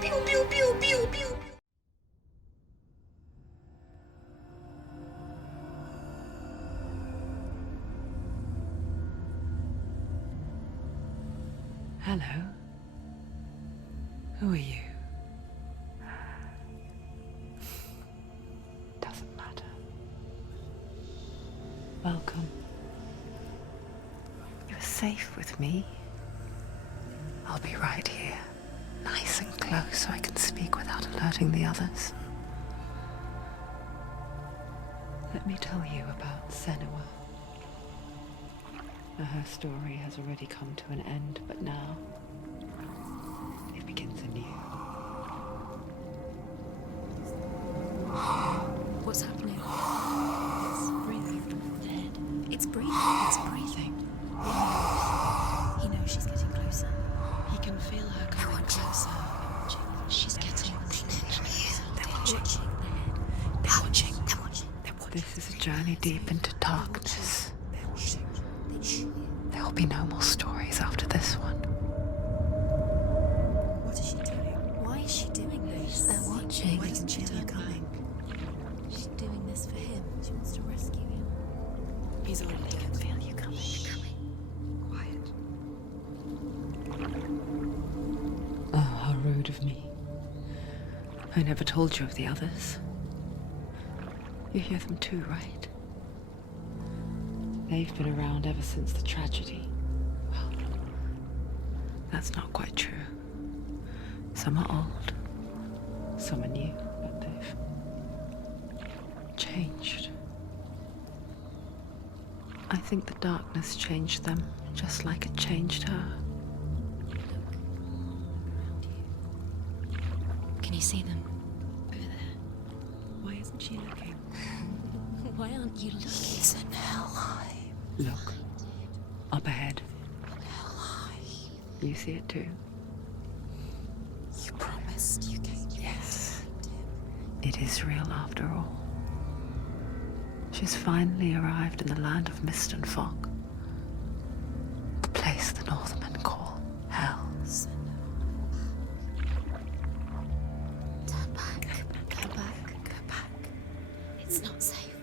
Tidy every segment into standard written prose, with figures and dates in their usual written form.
pew, pew, pew, pew, pew. Hello. Who are you? Doesn't matter. Welcome. You're safe with me. I'll be right here, nice and close so I can speak without alerting the others. Let me tell you about Senua. Her story has already come to an end, but now it begins anew. What's happening? It's breathing. Dead. It's breathing. It's breathing. He knows she's getting closer. He can feel her coming closer. She's getting closer. They're watching. They're watching. They're watching. This is a journey deep into darkness. There will be no more stories after this one. What is she doing? Why is she doing this? They're watching. Why doesn't she turn coming? She's doing this for him. She wants to rescue him. He's already dead. I can feel you coming. Quiet. Oh, how rude of me. I never told you of the others. You hear them too, right? They've been around ever since the tragedy. Well, that's not quite true. Some are old, some are new, but they've changed. I think the darkness changed them, just like it changed her. Can you see them? Over there. Why isn't she looking? Why aren't you looking? He's in Helheim. Look, up ahead. Helheim. You see it too? You promised you came. Yes. It is real after all. She's finally arrived in the land of mist and fog. The place the Northmen call Hell. Turn back. Go back. Go back. It's not safe.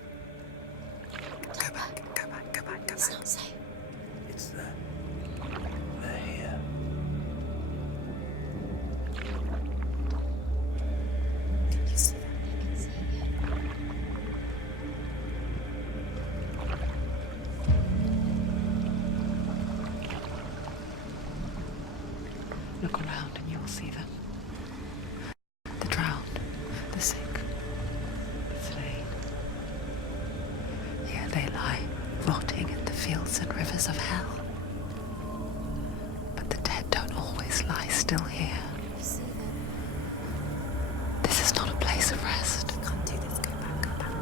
Go back, go back, go back, go It's back. not safe. It's there. They're here. Can you see them? I can see you. Look around and you'll see them. The drowned, the sick, the slain. Here they lie, rotting in the fields and rivers of hell. But the dead don't always lie still here. You see them. This is not a place of rest. You can't do this. Go back, go back.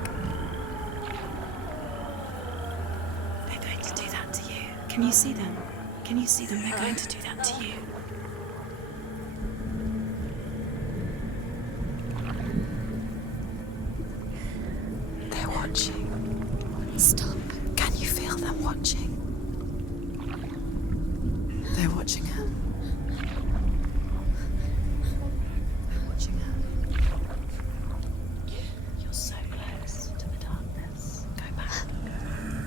They're going to do that to you. Can you see them? Can you see them? They're going to do that to you. They're watching. Stop. Can you feel them watching? They're watching her. They're watching her. You're so close to the darkness. Go back.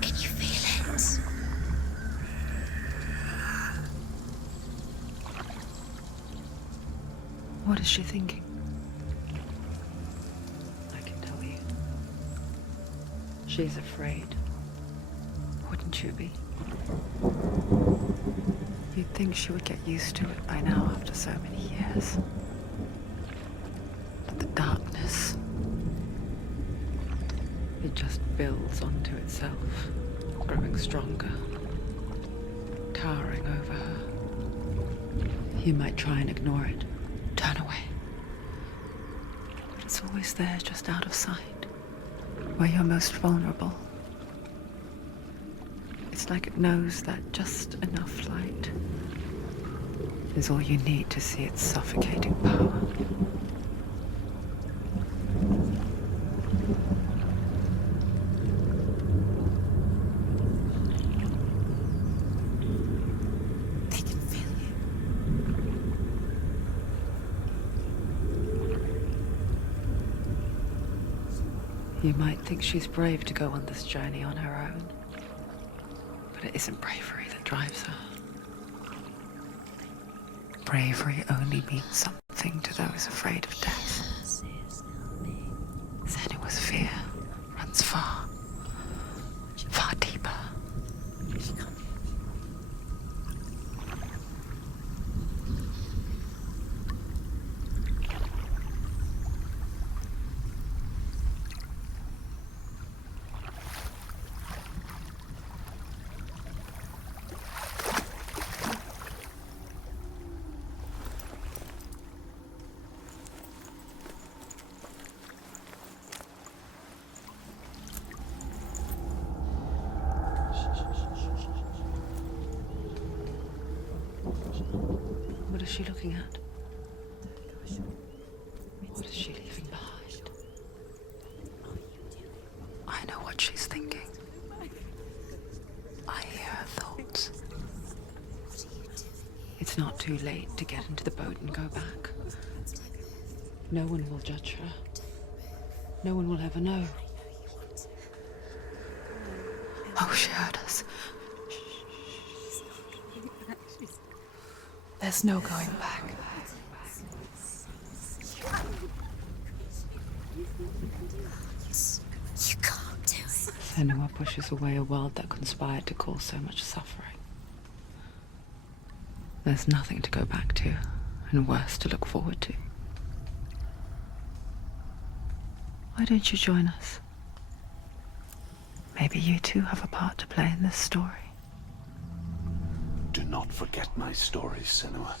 Can you feel it? What is she thinking? I can tell you. She's afraid. Wouldn't you be? You'd think she would get used to it by now after so many years. But the darkness, it just builds onto itself, growing stronger, towering over her. You might try and ignore it, turn away. But it's always there, just out of sight, where you're most vulnerable. It's like it knows that just enough light is all you need to see its suffocating power. They can feel you. You might think she's brave to go on this journey on her own, but it isn't bravery that drives her. Bravery only means something to those afraid of death. Senua's fear runs far, far deeper. What is she looking at? What is she leaving behind? I know what she's thinking. I hear her thoughts. It's not too late to get into the boat and go back. No one will judge her. No one will ever know. Oh, she heard us. There's no going back. You can't do it. Senua pushes away a world that conspired to cause so much suffering. There's nothing to go back to, and worse to look forward to. Why don't you join us? Maybe you too have a part to play in this story. Do not forget my stories, Senua.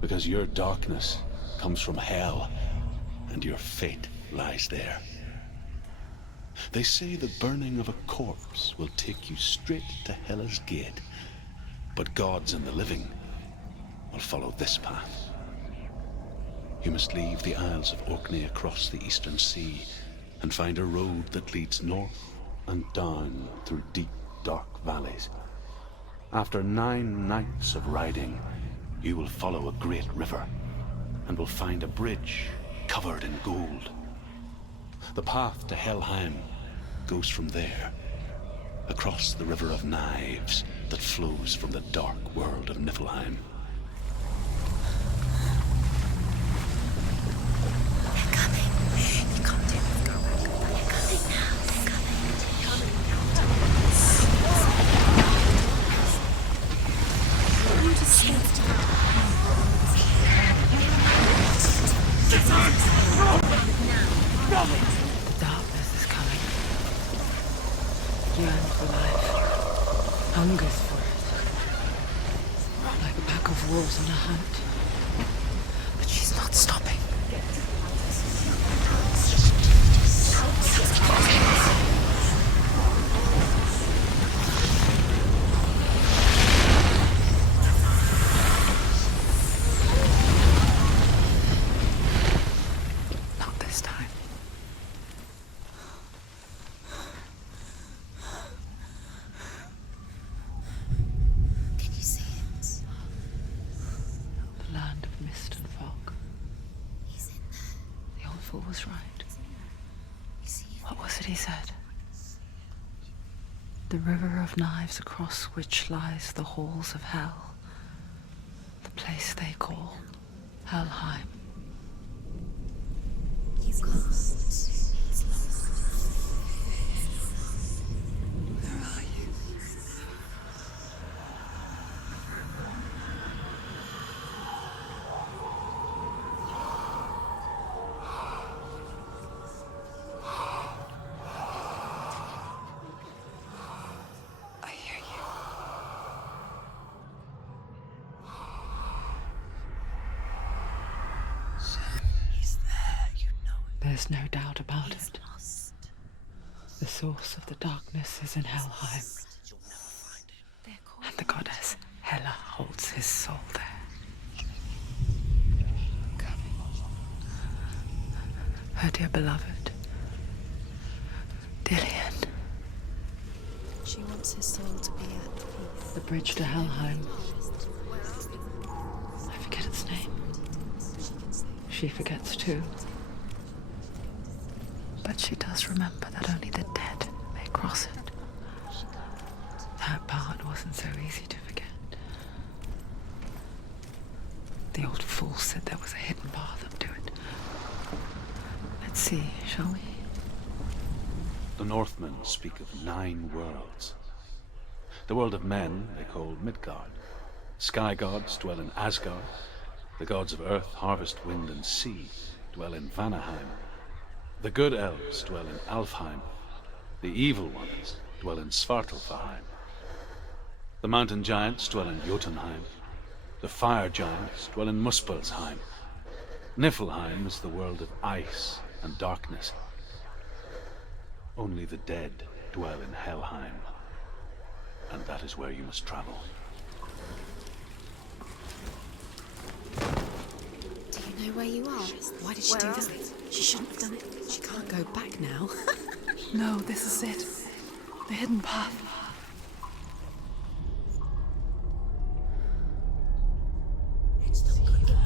Because your darkness comes from hell, and your fate lies there. They say the burning of a corpse will take you straight to Hela's gate, but gods and the living will follow this path. You must leave the Isles of Orkney across the eastern sea, and find a road that leads north and down through deep, dark valleys. After 9 nights of riding, you will follow a great river, and will find a bridge covered in gold. The path to Helheim goes from there, across the River of Knives that flows from the dark world of Niflheim. They're coming. You can't do it. Go back. They're coming now. They're coming. You just stand Darkness is coming. Yearns for life. Hungers for it. Like a pack of wolves on a hunt. But she's not stopping. Not this time. Can you see it? The land of mist and fog. He's in there. The old fool was right. You see it? What was it he said? The river of knives across which lies the halls of hell. The place they call Helheim. He's lost. He's lost. Where are you? I hear you. He's there. You know it. There's no doubt about He's it. lost. The source of the darkness is in Helheim, They're calling. and the goddess Hela holds his soul there. Her dear beloved, Dillian. She wants his soul to be at peace. The bridge to Helheim. I forget its name. She forgets too. but she does remember that only the dead may cross it. That part wasn't so easy to forget. The old fool said there was a hidden path up to it. Let's see, shall we? The Northmen speak of 9 worlds. The world of men they call Midgard. Sky gods dwell in Asgard. The gods of earth, harvest, wind, and sea dwell in Vanaheim. The good elves dwell in Alfheim. The evil ones dwell in Svartalfheim. The mountain giants dwell in Jotunheim. The fire giants dwell in Muspelheim. Niflheim is the world of ice and darkness. Only the dead dwell in Helheim. And that is where you must travel. Do you know where you are? Why did she do that? She shouldn't have done it. She can't go back now. No, this is it. The hidden path. It's not good.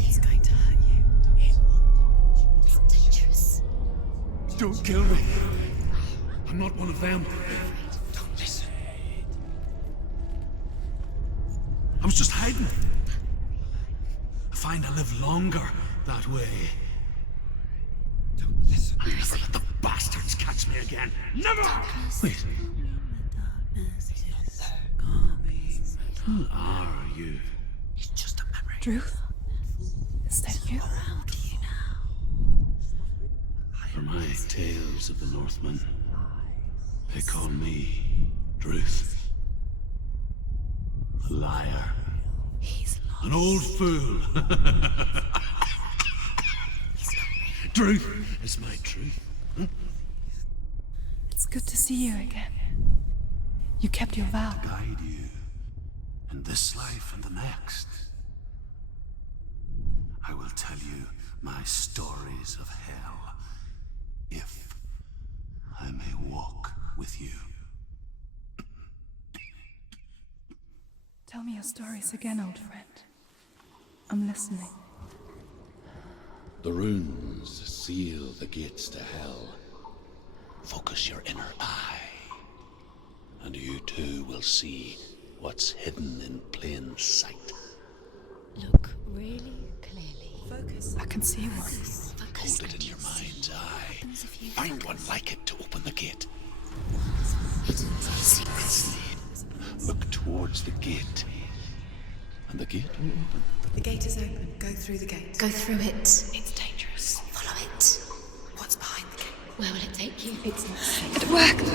It's going to hurt you. It's dangerous. Don't kill me. I'm not one of them. Don't listen. I was just hiding. I find I live longer that way. Don't listen. I'll never let the bastards catch me again. Never! Wait. Who are you? It's just a memory. Truth? Is that you? Around you now. For my tales of the Northmen, they call me Druth. A liar. He's lost. An old fool. Truth is my truth. It's good to see you again. You kept your vow. Guide you in this life and the next. I will tell you my stories of hell, if I may walk with you. Tell me your stories again, old friend. I'm listening. The runes seal the gates to hell. Focus your inner eye, and you too will see what's hidden in plain sight. Look really clearly. Focus. I can see one. Focus. Hold it in your mind's eye. Happens if you Find one focus. like it to open the gate. Hidden secrets. Look towards the gate, and the gate will open. The gate is open. Go through the gate. Go through it. It's dangerous. Follow it. What's behind the gate? Where will it take you? It's not safe. It worked!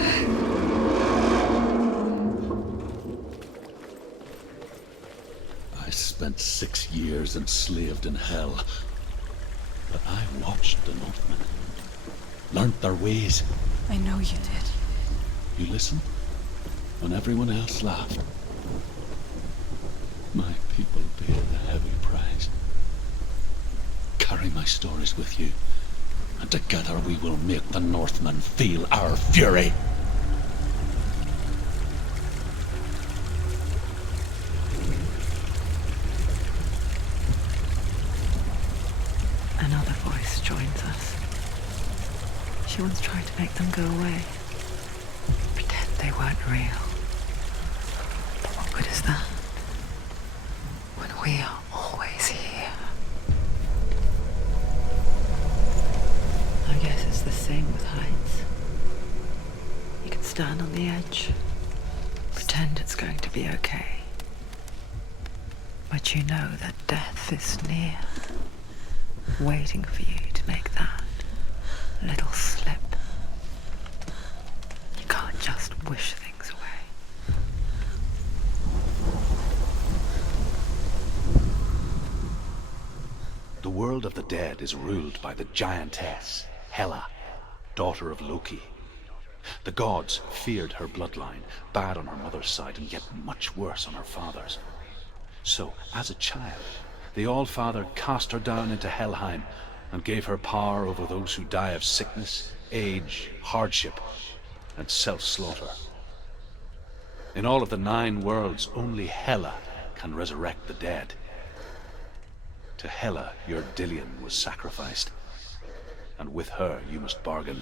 I spent 6 years enslaved in hell, but I watched the Northmen, learnt their ways. I know you did. You listened when everyone else laughed. My people paid the heavy price. Carry my stories with you, and together we will make the Northmen feel our fury. Another voice joins us. She once tried to make them go away. Pretend they weren't real. But what good is that? When we are always here. I guess it's the same with heights. You can stand on the edge, pretend it's going to be okay. But you know that death is near, waiting for you to make that little slip. You can't just wish things away. The world of the dead is ruled by the giantess, Hela, daughter of Loki. The gods feared her bloodline, bad on her mother's side and yet much worse on her father's. So, as a child, the All-Father cast her down into Helheim and gave her power over those who die of sickness, age, hardship, and self-slaughter. In all of the 9 worlds, only Hela can resurrect the dead. To Hela, your Dillion was sacrificed. and with her you must bargain.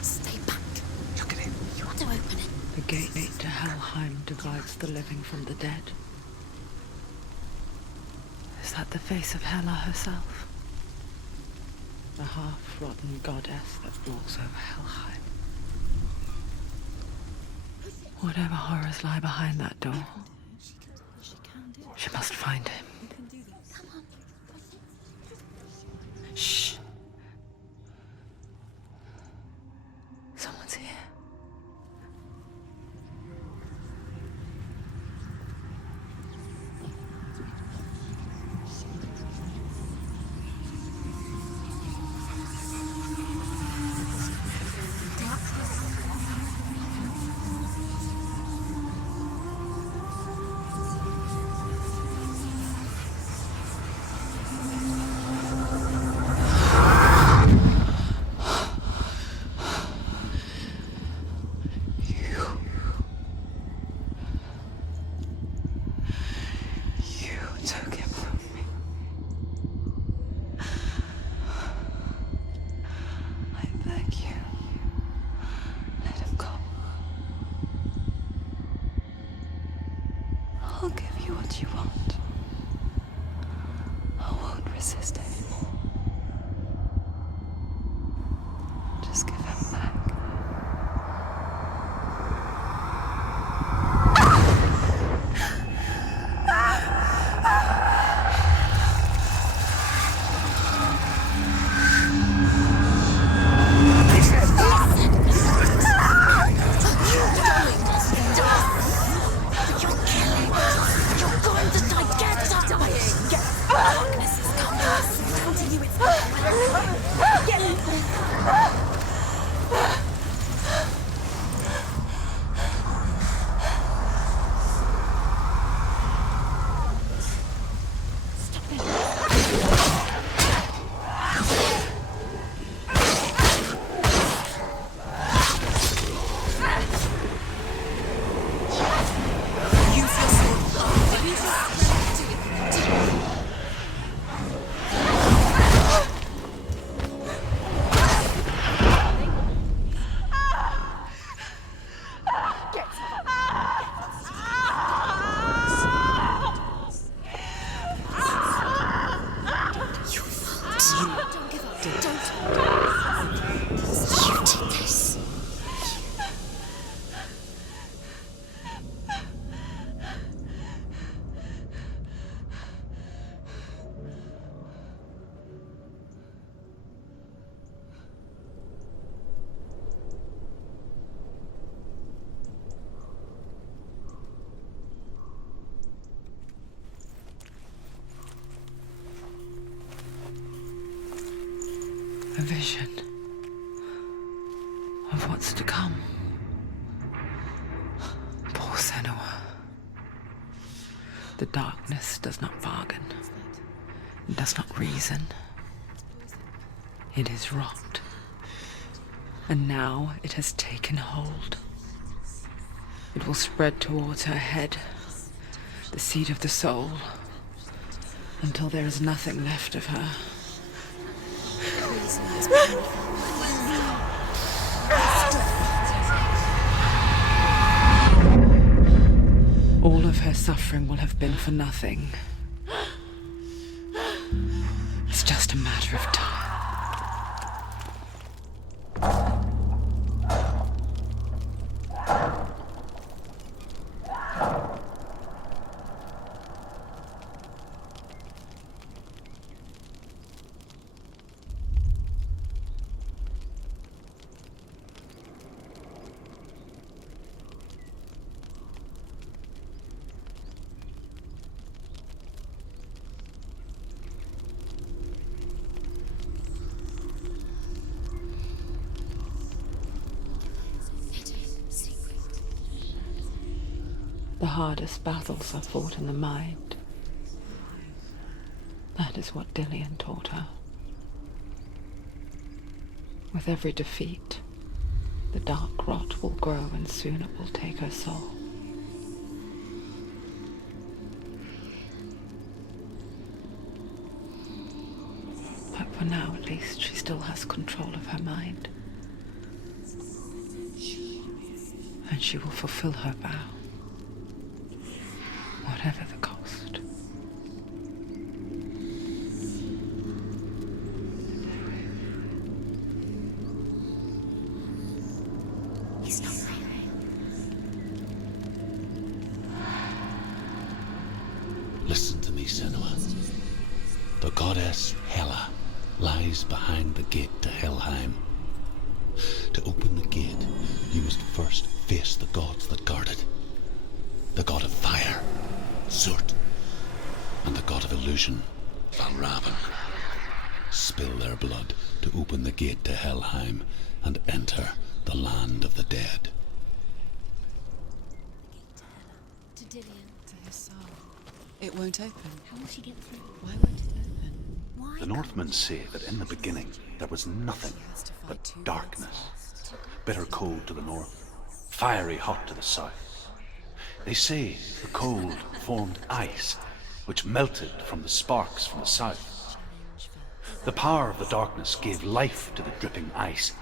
Stay back. Look at him. You want to open it? The gate to Helheim divides the living from the dead. Is that the face of Hela herself? A half-rotten goddess that walks over Helheim. Whatever horrors lie behind that door, she must find him. Shh. Someone's here. I'll give you what you want. I won't resist anymore. Just give him back. A vision of what's to come. Poor Senua. The darkness does not bargain. It does not reason. It is rot. And now it has taken hold. It will spread towards her head, the seat of the soul, until there is nothing left of her. All of her suffering will have been for nothing. It's just a matter of time. The hardest battles are fought in the mind. That is what Dillian taught her. With every defeat, The dark rot will grow and soon it will take her soul. But for now, at least, she still has control of her mind. And she will fulfill her vow, whatever the cost. He's not real. Listen to me, Senua. The goddess Hela lies behind the gate to Helheim. To open the gate, you must first face the gods that guard it. The god of fire, Surt, and the god of illusion, Valravan. Spill their blood to open the gate to Helheim and enter the land of the dead. To Dillian. To his soul. It won't open. How will she get through? Why won't it open? Why? The Northmen say that in the beginning there was nothing She has to fight but two darkness. gods. Bitter cold to the north, fiery hot to the south. They say the cold formed ice, which melted from the sparks from the south. The power of the darkness gave life to the dripping ice,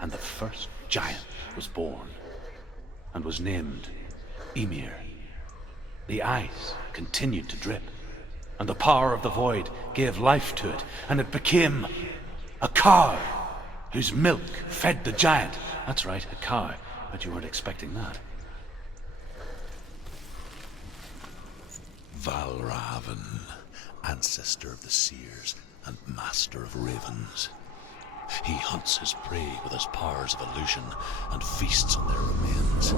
and the first giant was born, and was named Ymir. The ice continued to drip, and the power of the void gave life to it, and it became a cow, whose milk fed the giant. That's right, a cow. But you weren't expecting that. Valravan, ancestor of the seers and master of ravens. He hunts his prey with his powers of illusion and feasts on their remains.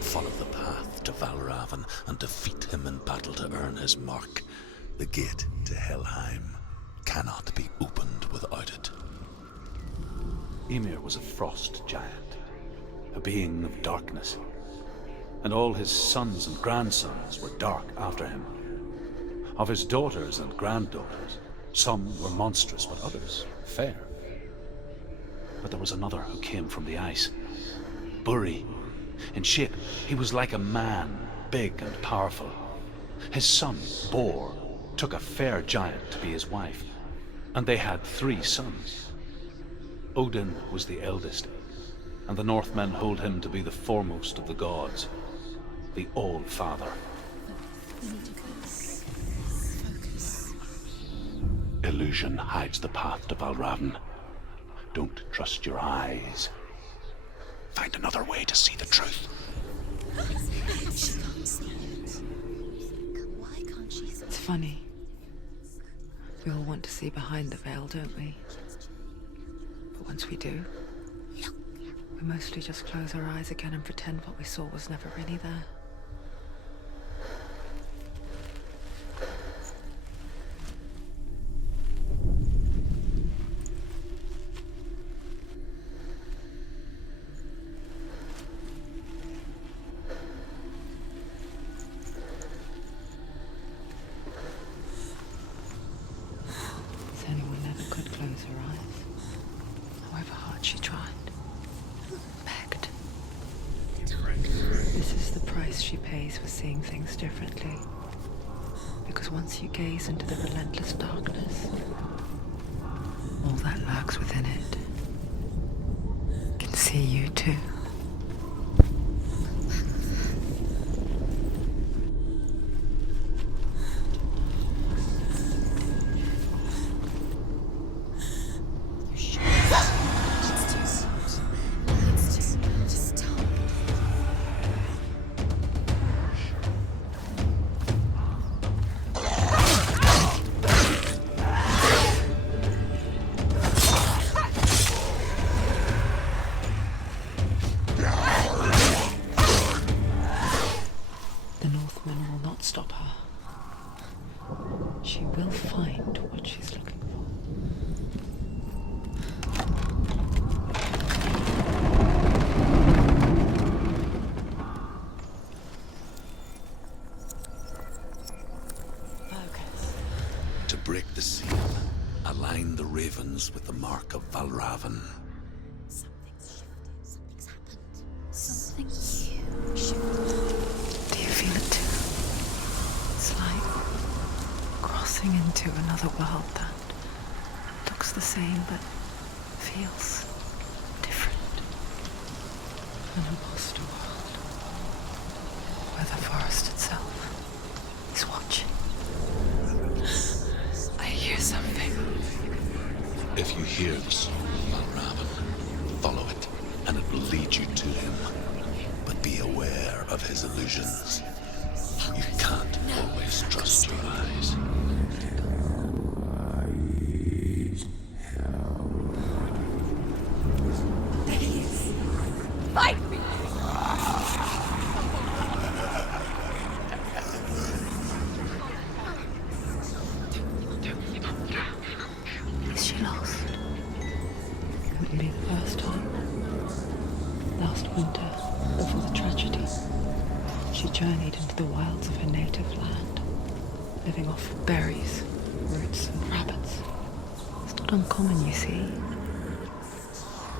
Follow the path to Valravan and defeat him in battle to earn his mark. The gate to Helheim cannot be opened without it. Ymir was a frost giant, a being of darkness, and all his sons and grandsons were dark after him. Of his daughters and granddaughters, some were monstrous, but others fair. But there was another who came from the ice, Buri. In shape, he was like a man, big and powerful. His son, Bor, took a fair giant to be his wife, and they had 3 sons. Odin was the eldest, and the Northmen hold him to be the foremost of the gods, the All-Father. We need to focus. Focus. Illusion hides the path to Valravan. Don't trust your eyes. Find another way to see the truth. She can't see it. Why can't she see It's funny. We all want to see behind the veil, don't we? But once we do, we mostly just close our eyes again and pretend what we saw was never really there. Senua never could close her eyes, however hard she tried. Begged. This is the price she pays for seeing things differently. Because once you gaze into the relentless darkness, all that lurks within it can see you too. The Northmen will not stop her. She will find what she's looking for. Focus. break the seal, align the ravens with the mark of Valravan. Something's shifted. Something's happened. Something huge shifted. Do you feel it too? It's like crossing into another world that looks the same but feels different. An imposter world where the forest itself is watching. I hear something. If you hear the song of Valravan, follow it, and it will lead you to him. But be aware of his illusions. You can't always trust your eyes. Fight me! Is she lost? Couldn't be the first time. Last winter, before the tragedy, she journeyed into the wilds of her native land, living off berries, roots, and rabbits. It's not uncommon, you see.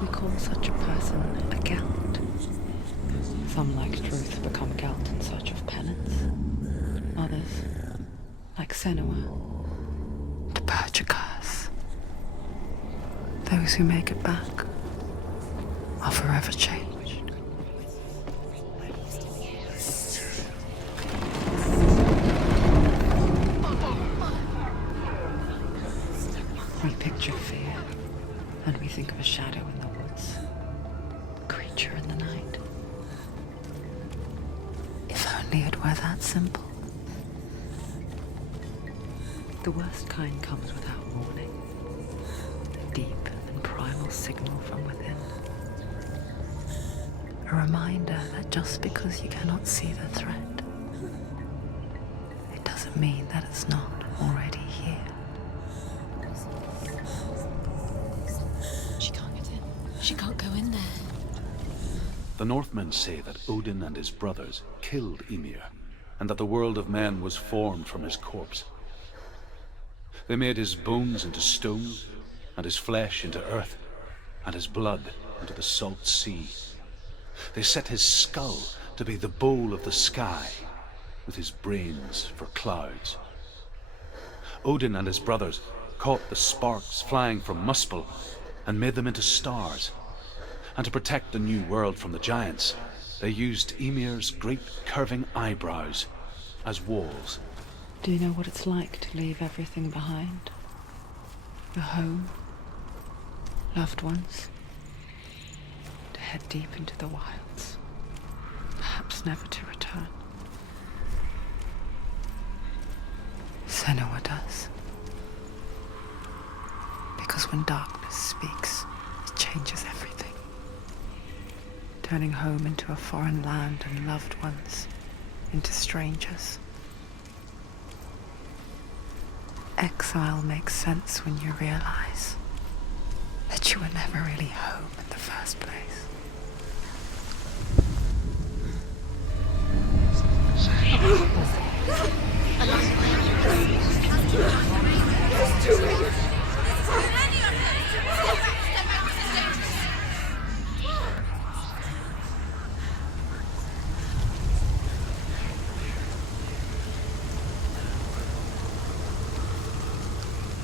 We call such a person a Gelt. Some, like Truth, become Gelt in search of penance. Others, like Senua, to purge a curse. Those who make it back are forever changed. We picture fear, and we think of a shadow in the woods, a creature in the night. If only it were that simple. The worst kind comes without warning. A deep and primal signal from within. A reminder that just because you cannot see the threat, it doesn't mean that it's not already here. She can't get in. She can't go in there. The Northmen say that Odin and his brothers killed Ymir, and that the world of men was formed from his corpse. They made his bones into stone, and his flesh into earth, and his blood into the salt sea. They set his skull to be the bowl of the sky, with his brains for clouds. Odin and his brothers caught the sparks flying from Muspel and made them into stars. And to protect the new world from the giants, they used Ymir's great curving eyebrows as walls. Do you know what it's like to leave everything behind? Your home, loved ones, to head deep into the wilds, perhaps never to return. Senua does. Because when darkness speaks, it changes everything. Turning home into a foreign land and loved ones into strangers. Exile makes sense when you realize that you were never really home in the first place.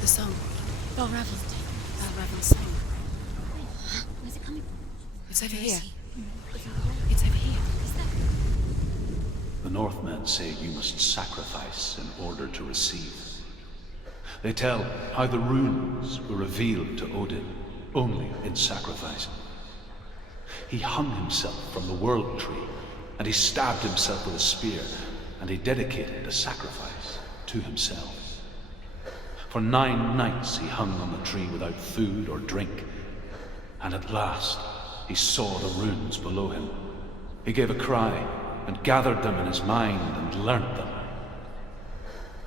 The song. Valravan's song. Where's it coming from? It's over Where here. is he? It's over here. The Northmen say you must sacrifice in order to receive. They tell how the runes were revealed to Odin only in sacrifice. He hung himself from the world tree, and he stabbed himself with a spear, and he dedicated the sacrifice to himself. For 9 nights he hung on the tree without food or drink, and at last he saw the runes below him. He gave a cry and gathered them in his mind and learnt them.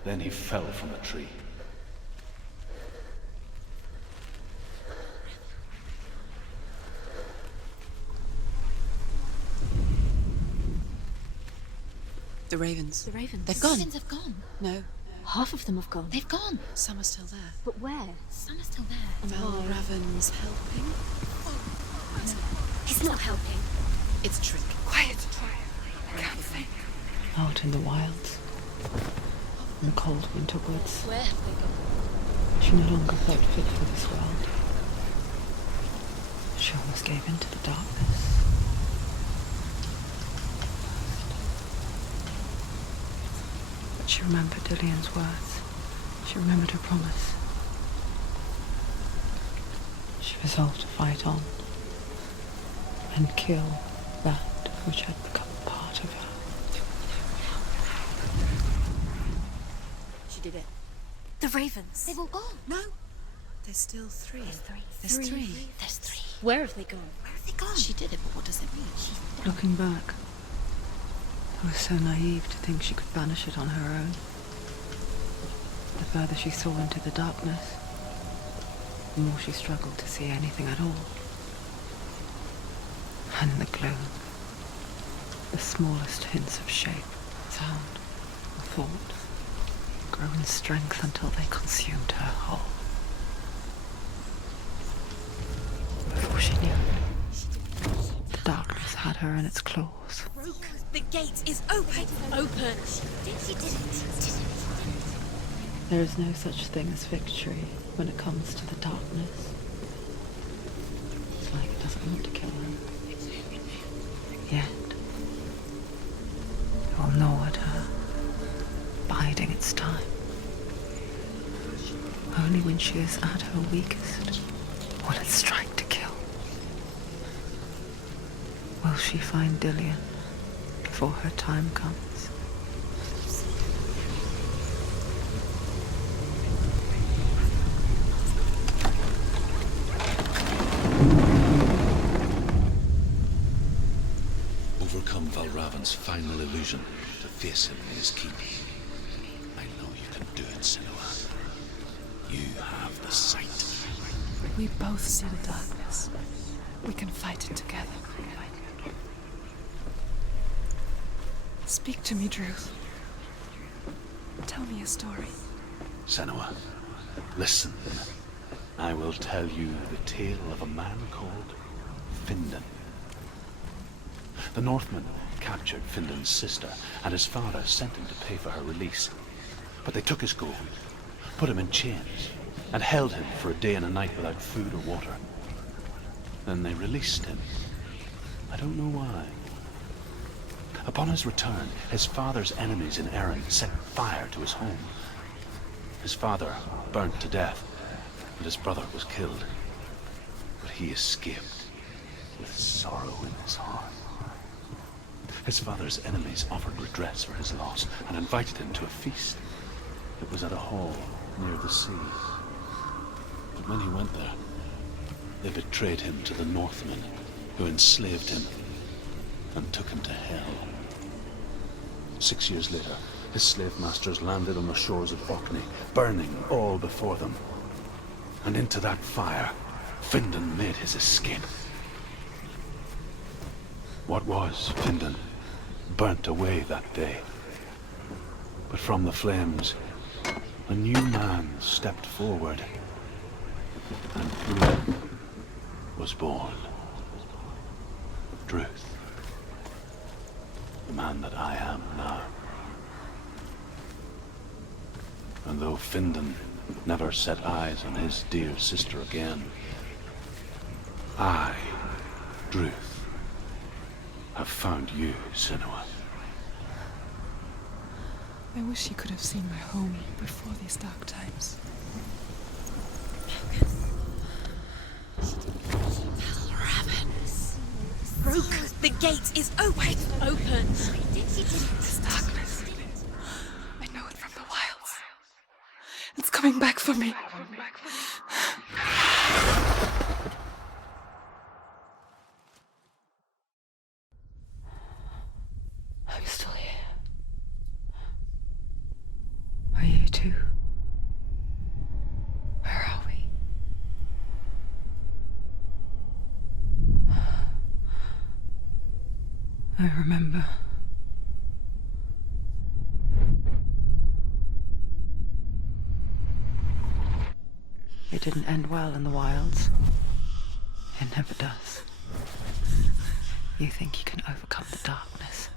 Then he fell from the tree. The ravens. The ravens. They've The gone. ravens have gone. No, Half of them have gone. They've gone. Some are still there. But where? Some are still there. Val Raven's helping. He's not helping. It's a trick. Quiet. I can't think. Out in the wilds, in the cold winter woods, Where have they gone? she no longer felt fit for this world. She almost gave in to the darkness. But she remembered Dillian's words. She remembered her promise. She resolved to fight on and kill that which had become part of her. She did it. The ravens. They've all gone. No. There's still three. There's three. There's three. Where have they gone? Where have they gone? She did it, but what does it mean? She's done. Looking back, I was so naive to think she could banish it on her own. The further she saw into the darkness, the more she struggled to see anything at all. And in the gloom, the smallest hints of shape, sound, or thought grew in strength until they consumed her whole. Before she knew it, the darkness had her in its claws. Broke. The gate is open. Open. She did it. There is no such thing as victory when it comes to the darkness. It's like it doesn't want to kill her. Yet, it will gnaw at her, biding its time. Only when she is at her weakest will it strike to kill. Will she find Dillian before her time comes? Overcome Valravan's final illusion to face him in his keep. I know you can do it, Senua. You have the sight. We both see the darkness. We can fight it together. Speak to me, Druth. Tell me a story. Senua, listen. I will tell you the tale of a man called Findan. The Northmen captured Findan's sister, and his father sent him to pay for her release. But they took his gold, put him in chains, and held him for a day and a night without food or water. Then they released him. I don't know why. Upon his return, his father's enemies in Erin set fire to his home. His father burnt to death, and his brother was killed. But he escaped with sorrow in his heart. His father's enemies offered redress for his loss and invited him to a feast. It was at a hall near the sea. But when he went there, they betrayed him to the Northmen, who enslaved him and took him to hell. 6 years later, his slave masters landed on the shores of Orkney, burning all before them. And into that fire, Findan made his escape. What was Findan burnt away that day. But from the flames, a new man stepped forward, and Druth was born. Druth, the man that I am now. And though Findan never set eyes on his dear sister again, I, Druth, have found you, Senua. I wish you could have seen my home before these dark times. Broke. The gate is open. Open. This darkness. I know it from the wilds. It's coming back for me. I'm still here. Are you too? Where are we? I remember. didn't end well in the wilds. It never does. You think you can overcome the darkness,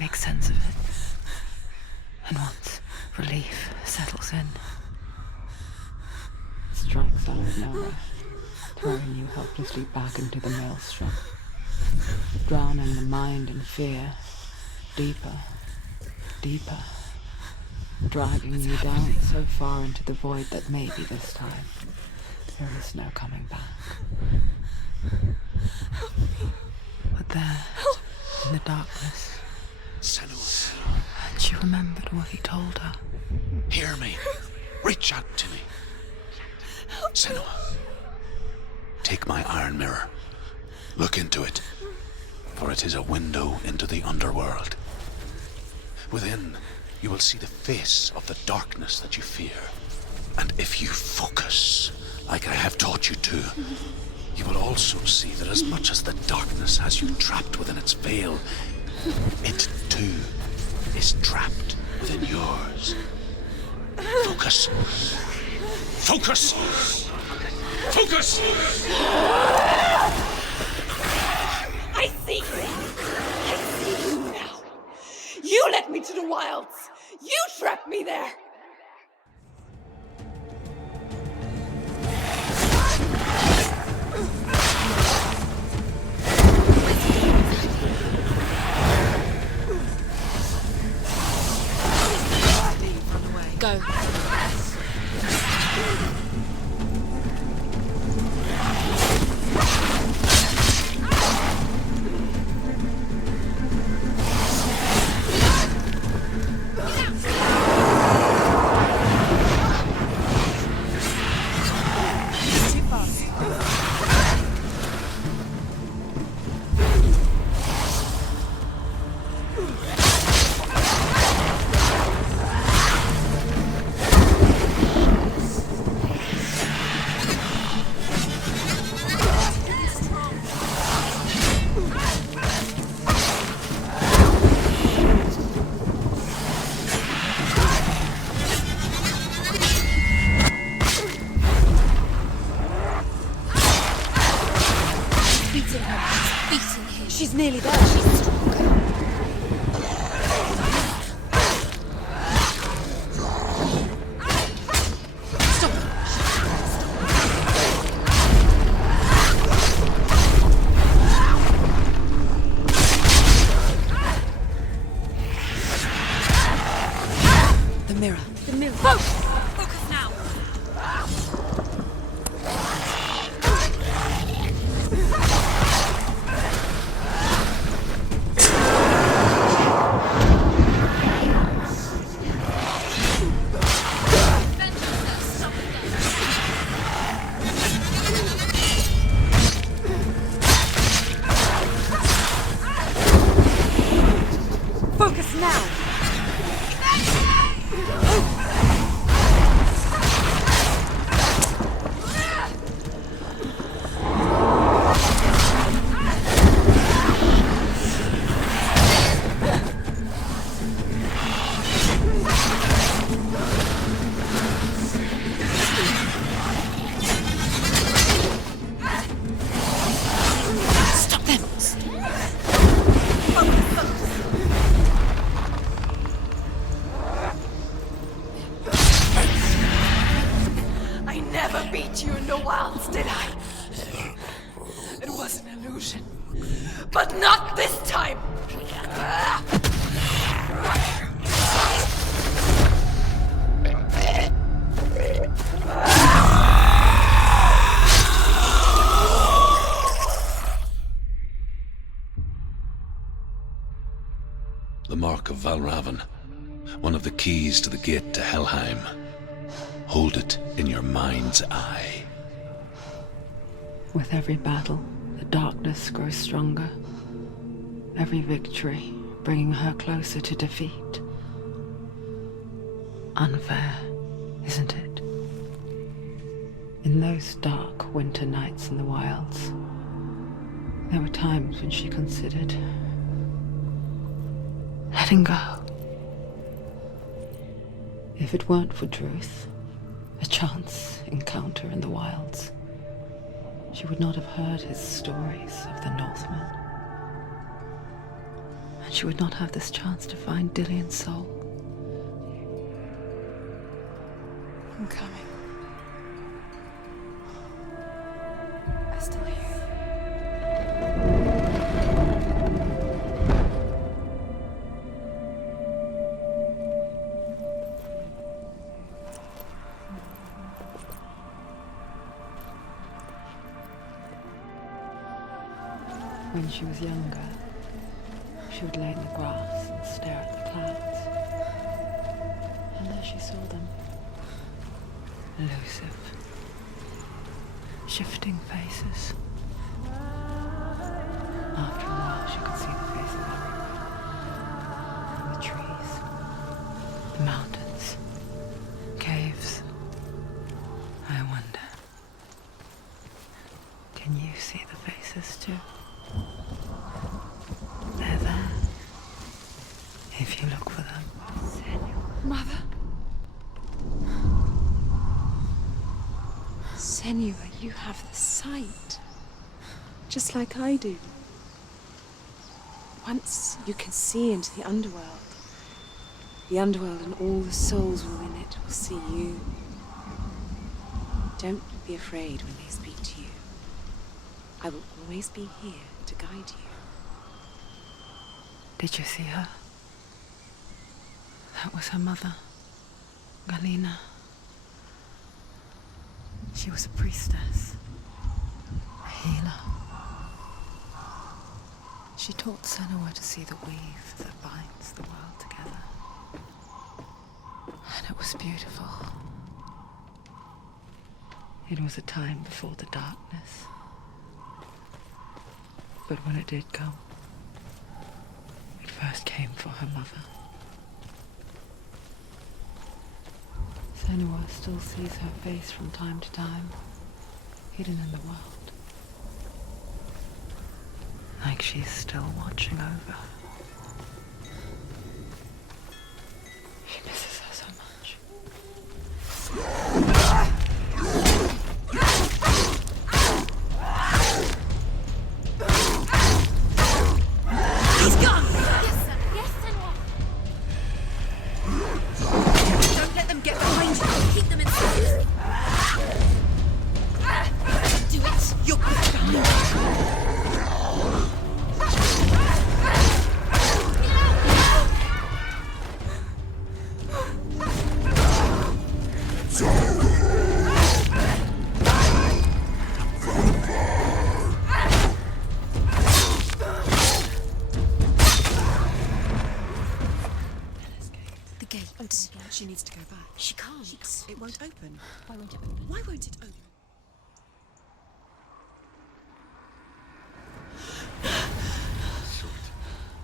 make sense of it, and once relief settles in, it strikes out of nowhere, throwing you helplessly back into the maelstrom, drowning the mind in fear, deeper, deeper, dragging you down so far into the void that maybe this time there is no coming back. But there, in the darkness, Senua, and she remembered what he told her. hear me. Reach out to me. Senua, take my iron mirror. Look into it, for it is a window into the underworld. Within, you will see the face of the darkness that you fear. And if you focus, like I have taught you to, you will also see that as much as the darkness has you trapped within its veil, it too is trapped within yours. Focus. Focus! Focus! I see you! I see you now! You led me to the wilds! You trapped me there! Go. She's nearly there. She's stronger. Stop. The mirror. The mirror. Focus now. Focus now. Stop them. I never beat you in the wilds, did I? It was an illusion. But not this time! The mark of Valravan, one of the keys to the gate to Helheim. Hold it in your mind's eye. With every battle, the darkness grows stronger. Every victory bringing her closer to defeat. Unfair, isn't it? In those dark winter nights in the wilds, there were times when she considered letting go. If it weren't for Truth, A chance encounter in the wilds. She would not have heard his stories of the Northmen. And she would not have this chance to find Dillion's soul. I'm coming. I still hear you. When she was younger, she would lay in the grass and stare at the clouds. And there she saw them. Elusive, shifting faces. After a while, she could see the faces everywhere. The trees, the mountains, caves. I wonder, can you see the faces too? They're there, if you look for them. Mother? Senua, you have the sight. Just like I do. Once you can see into the underworld and all the souls within it will see you. Don't be afraid when they speak to you. I will always be here to guide you. Did you see her? That was her mother, Galina. She was a priestess, a healer. She taught Senua to see the weave that binds the world together. And it was beautiful. It was a time before the darkness. But when it did come, it first came for her mother. Senua still sees her face from time to time, hidden in the world. Like she's still watching over her. She misses her so much. He's gone! Yes, Senua. Don't let them get behind you. Keep them inside. Do it. You're behind you. She needs to go back. She can't. It won't open. Why won't it open? Why won't it open? Surt,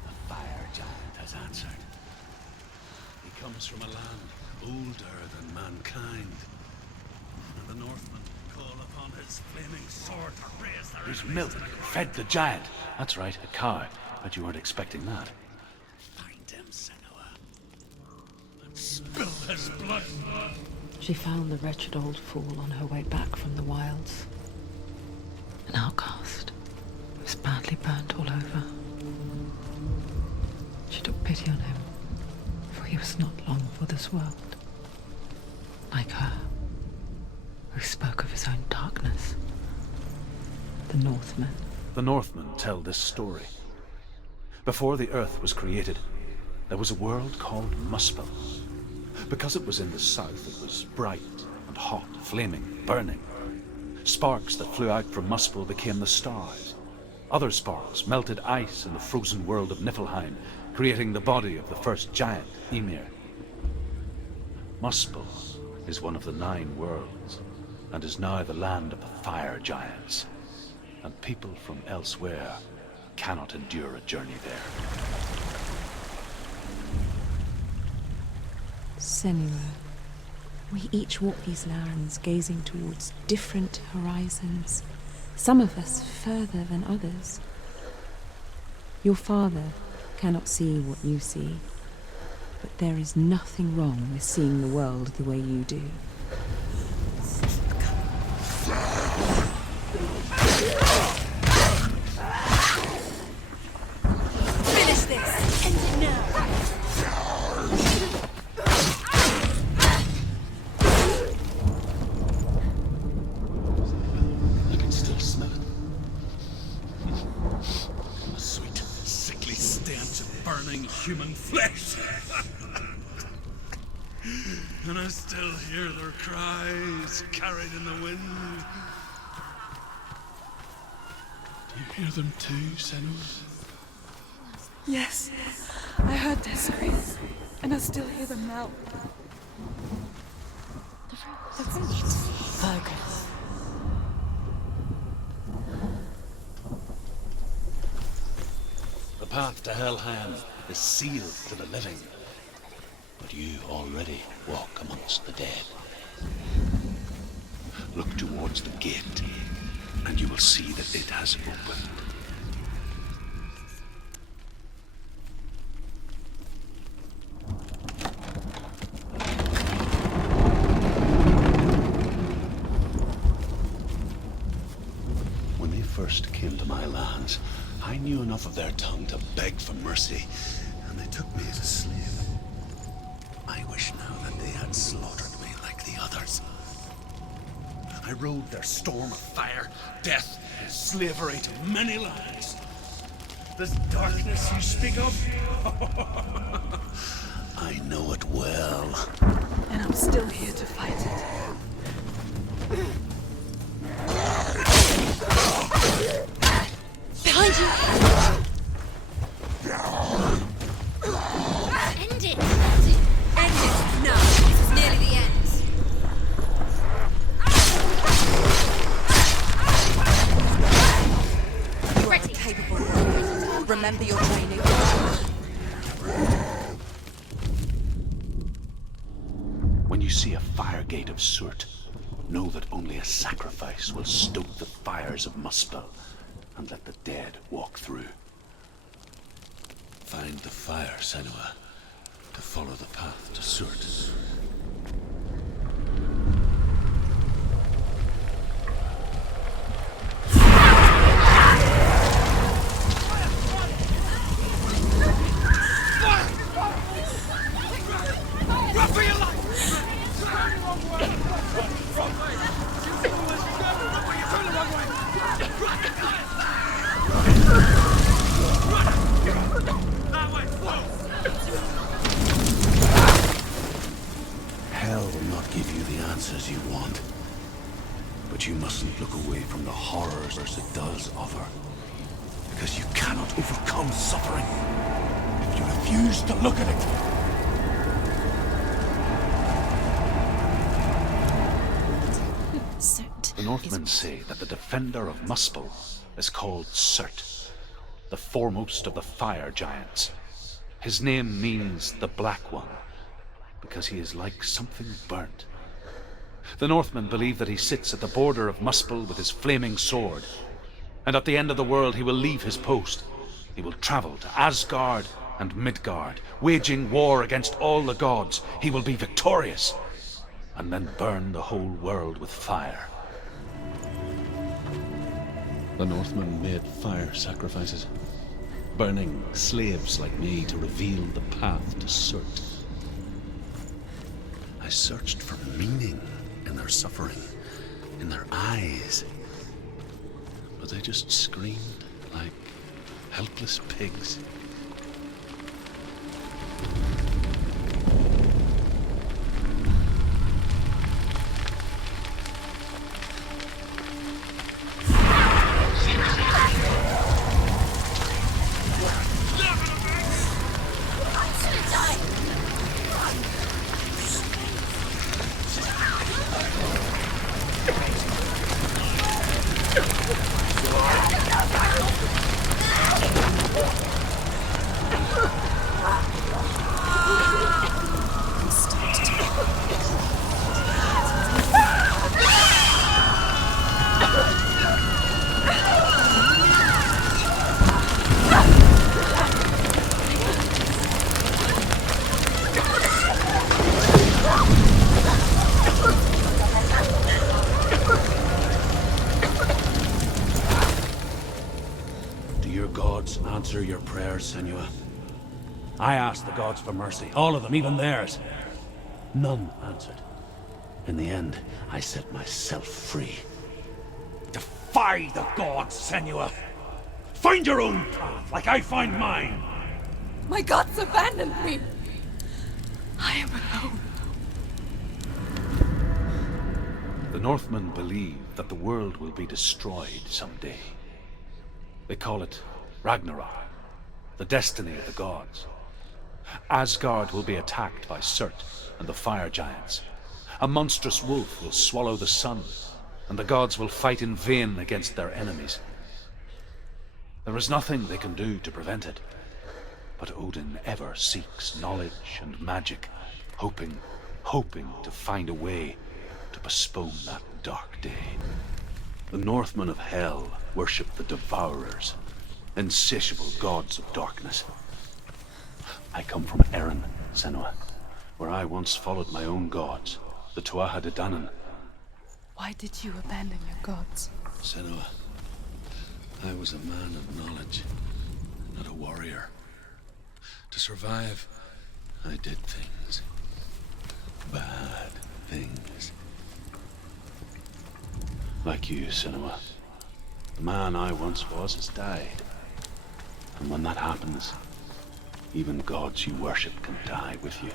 the fire giant has answered. He comes from a land older than mankind. And the Northmen call upon his flaming sword to raise their His enemies milk to the fed the giant. That's right, a cow. But you weren't expecting that. Find him, Senua. And spill his blood. She found the wretched old fool on her way back from the wilds. An outcast. He was badly burnt all over. She took pity on him, for he was not long for this world. Like her, who spoke of his own darkness. The Northmen. The Northmen tell this story. Before the earth was created, there was a world called Muspel. Because it was in the south, it was bright and hot, flaming, burning. Sparks that flew out from Muspel became the stars. Other sparks melted ice in the frozen world of Niflheim, creating the body of the first giant, Ymir. Muspel is one of the 9 worlds, and is now the land of the fire giants. And people from elsewhere cannot endure a journey there. Senua, we each walk these lands gazing towards different horizons, some of us further than others. Your father cannot see what you see, but there is nothing wrong with seeing the world the way you do. human flesh. And I still hear their cries carried in the wind. Do you hear them too, Senua? Yes, I heard their screams, and I still hear them now. Focus. The path to Hellhand is sealed to the living, but you already walk amongst the dead. Look towards the gate, and you will see that it has opened. When they first came to my lands, I knew enough of their tongue to beg for mercy, and they took me as a slave. I wish now that they had slaughtered me like the others. I rode their storm of fire, death, and slavery to many lands. This darkness you speak of? I know it well. And I'm still here to fight it. Behind you! End it! End it! No, this is nearly the end. You are capable. Remember your training. When you see a fire gate of Surt, know that only a sacrifice will stoke the fires of Muspel and let the dead walk through. Find the fire, Senua, to follow the path to Surt. Hell will not give you the answers you want. But you mustn't look away from the horrors it does offer. Because you cannot overcome suffering if you refuse to look at it. The Northmen say that the defender of Muspel is called Surt, the foremost of the fire giants. His name means the Black One, because he is like something burnt. The Northmen believe that he sits at the border of Muspel with his flaming sword, and at the end of the world he will leave his post. He will travel to Asgard and Midgard, waging war against all the gods. He will be victorious, and then burn the whole world with fire. The Northmen made fire sacrifices, burning slaves like me to reveal the path to Surt. I searched for meaning in their suffering, in their eyes, but they just screamed like helpless pigs. Answer your prayers, Senua. I asked the gods for mercy, all of them, even theirs. None answered. In the end, I set myself free. Defy the gods, Senua! Find your own path, like I find mine! My gods abandoned me. I am alone. The Northmen believe that the world will be destroyed someday. They call it Ragnarok, the destiny of the gods. Asgard will be attacked by Surt and the fire giants. A monstrous wolf will swallow the sun, and the gods will fight in vain against their enemies. There is nothing they can do to prevent it, but Odin ever seeks knowledge and magic, hoping to find a way to postpone that dark day. The Northmen of Hell worship the Devourers, insatiable gods of darkness. I come from Erin, Senua, where I once followed my own gods, the Tuatha De Danann. Why did you abandon your gods? Senua, I was a man of knowledge, not a warrior. To survive, I did things. Bad things. Like you, Senua. The man I once was has died. And when that happens, even gods you worship can die with you.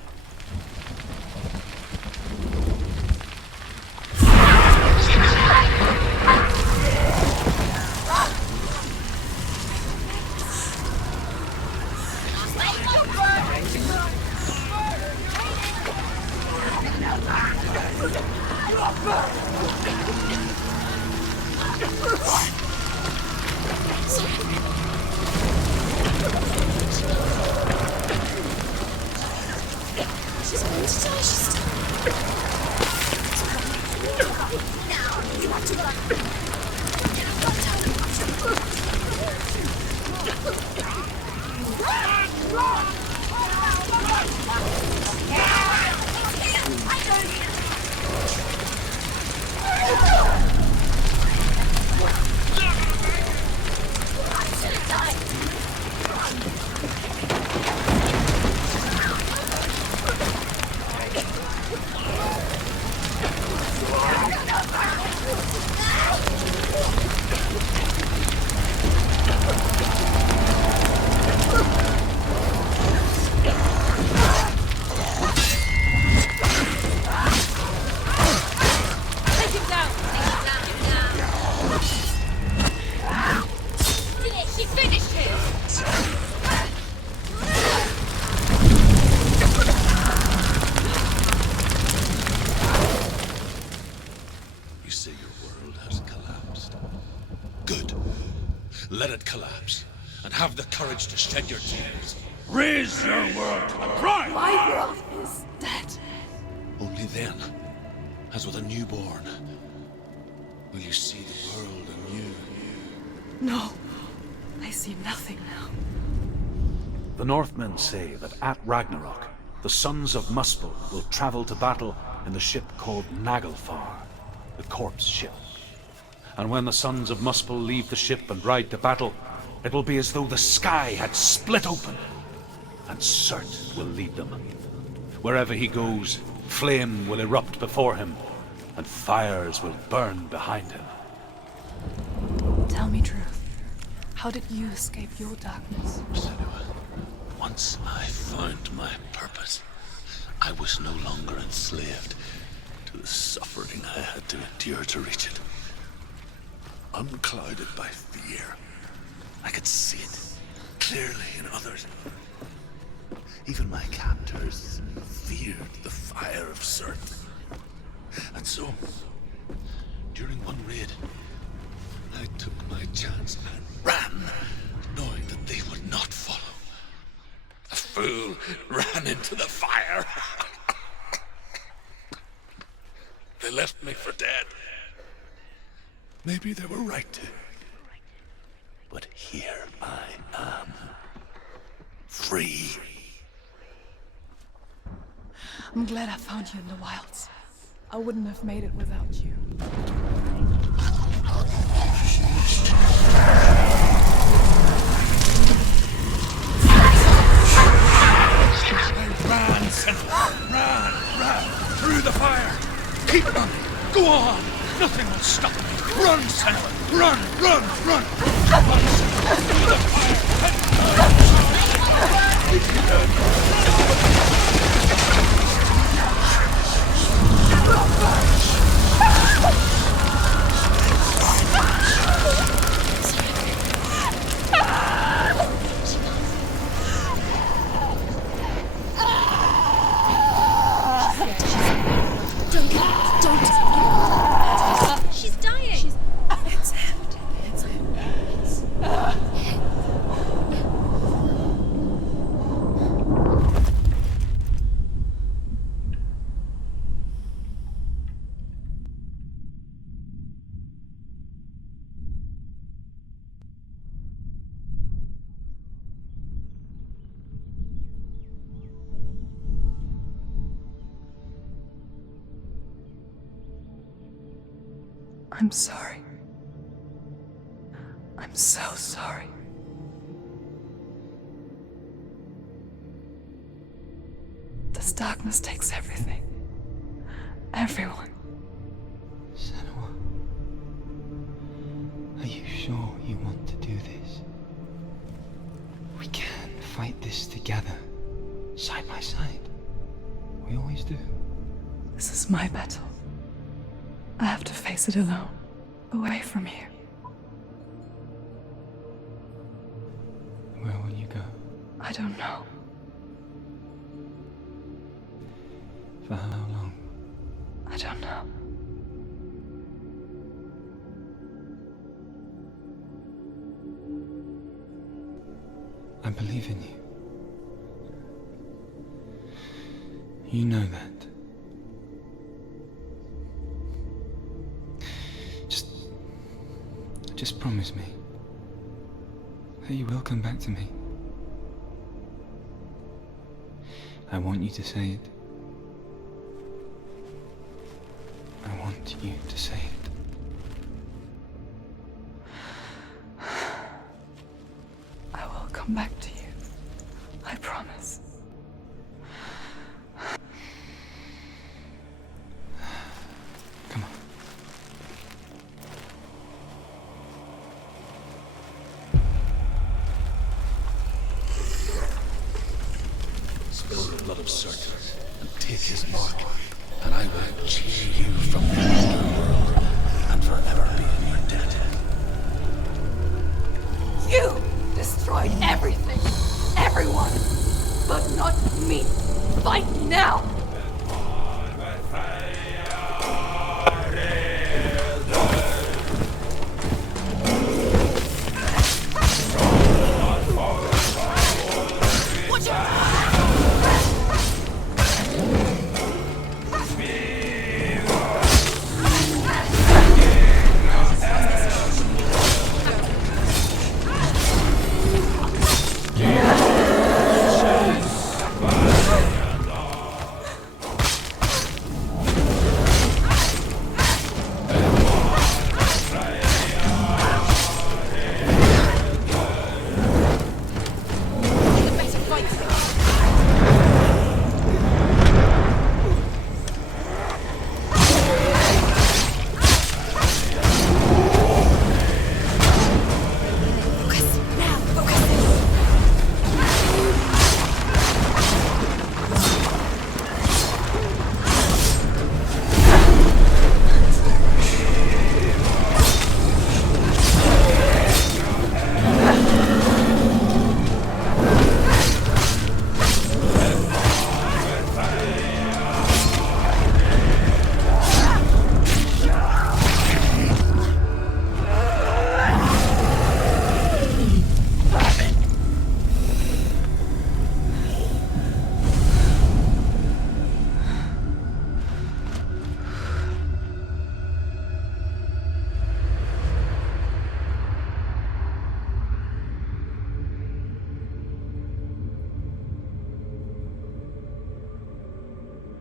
She's going to die. She's still... Now, you have to run. Let it collapse, and have the courage to shed your tears. Raise your world to the prime! My world is dead. Only then, as with a newborn, will you see the world anew. No, I see nothing now. The Northmen say that at Ragnarok, the sons of Muspel will travel to battle in the ship called Naglfar, the corpse ship. And when the sons of Muspel leave the ship and ride to battle, it will be as though the sky had split open, and Surt will lead them. Wherever he goes, flame will erupt before him, and fires will burn behind him. Tell me truth. How did you escape your darkness? Senua, once I found my purpose, I was no longer enslaved to the suffering I had to endure to reach it. Unclouded by fear, I could see it clearly in others. Even my captors feared the fire of Surt. And so, during one raid, I took my chance and ran, knowing that they would not follow. The fool ran into the fire. They left me for dead. Maybe they were right to. But here I am. Free. I'm glad I found you in the wilds. I wouldn't have made it without you. Run, Senua! Run! Through the fire! Keep running! Go on! Nothing will stop me! Run, Senua! Run! Run! Run! Run, Senua! Through the fire! She's dying. It's him. It's him. I'm sorry. I'm so sorry. This darkness takes everything. Everyone. Senua, are you sure you want to do this? We can fight this together, side by side. We always do. This is my battle. I have to face it alone, away from here. Where will you go? I don't know. For how long? I don't know. I believe in you. You know that. Just promise me that you will come back to me. I want you to say it. I want you to say it. I will come back to you. I promise. Come on. Spill the blood of Circe and take his mark, and I will cheer you from the underworld and forever be in your debt. You destroyed everything, everyone, but not me. Fight now!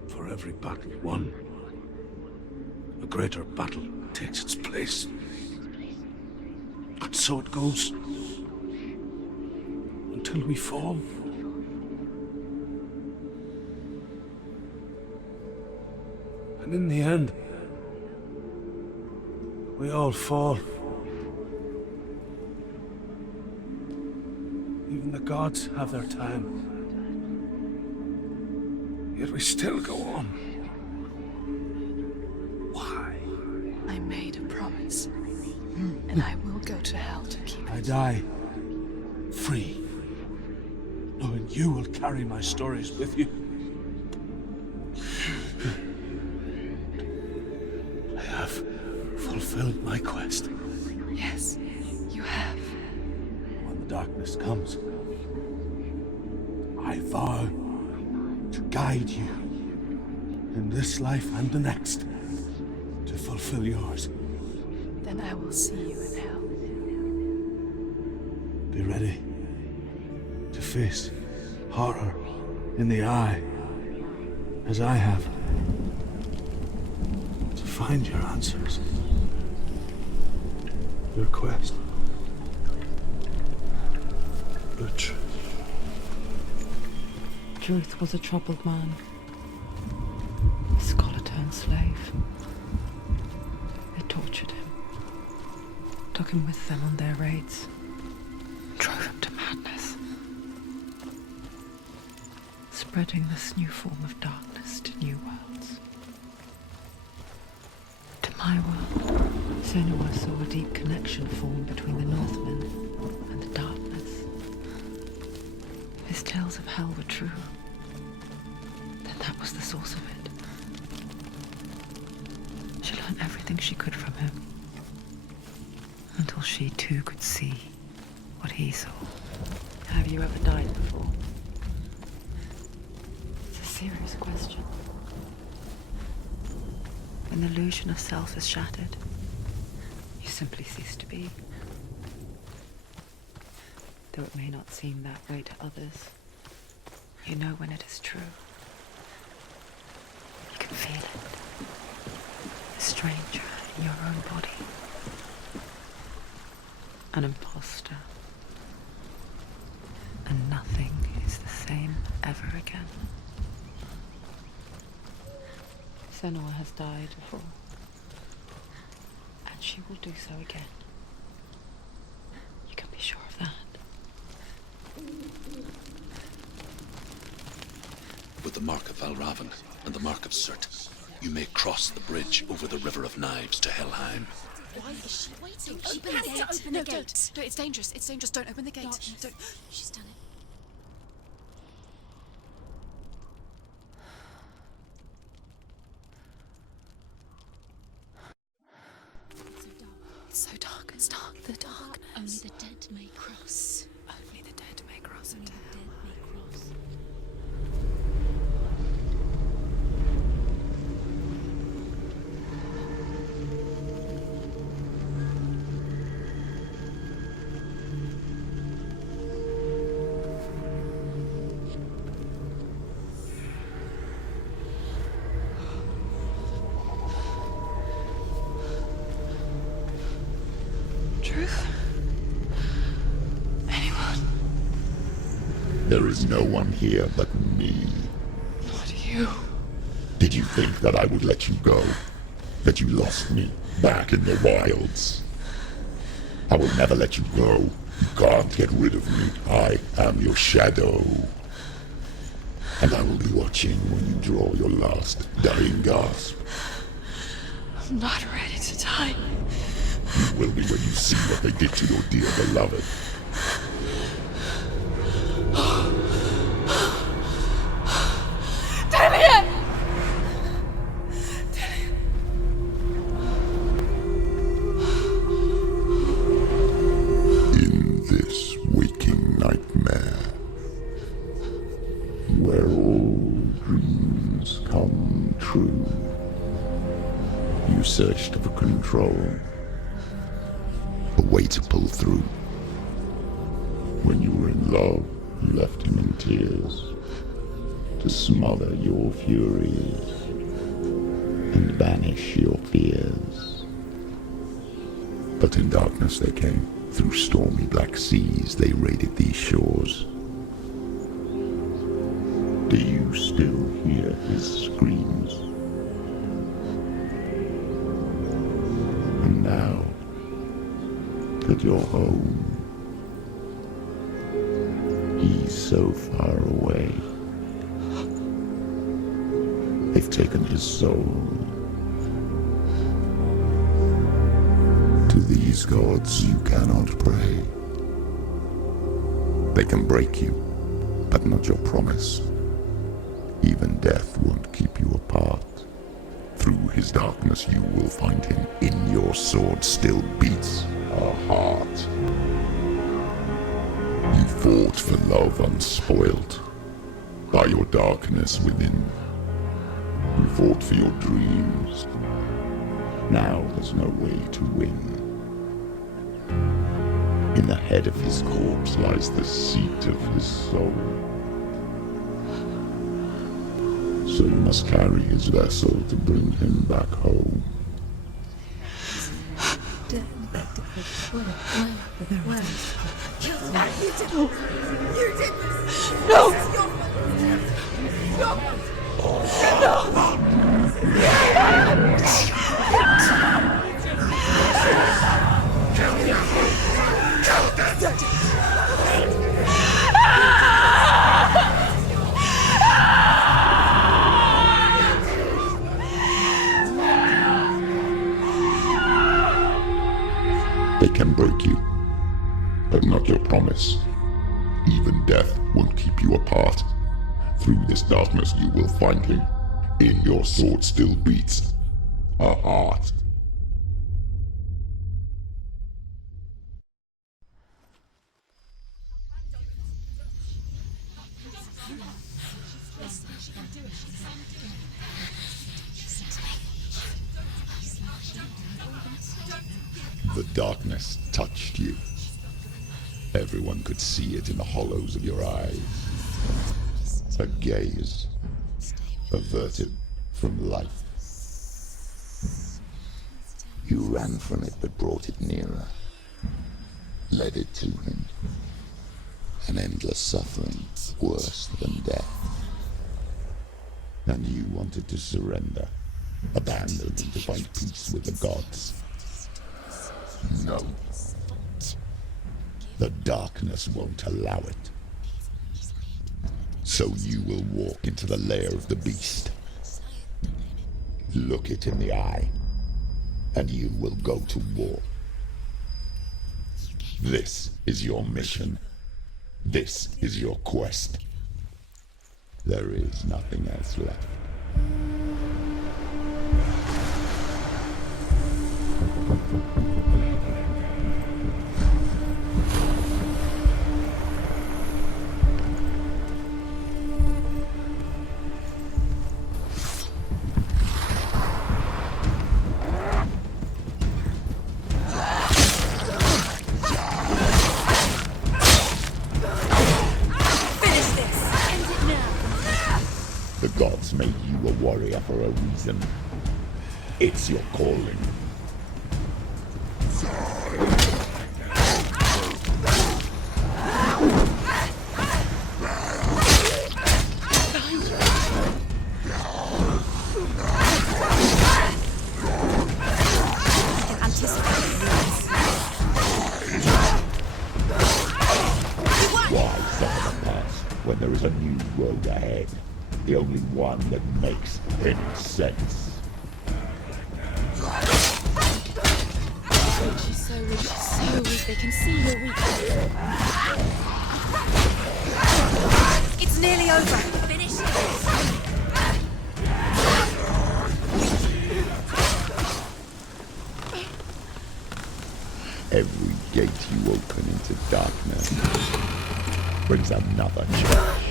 For every battle won, a greater battle takes its place. And so it goes. Until we fall. And in the end, we all fall. Even the gods have their time. Yet we still go on. Why? I made a promise, and I will go to hell to keep it. I die free, knowing you will carry my stories with you. I have fulfilled my quest. Yes, you have. When the darkness comes, I vow to guide you in this life and the next to fulfill yours. Then I will see you in hell. Be ready to face horror in the eye, as I have. To find your answers. Your quest. The truth. Truth was a troubled man, a scholar turned slave. They tortured him, took him with them on their raids, drove him to madness, spreading this new form of darkness to new worlds. To my world, Senua saw a deep connection form between the Northmen and the darkness. His tales of hell were true. Then that was the source of it. She learned everything she could from him, until she too could see what he saw. Have you ever died before? It's a serious question. When the illusion of self is shattered, you simply cease to be. Though it may not seem that way to others, you know when it is true. You can feel it. A stranger in your own body. An imposter. And nothing is the same ever again. Senua has died before. And she will do so again. You can be sure of that. With the mark of Valravan and the mark of Surt, you may cross the bridge over the River of Knives to Helheim. Why is she waiting? Open the gate. Open No, the gate. don't. It's dangerous. It's dangerous. Don't open the gate. Darkness. Don't. She's done it. It's so dark. It's dark. The darkness. Only the dead may cross. Only the dead may cross Only into the hell. dead may cross. Truth? Anyone? There is no one here but me. Not you. Did you think that I would let you go? That you lost me back in the wilds? I will never let you go. You can't get rid of me. I am your shadow. And I will be watching when you draw your last dying gasp. I'm not ready to die. You will be when you see what they did to your dear beloved. Delia! In this waking nightmare, where all dreams come true, you searched for control, a way to pull through. When you were in love, you left him in tears, to smother your furies and banish your fears. But in darkness they came, through stormy black seas they raided these shores. Do you still hear his screams? And now that you're home, he's so far away. They've taken his soul. To these gods you cannot pray. They can break you, but not your promise. Even death won't keep you apart. Through his darkness you will find him. In your sword still beats a heart. You fought for love unspoilt by your darkness within. You fought for your dreams. Now there's no way to win. In the head of his corpse lies the seat of his soul. So you must carry his vessel to bring him back home. You did this! No! This is your fault! They can break you, but not your promise. Even death won't keep you apart. Through this darkness you will find him. In your sword still beats a heart. The darkness touched you. Everyone could see it in the hollows of your eyes. A gaze averted from life. You ran from it but brought it nearer. Led it to him. An endless suffering worse than death. And you wanted to surrender. Abandon and to find peace with the gods. No. The darkness won't allow it. So you will walk into the lair of the beast. Look it in the eye, and you will go to war. This is your mission. This is your quest. There is nothing else left. The gods made you a warrior for a reason. It's your calling. Why suffer the past when there is a new road ahead? The only one that makes any sense. She's so weak, so weak. They can see you're weak. It's nearly over. Finish it. Every gate you open into darkness brings another church.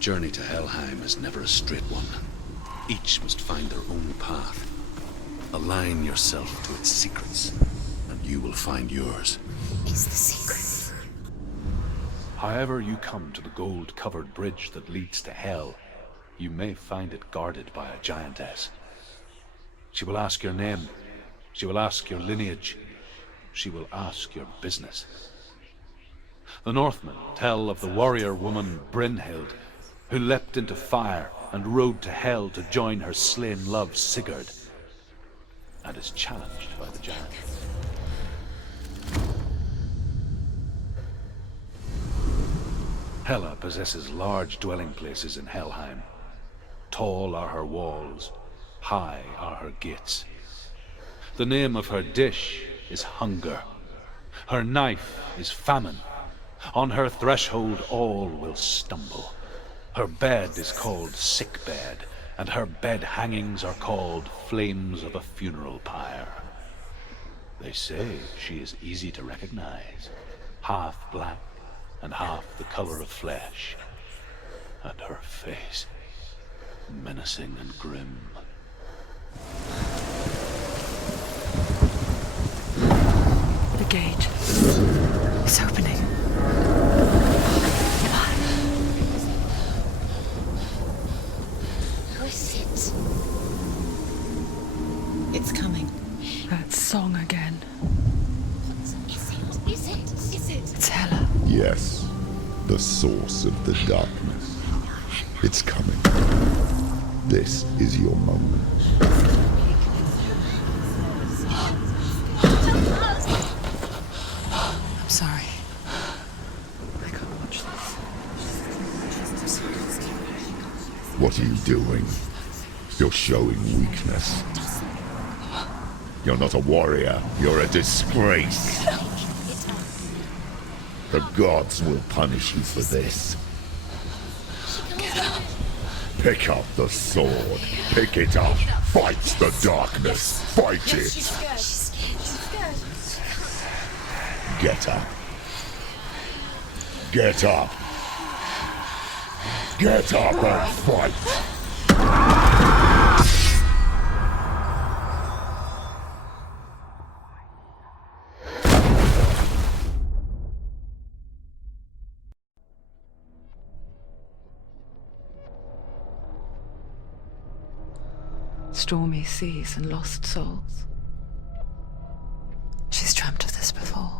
journey to Helheim is never a straight one. Each must find their own path. Align yourself to its secrets, and you will find yours. It's the secret. However you come to the gold-covered bridge that leads to Hell, you may find it guarded by a giantess. She will ask your name. She will ask your lineage. She will ask your business. The Northmen tell of the warrior woman Brynhild, who leapt into fire and rode to Hell to join her slain love Sigurd, and is challenged by the giant. Hela possesses large dwelling places in Helheim. Tall are her walls, high are her gates. The name of her dish is hunger. Her knife is famine. On her threshold all will stumble. Her bed is called sick bed, and her bed hangings are called flames of a funeral pyre. They say she is easy to recognize, half black and half the color of flesh, and her face menacing and grim. The gate is opening. Who is it? It's coming. That song again. Is it? It's Hela. Yes, the source of the darkness. It's coming. This is your moment. I'm sorry. I can't watch this. What are you doing? You're showing weakness. You're not a warrior. You're a disgrace. The gods will punish you for this. Pick up the sword. Pick it up. Fight the darkness. Fight it. Get up. Get up. Get up and fight. Stormy seas and lost souls. She's dreamt of this before.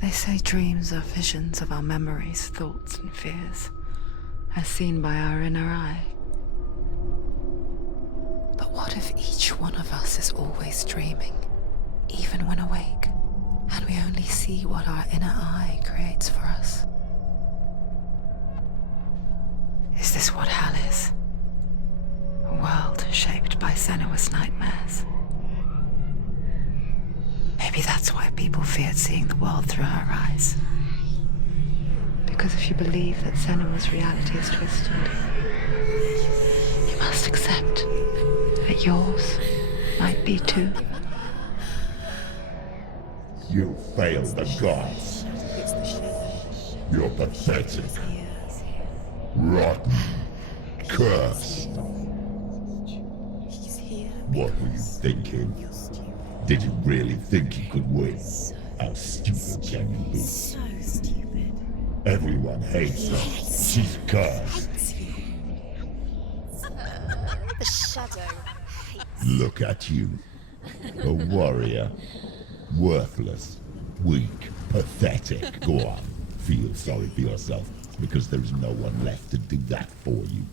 They say dreams are visions of our memories, thoughts and fears, as seen by our inner eye. But what if each one of us is always dreaming, even when awake, and we only see what our inner eye creates for us? Is this what hell is? A world shaped by Senua's nightmares. Maybe that's why people feared seeing the world through her eyes. Because if you believe that Senua's reality is twisted, you must accept that yours might be too. You failed the gods. You're pathetic. Rotten. Cursed. What were you thinking? Did you really think you could win? How stupid can you be? So stupid. Everyone hates her. She's cursed. The shadow hates. Look at you. A warrior. Worthless. Weak. Pathetic. Go on. Feel sorry for yourself, because there is no one left to do that for you.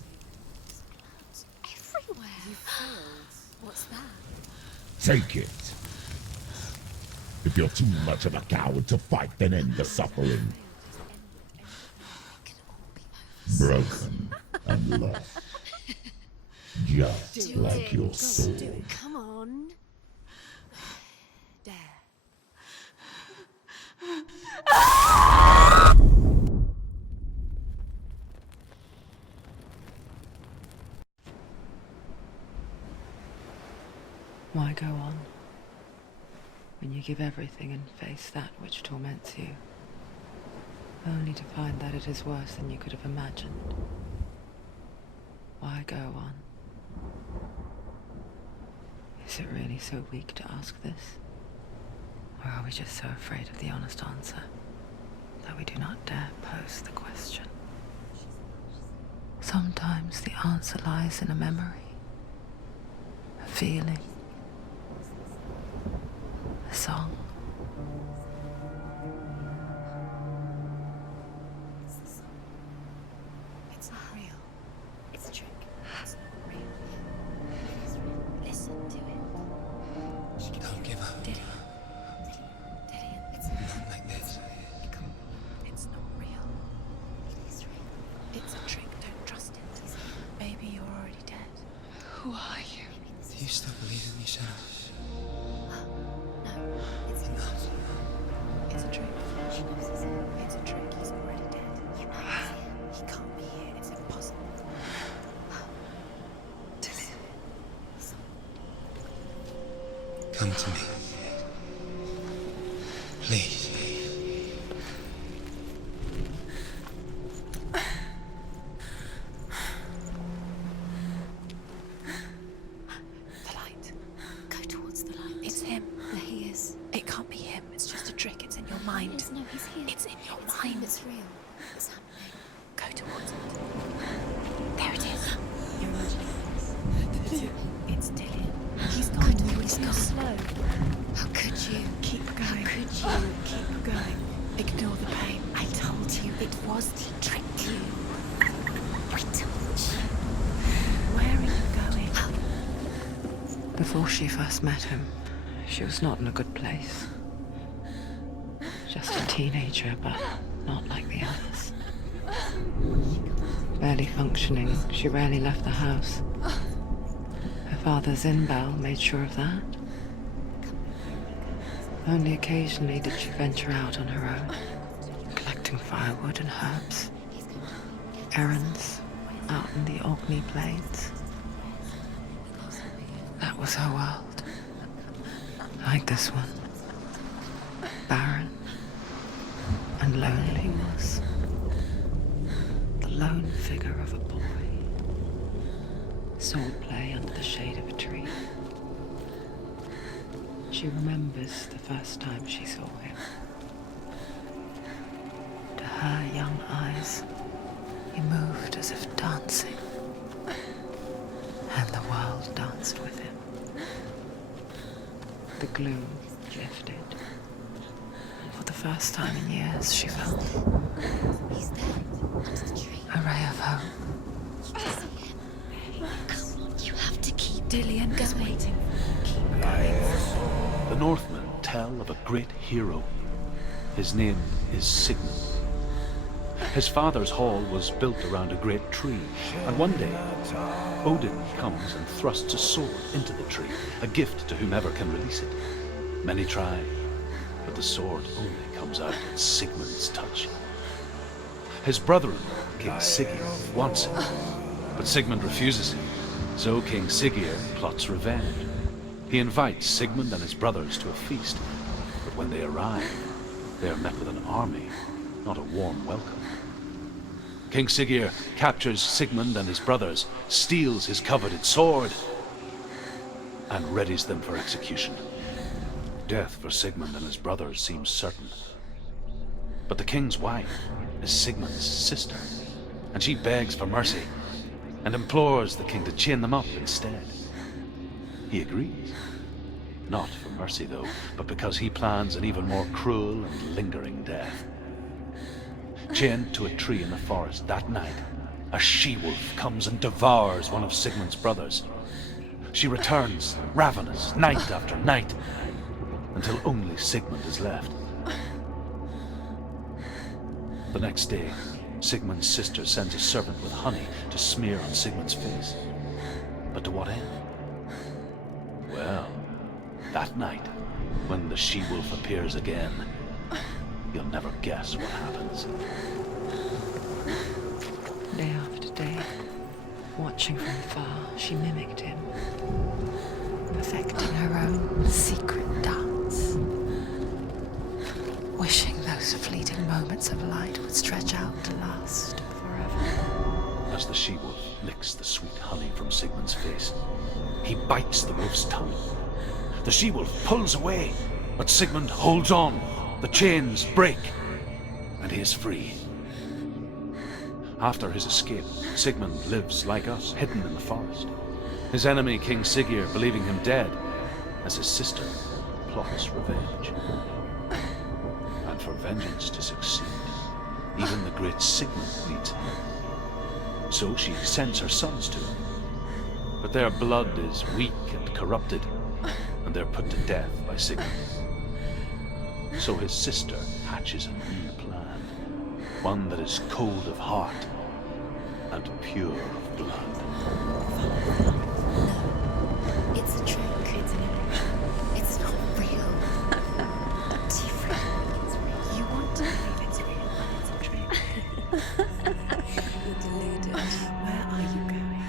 Everywhere. You failed. What's that? Take it. If you're too much of a coward to fight, then end the suffering. Broken and lost. Just like your soul. Come on. There. Why go on when you give everything and face that which torments you? only to find that it is worse than you could have imagined. Why go on? Is it really so weak to ask this? Or are we just so afraid of the honest answer that we do not dare pose the question? Sometimes the answer lies in a memory, a feeling, a song. It's not real. It's a trick. It's not real. It is real. Listen to it. Don't give up. Dillian, it's Not like this. It's not real. It is real. It's a trick. Don't trust it. Maybe you're already dead. Who are you? Do you still believe in me, Senua? No, it's not. It's a trick. She knows he's here. It's a trick. He's already dead. You know he's here. He can't be here. It's impossible. Dillian. Come to me. Please. The light. Go towards the light. It's him. There he is. It can't be him. It's just a trick. It's in your mind. No, he's here. It's in your mind. It's real. It's happening. Go towards it. There it is. You're imagining this. It's Dillian. He's gone. He's gone. Slow. How could you? Keep going. How could you? Keep going. Ignore the pain. I told you it was to trick you. I told you. Where are you going? Before she first met him, she was not in a good place. Just a teenager, but not like the others. Barely functioning, she rarely left the house. Her father's in-bell made sure of that. Only occasionally did she venture out on her own, collecting firewood and herbs. Errands out in the Orkney Plains. That was her world. Like this one. Barren and lonely he was. The lone figure of a boy. Swordplay under the shade of a tree. She remembers the first time she saw him. To her young eyes, he moved as if dancing. And the world danced with him. The gloom lifted. And for the first time in years, she felt He's there. Under the tree. a ray of hope. Come on, you have to keep Dillian going. Keep going. The Northmen tell of a great hero. His name is Sigmund. His father's hall was built around a great tree, and one day Odin comes and thrusts a sword into the tree, a gift to whomever can release it. Many try, but the sword only comes out at Sigmund's touch. His brother-in-law, King Siggeir, wants it, but Sigmund refuses him, so King Siggeir plots revenge. He invites Sigmund and his brothers to a feast, but when they arrive, they are met with an army, not a warm welcome. King Siggeir captures Sigmund and his brothers, steals his coveted sword, and readies them for execution. Death for Sigmund and his brothers seems certain. But the king's wife is Sigmund's sister, and she begs for mercy and implores the king to chain them up instead. He agrees. Not for mercy, though, but because he plans an even more cruel and lingering death. Chained to a tree in the forest that night, a she-wolf comes and devours one of Sigmund's brothers. She returns, ravenous, night after night, until only Sigmund is left. The next day, Sigmund's sister sends a servant with honey to smear on Sigmund's face. But to what end? Well, that night, when the she-wolf appears again, you'll never guess what happens. Day after day, watching from afar, she mimicked him, perfecting her own secret dance, wishing those those fleeting moments of light would stretch out to last forever. As the she-wolf licks the sweet honey from Sigmund's face, he bites the wolf's tongue. The she-wolf pulls away, but Sigmund holds on. The chains break, and he is free. After his escape, Sigmund lives like us, hidden in the forest. His enemy, King Siggeir, believing him dead, as his sister plots revenge. And for vengeance to succeed, even the great Sigmund needs help. So she sends her sons to him. But their blood is weak and corrupted, and they're put to death by Sigmund. So his sister hatches a new plan, one that is cold of heart and pure of blood. It's a trick. It's an illusion. It's not real. Different. It's real. You want to believe it's real, but it's a trick. You're deluded. Where are you going?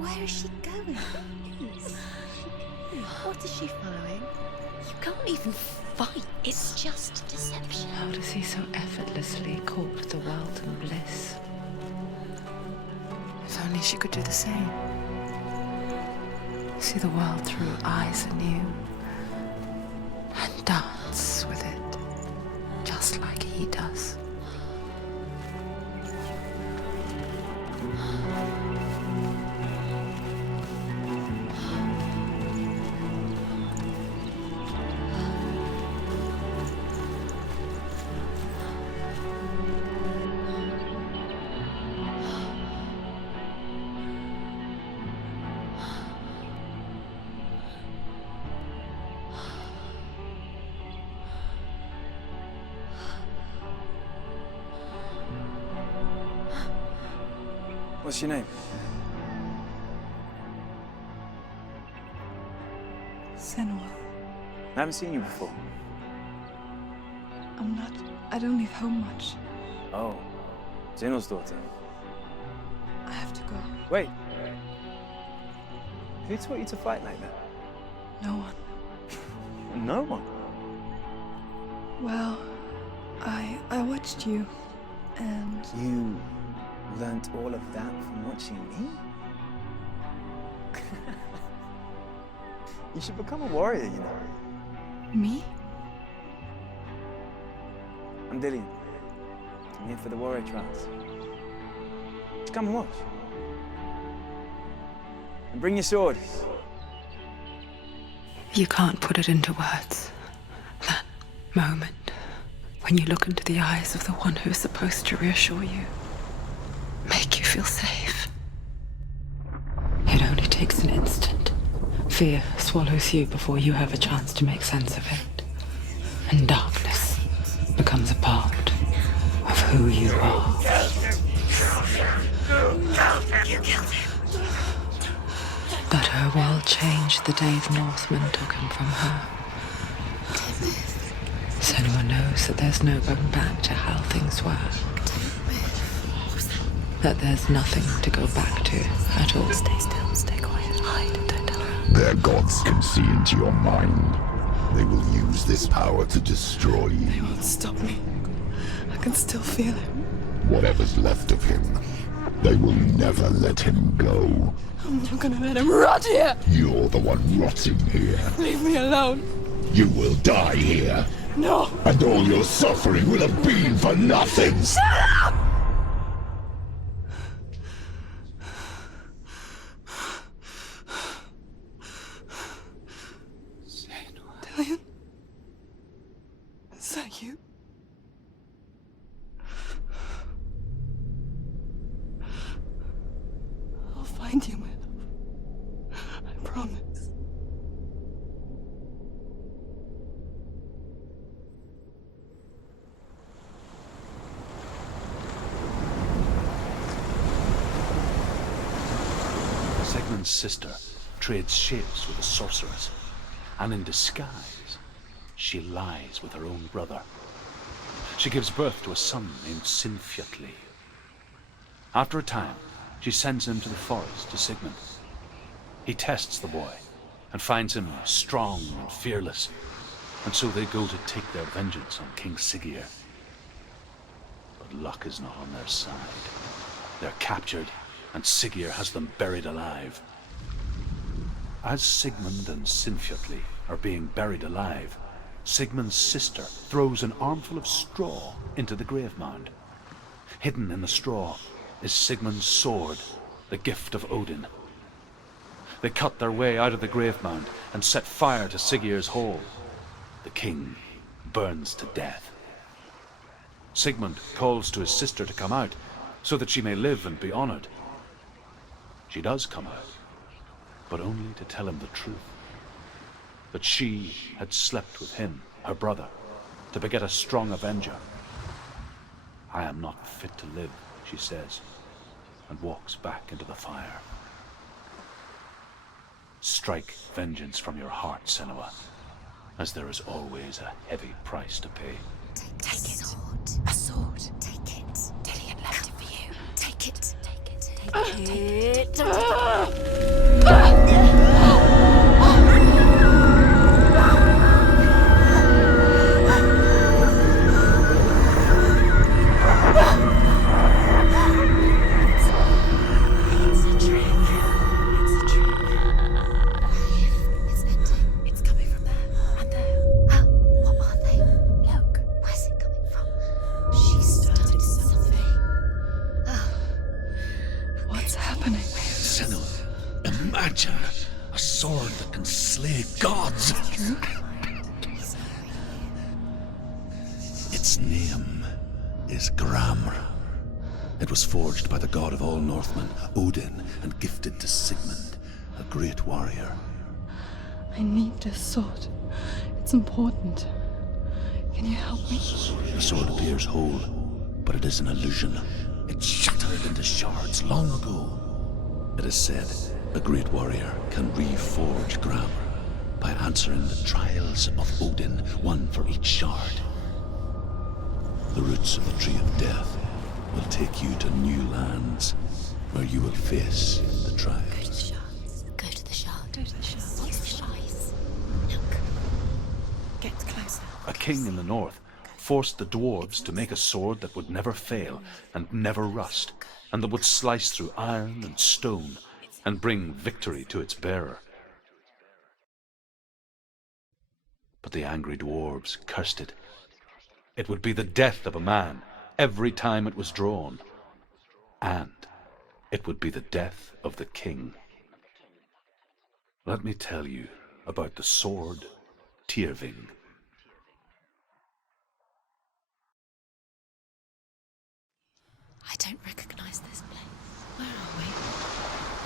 Where is she going? What is she following? You can't even fight. It's just deception. How does he so effortlessly court the world and bliss? If only she could do the same. See the world through eyes anew and dance with it, just like he does. What's your name? Senua. I haven't seen you before. I don't leave home much. Oh, Zenua's daughter. I have to go. Wait. Who taught you to fight like that? No one. No one? Well, I watched you, and... You learnt all of that from watching me? You should become a warrior, you know. Me? I'm Dillian. I'm here for the warrior trials. Just come and watch. And bring your sword. You can't put it into words. That moment when you look into the eyes of the one who's supposed to reassure you, make you feel safe. It only takes an instant. Fear swallows you before you have a chance to make sense of it. And darkness becomes a part of who you are. You killed him. But her world changed the day the Northmen took him from her. Senua knows that there's no going back to how things were. That there's nothing to go back to at all. Stay still, stay quiet, hide, don't tell her. Their gods can see into your mind. They will use this power to destroy you. They won't stop me. I can still feel him. Whatever's left of him, they will never let him go. I'm not gonna let him rot here! You're the one rotting here. Leave me alone. You will die here. No! And all your suffering will have been for nothing. Shut up! Dillian? Is that you? I'll find you, my love. I promise. Sigmund's sister trades shapes with a sorceress, and in disguise, she lies with her own brother. She gives birth to a son named Sinfjotli. After a time, she sends him to the forest to Sigmund. He tests the boy and finds him strong and fearless, and so they go to take their vengeance on King Siggeir. But luck is not on their side. They're captured, and Siggeir has them buried alive. As Sigmund and Sinfjotli are being buried alive, Sigmund's sister throws an armful of straw into the grave mound. Hidden in the straw is Sigmund's sword, the gift of Odin. They cut their way out of the grave mound and set fire to Siggeir's hole. The king burns to death. Sigmund calls to his sister to come out so that she may live and be honored. She does come out, but only to tell him the truth. That she had slept with him, her brother, to beget a strong avenger. I am not fit to live, she says, and walks back into the fire. Strike vengeance from your heart, Senua, as there is always a heavy price to pay. Take it. A sword. Take it. Dillian left it for you. Take it. Take it. Take it. Its name is Gramr. It was forged by the god of all Northmen, Odin, and gifted to Sigmund, a great warrior. I need this sword. It's important. Can you help me? The sword appears whole, but it is an illusion. It shattered into shards long ago. It is said a great warrior can reforge Gramr by answering the trials of Odin, one for each shard. The roots of the Tree of Death will take you to new lands where you will face the trials. Go to the shard. Go to the shard. What's the shard? Look. Get closer. A king in the north forced the dwarves to make a sword that would never fail and never rust, and that would slice through iron and stone and bring victory to its bearer. But the angry dwarves cursed it. It would be the death of a man every time it was drawn. And it would be the death of the king. Let me tell you about the sword Tyrving. I don't recognize this place. Where are we?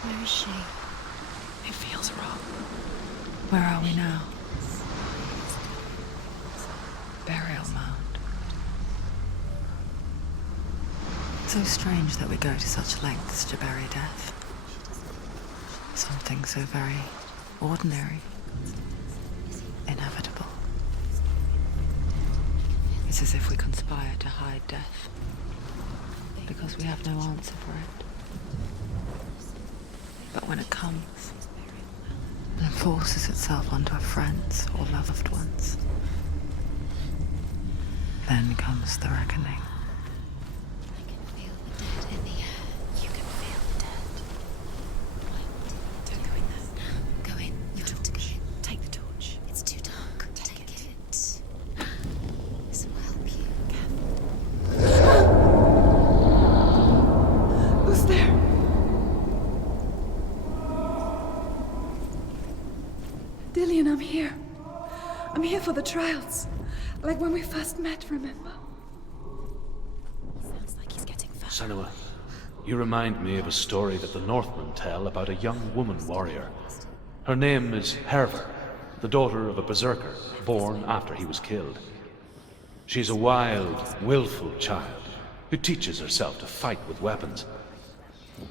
Where is she? It feels wrong. Where are we now? Burial mound. So strange that we go to such lengths to bury death. Something so very ordinary, inevitable. It's as if we conspire to hide death, because we have no answer for it. But when it comes, and forces itself onto our friends or loved ones, then comes the reckoning. I can feel the dead in the air. You can feel the dead. Don't go in there. Go in. You have to go in. Take the torch. It's too dark. Take it. This will help you. Who's there? Dillian, I'm here. I'm here for the trials. Like when we first met, remember? Sounds like he's getting faster. Senua, you remind me of a story that the Northmen tell about a young woman warrior. Her name is Hervor, the daughter of a berserker, born after he was killed. She's a wild, willful child who teaches herself to fight with weapons.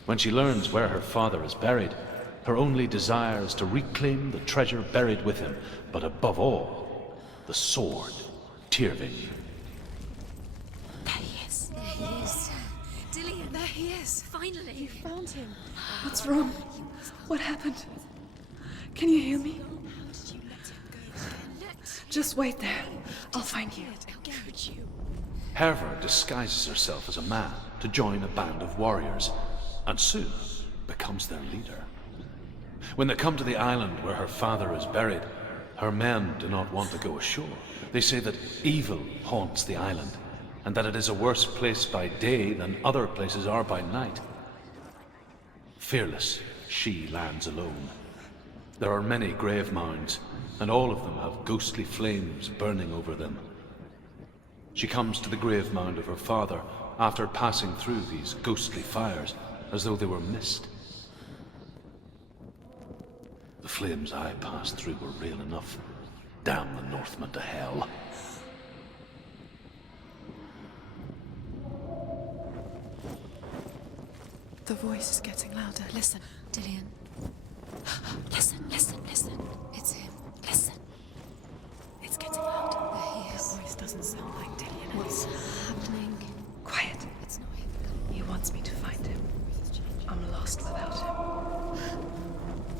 When she learns where her father is buried, her only desire is to reclaim the treasure buried with him, but above all, the sword Tyrving. There he is. There he is. Dillian, there he is. Finally. You found him. What's wrong? What happened? Can you hear me? How did you let him go? Just wait there. I'll find you. How could you? Herva disguises herself as a man to join a band of warriors, and soon becomes their leader. When they come to the island where her father is buried, her men do not want to go ashore. They say that evil haunts the island, and that it is a worse place by day than other places are by night. Fearless, she lands alone. There are many grave mounds, and all of them have ghostly flames burning over them. She comes to the grave mound of her father after passing through these ghostly fires as though they were mist. The flames I passed through were real enough. Damn the Northmen to hell. The voice is getting louder. Listen, Dillian. Listen, listen, listen. It's him. Listen. It's getting louder. There he is. The voice doesn't sound like Dillian. What's happening? Quiet. It's not him. He wants me to find him. I'm lost without him.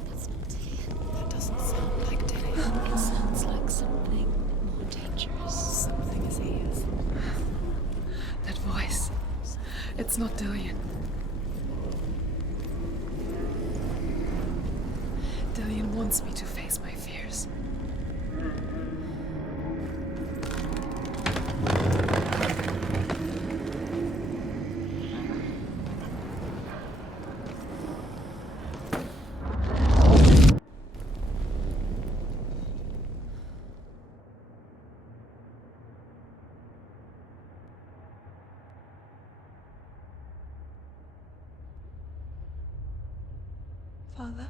That's not Dillian. That doesn't sound like Dillian. It sounds like something more dangerous. Something is ears. That voice. It's not Dillian. Dillian wants me to face my fears. Father?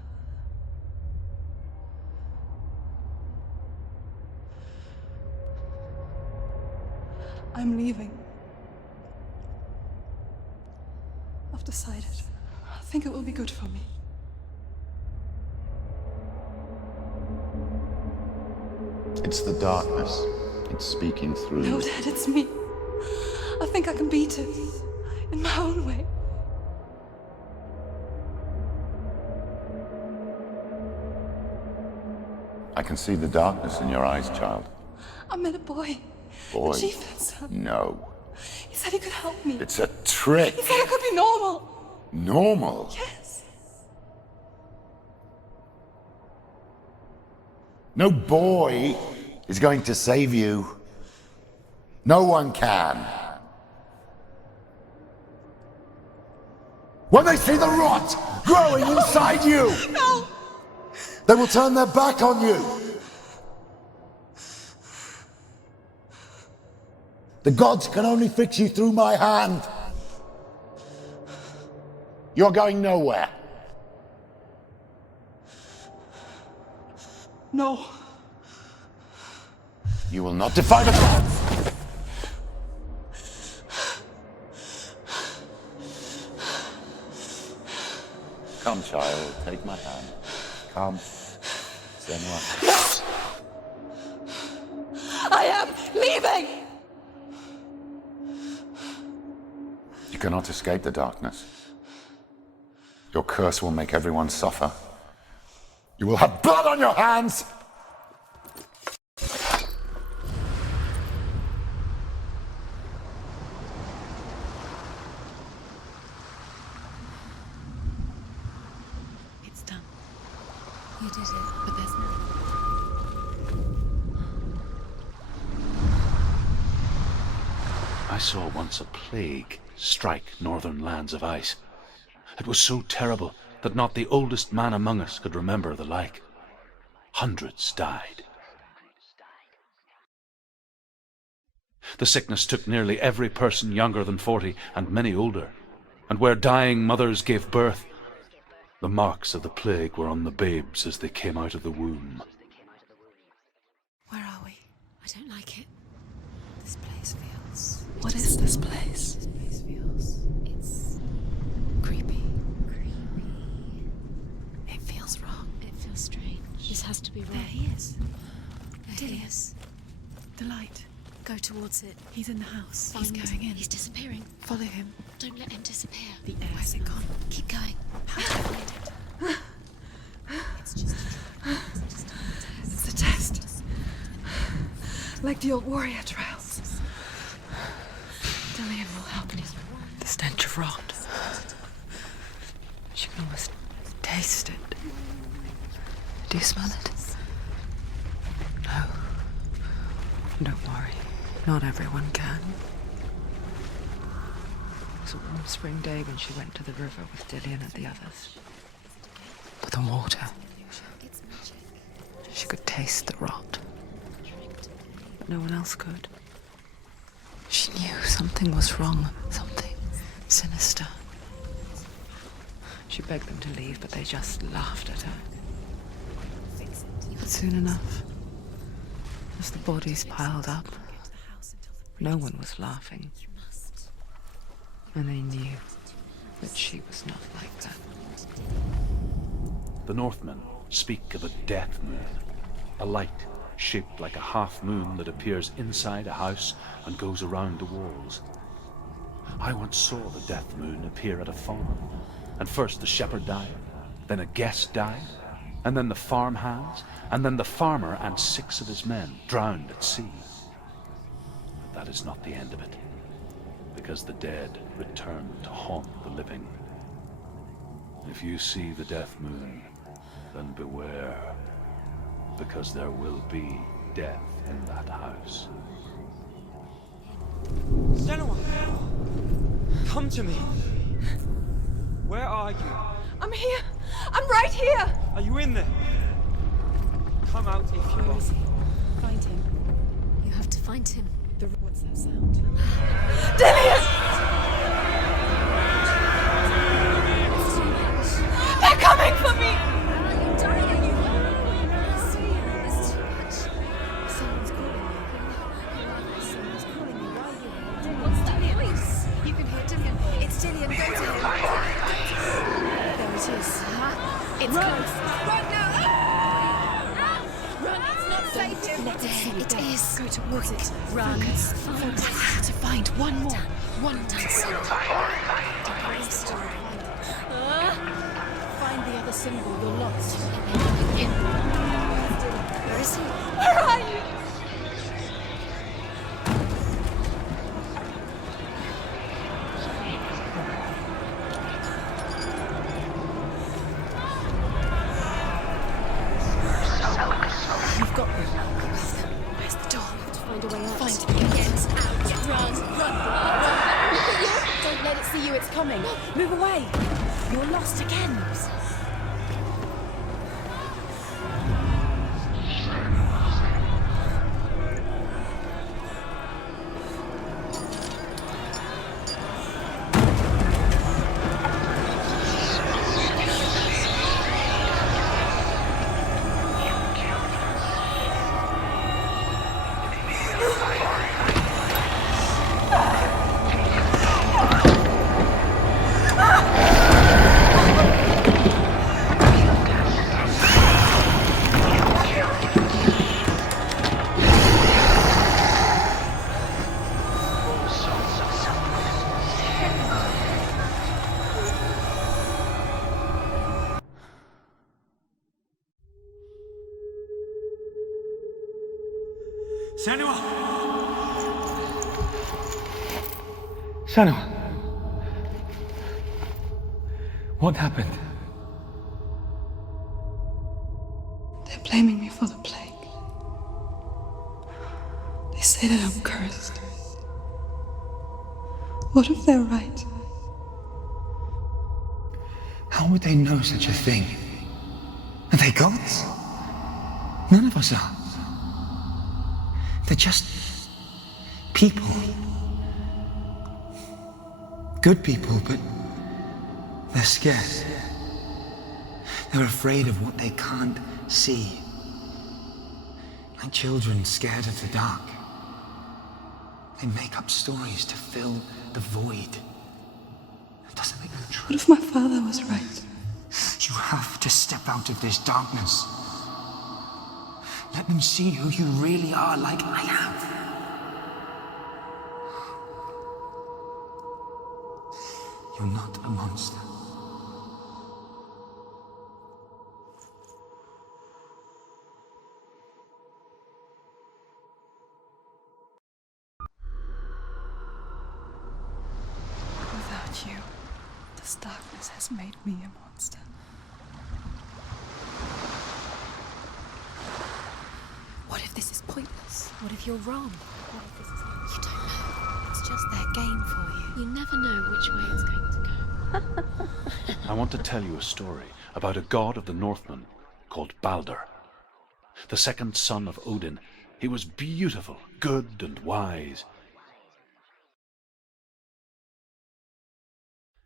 I'm leaving. I've decided. I think it will be good for me. It's the darkness. It's speaking through No, you. Dad, it's me. I think I can beat it. In my own way. I can see the darkness in your eyes, child. I met a boy. Boy. The chieftain's son. No. He said he could help me. It's a trick. He said I could be normal. Normal? Yes. No boy is going to save you. No one can. When they see the rot growing inside you, No! they will turn their back on you. The gods can only fix you through my hand. You're going nowhere. No. You will not defy the gods. Come, child, take my hand. Come. Senua. No! I am leaving! You cannot escape the darkness. Your curse will make everyone suffer. You will have blood on your hands! It's done. You did it. But there's no... I saw once a plague strike northern lands of ice. It was so terrible that not the oldest man among us could remember the like. Hundreds died. The sickness took nearly every person younger than 40 and many older, and where dying mothers gave birth, the marks of the plague were on the babes as they came out of the womb. Where are we? I don't like it. This place feels... What is this place? This place feels... It's... creepy. Creepy. It feels wrong. It feels strange. This has to be wrong. There he is. There he is. The light. Go towards it. He's in the house. Find... He's going in. He's disappearing. Follow him. Don't let him disappear. The air. Where's it gone? Keep going. How do I find it? It's just a trial. It's just a test. It's a test. Like the old warrior trials. stench of rot. She can almost taste it. Do you smell it? No. Don't worry. Not everyone can. It was a warm spring day when she went to the river with Dillian and the others. But the water... She could taste the rot. But no one else could. She knew something was wrong. Something sinister. She begged them to leave, but they just laughed at her. But soon enough, as the bodies piled up, no one was laughing. And they knew that she was not like that. The Northmen speak of a death moon, a light shaped like a half moon that appears inside a house and goes around the walls. I once saw the death moon appear at a farm, and first the shepherd died, then a guest died, and then the farmhands, and then the farmer and 6 of his men drowned at sea. But that is not the end of it, because the dead return to haunt the living. If you see the death moon, then beware, because there will be death in that house. Senua! Come to me! Where are you? I'm here! I'm right here! Are you in there? Come out if you are. Find him. You have to find him. What's that sound? Dillian! They're coming for me! You're dying! There's too much. Someone's calling you. Someone's calling you. Why are you? What's that voice? You can hear Dillian. It's Dillian. Go to him. There it is. It's close. Run now! Run! It's not safe. Let it see. It is. Go towards it. Run. Focus. I have to find one more. One more. Find the other symbol. You're lost. Where is he? Where are you? You've got them. Where's the door? We have to find a way out. Find it. Get out. Run. Look at you. Don't let it see you. It's coming. Move away. You're lost again. Senua! Senua! What happened? They're blaming me for the plague. They say that I'm cursed. What if they're right? How would they know such a thing? Are they gods? None of us are. They're just people. Good people, but they're scared. They're afraid of what they can't see. Like children scared of the dark. They make up stories to fill the void. That doesn't make them true. What if my father was right? You have to step out of this darkness. Let them see who you really are, like I have. You're not a monster. Without This darkness has made me a monster. What if this is pointless? What if you're wrong? What if this is... You don't know. It's just their game for you. You never know which way it's going to go. I want to tell you a story about a god of the Northmen called Balder. The second son of Odin. He was beautiful, good, and wise.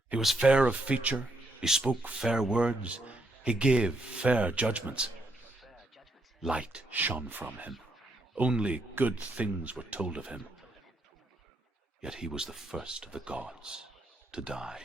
He was fair of feature, he spoke fair words, he gave fair judgments. Light shone from him. Only good things were told of him. Yet he was the first of the gods to die.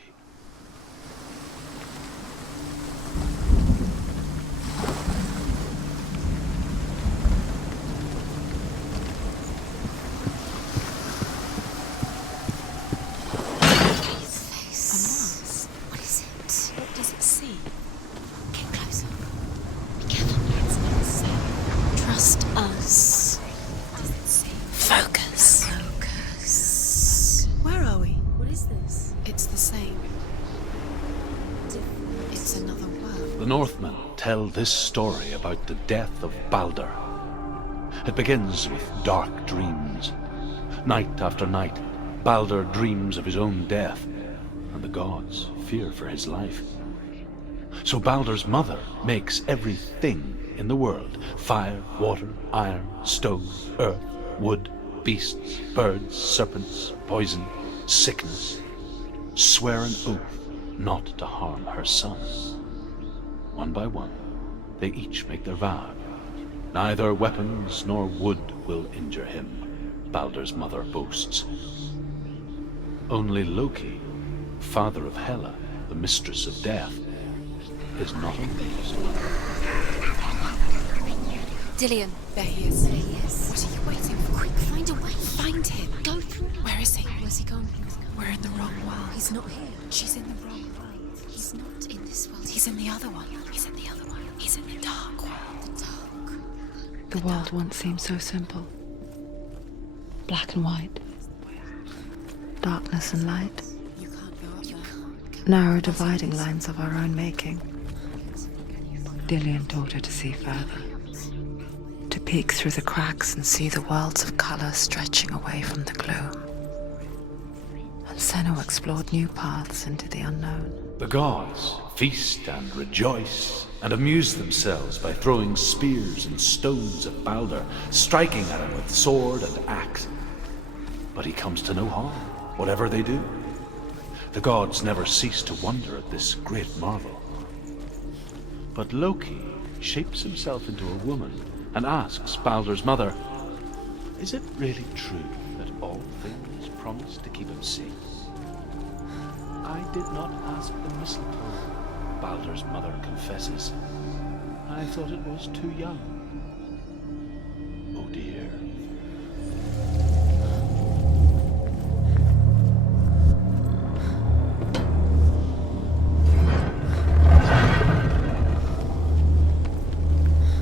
The Northmen tell this story about the death of Balder. It begins with dark dreams. Night after night, Balder dreams of his own death, and the gods fear for his life. So Balder's mother makes everything in the world: fire, water, iron, stone, earth, wood, beasts, birds, serpents, poison, sickness, swear an oath not to harm her son. One by one, they each make their vow. Neither weapons nor wood will injure him, Balder's mother boasts. Only Loki, father of Hela, the mistress of death, is not amused. Dillion, there he is. There he is. What are you waiting for? Quick, find a way. Find him. Go through. Where is he? Where's he gone? We're in the wrong world. He's not here. She's in the wrong world. He's not in this world. He's in the other one. He's in the other one. He's in the dark world. The dark. The world once seemed so simple. Black and white. Darkness and light. Narrow dividing lines of our own making. Dillion taught her to see further. To peek through the cracks and see the worlds of colour stretching away from the gloom. And Senua explored new paths into the unknown. The gods feast and rejoice and amuse themselves by throwing spears and stones at Balder, striking at him with sword and axe. But he comes to no harm, whatever they do. The gods never cease to wonder at this great marvel. But Loki shapes himself into a woman and asks Balder's mother, "Is it really true that all things promise to keep him safe?" "I did not ask the mistletoe," Balder's mother confesses. "I thought it was too young." Oh dear.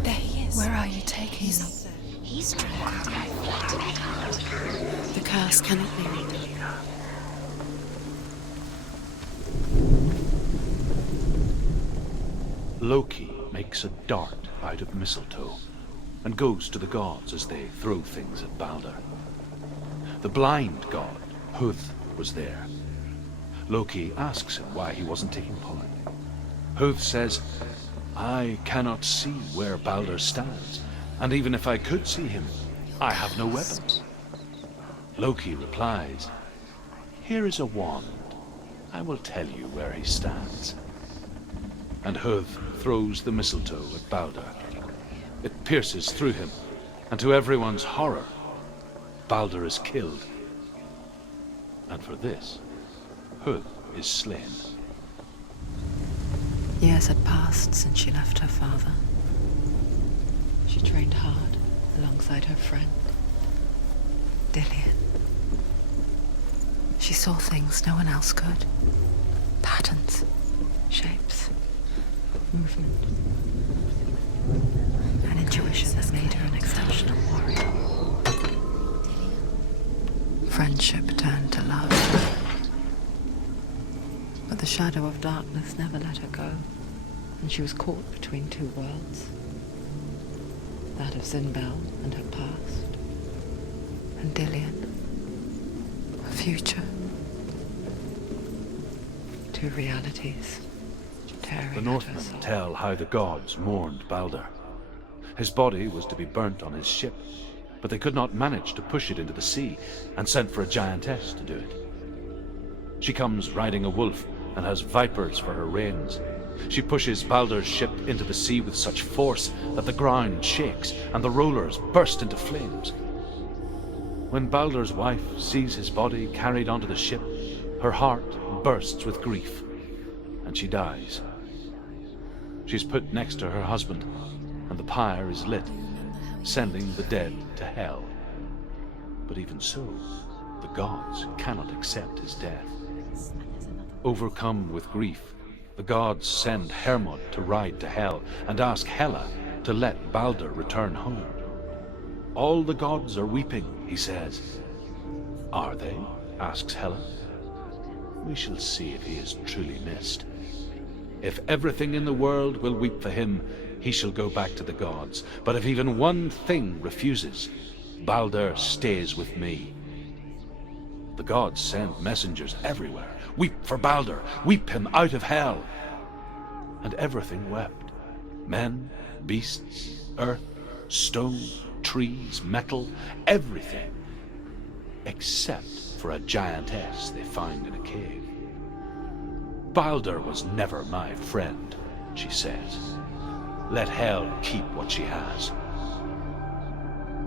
There he is. Where are you taking me? He's trying to the curse cannot be removed. Loki makes a dart out of mistletoe and goes to the gods as they throw things at Balder. The blind god, Huth, was there. Loki asks him why he wasn't taking part. Huth says, "I cannot see where Balder stands, and even if I could see him, I have no weapons." Loki replies, "Here is a wand. I will tell you where he stands." And Huth throws the mistletoe at Balder. It pierces through him, and to everyone's horror, Balder is killed. And for this, Huth is slain. Years had passed since she left her father. She trained hard alongside her friend, Dillion. She saw things no one else could. Patterns, shapes, movement. An intuition that made her an exceptional warrior. Friendship turned to love. But the shadow of darkness never let her go, and she was caught between two worlds. That of Zinbel and her past, and Dillian, her future. Two realities, tearing The at Northmen her soul. tell how the gods mourned Balder. His body was to be burnt on his ship, but they could not manage to push it into the sea, and sent for a giantess to do it. She comes riding a wolf and has vipers for her reins. She pushes Balder's ship into the sea with such force that the ground shakes and the rollers burst into flames. When Balder's wife sees his body carried onto the ship, her heart bursts with grief, and she dies. She's put next to her husband, and the pyre is lit, sending the dead to hell. But even so, the gods cannot accept his death. Overcome with grief, the gods send Hermod to ride to hell and ask Hela to let Balder return home. All the gods are weeping, he says. Are they? Asks Hela. We shall see if he is truly missed. If everything in the world will weep for him, he shall go back to the gods. But if even one thing refuses, Balder stays with me. The gods send messengers everywhere. Weep for Balder, weep him out of hell. And everything wept. Men, beasts, earth, stone, trees, metal, everything. Except for a giantess they find in a cave. Balder was never my friend, she says. Let hell keep what she has.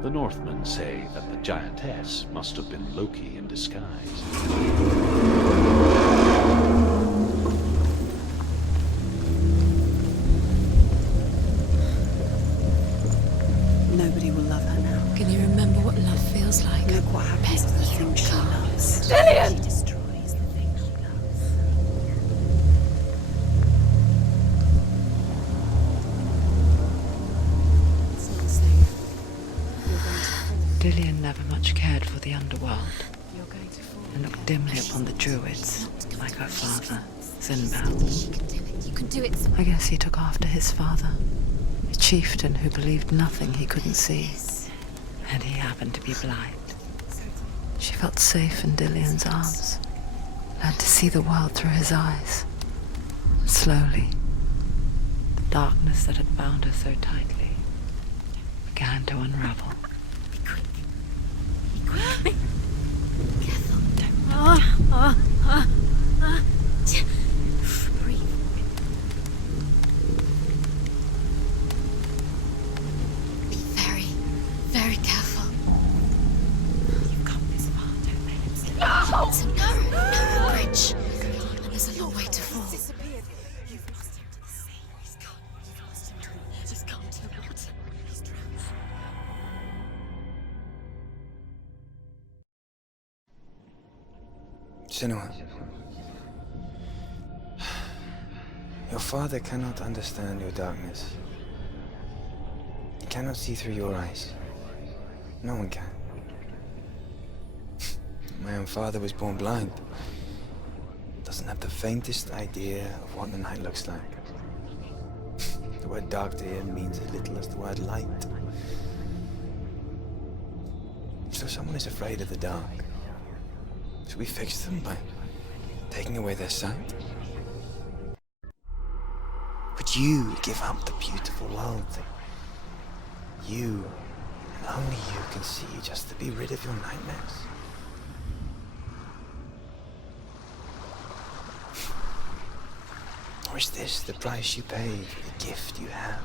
The Northmen say that the giantess must have been Loki in disguise. Nobody will love her now. Can you remember what love feels like? Look what happens to the thing she loves. Dillian! She destroys the thing she loves. Dillian never much cared for the underworld, and looked dimly upon the druids, like her father, Zinbel. You can do it. I guess he took after his father, a chieftain who believed nothing he couldn't see, and he happened to be blind. She felt safe in Dillian's arms, learned to see the world through his eyes. Slowly, the darkness that had bound her so tightly began to unravel. Breathe. Be very, very careful. You've come this far, don't let him slip. No! It's a narrow bridge, and there's a long way to fall. You've lost him to the sea. He's gone. You've lost him to the... He's gone to the water. He's drowned. Senua, your father cannot understand your darkness. He cannot see through your eyes. No one can. My own father was born blind. Doesn't have the faintest idea of what the night looks like. The word dark to him means as little as the word light. So someone is afraid of the dark. Should we fix them by taking away their sight? Would you give up the beautiful world that you, and only you, can see just to be rid of your nightmares? Or is this the price you pay for the gift you have?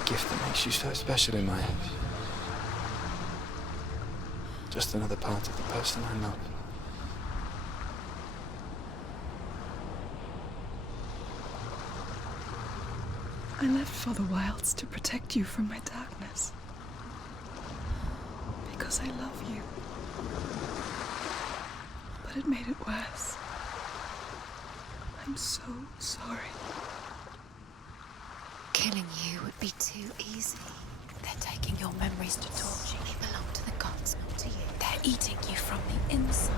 A gift that makes you so special in my eyes. Just another part of the person I love. I left for the wilds to protect you from my darkness. Because I love you. But it made it worse. I'm so sorry. Killing you would be too easy. They're taking your memories to torture. They belong to the gods, not to you. They're eating you from the inside.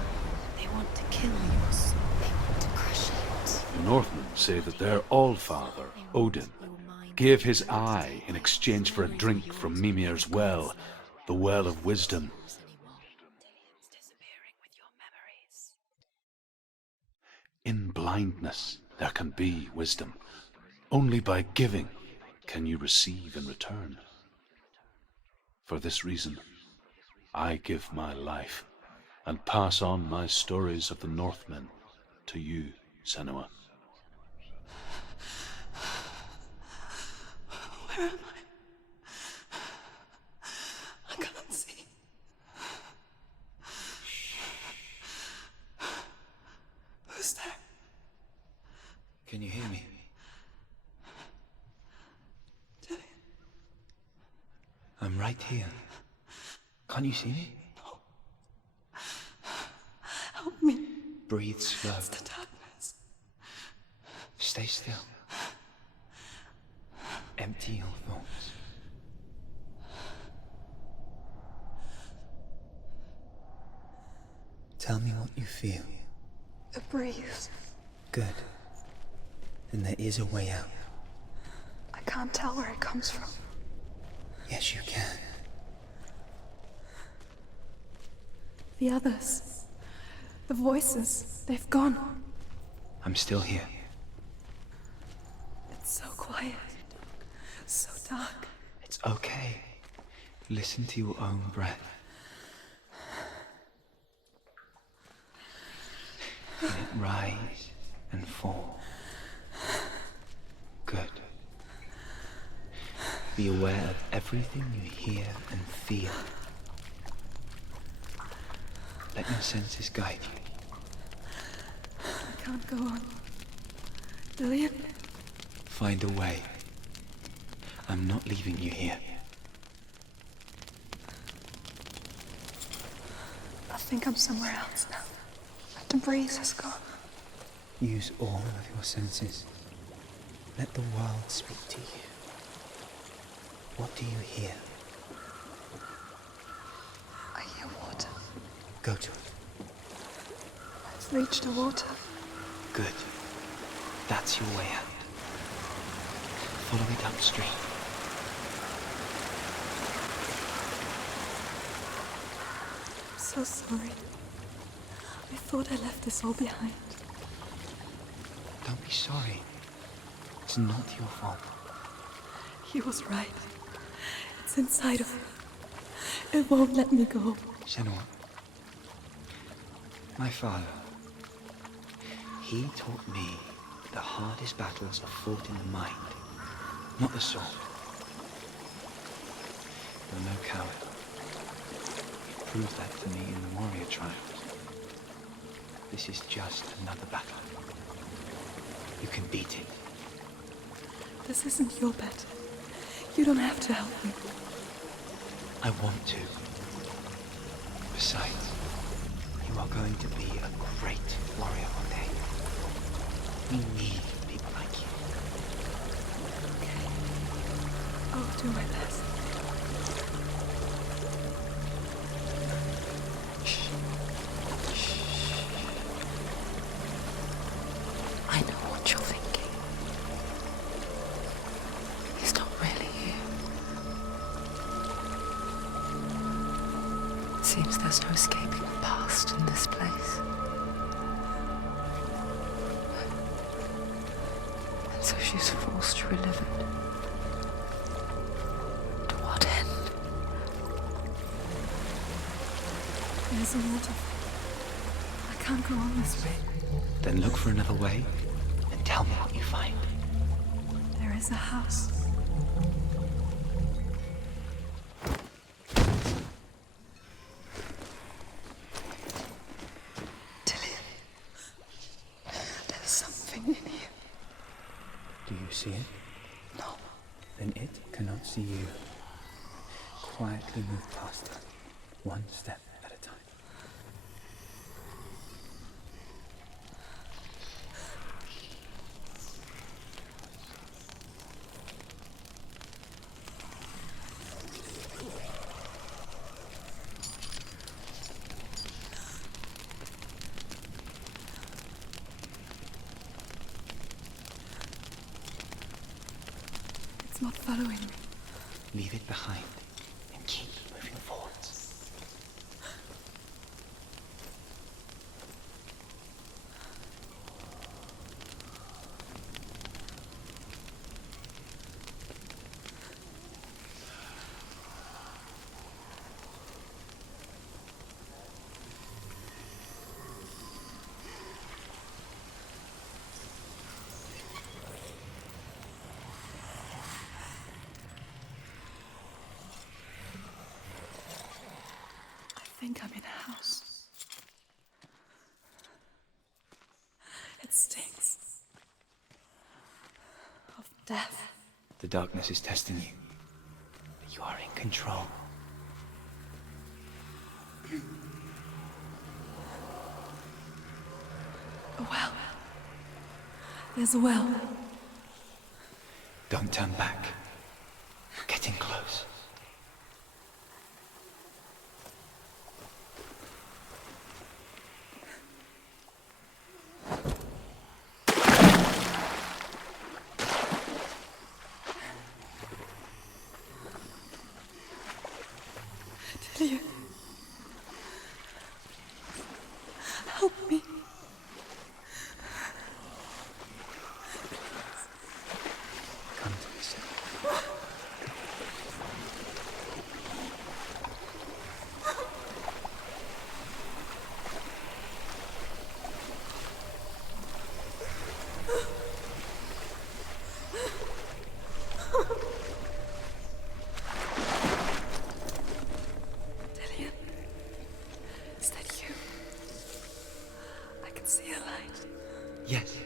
Northmen say that their all-father, Odin, gave his eye in exchange for a drink from Mimir's well, the well of wisdom. In blindness there can be wisdom. Only by giving can you receive in return. For this reason, I give my life and pass on my stories of the Northmen to you, Senua. Where am I? I can't see. Who's there? Can you hear me? Dillian. I'm right here. Can't you see me? No. Help me. Breathe slow. It's the darkness. Stay still. Empty your thoughts. Tell me what you feel. The breeze. Good. Then there is a way out. I can't tell where it comes from. Yes, you can. The others. The voices. They've gone. I'm still here. It's so quiet. So dark. It's okay. Listen to your own breath. Let it rise and fall. Good. Be aware of everything you hear and feel. Let your senses guide you. I can't go on. Dillian? Find a way. I'm not leaving you here. I think I'm somewhere else now. The breeze has gone. Use all of your senses. Let the world speak to you. What do you hear? I hear water. Go to it. I've reached the water. Good. That's your way out. Follow it upstream. I'm so sorry. I thought I left this all behind. Don't be sorry. It's not your fault. He was right. It's inside of me. It won't let me go. Senua. My father. He taught me that the hardest battles are fought in the mind, not the sword. You're no coward. You proved that to me in the warrior trials. This is just another battle. You can beat it. This isn't your battle. You don't have to help me. I want to. Besides, you are going to be a great warrior one day. We need people like you. Okay. I'll do my best. I know what you're thinking. He's not really here. Seems there's no escaping the past in this place. And so she's forced to relive it. To what end? There's a waterfall. I can't go on this way. Then look for another way and tell me what you find. There is a house. Dillian. There's something in here. Do you see it? No. Then it cannot see you. Quietly move past it, one step at a time. not following me. Leave it behind and keep moving forwards. I think I'm in a house. It stinks of death. The darkness is testing you, but you are in control. A well. There's a well. Don't turn back. We're getting close. Delia. Help me. Come to me, Senua. Delia. Is that you? I can see a light. Yes,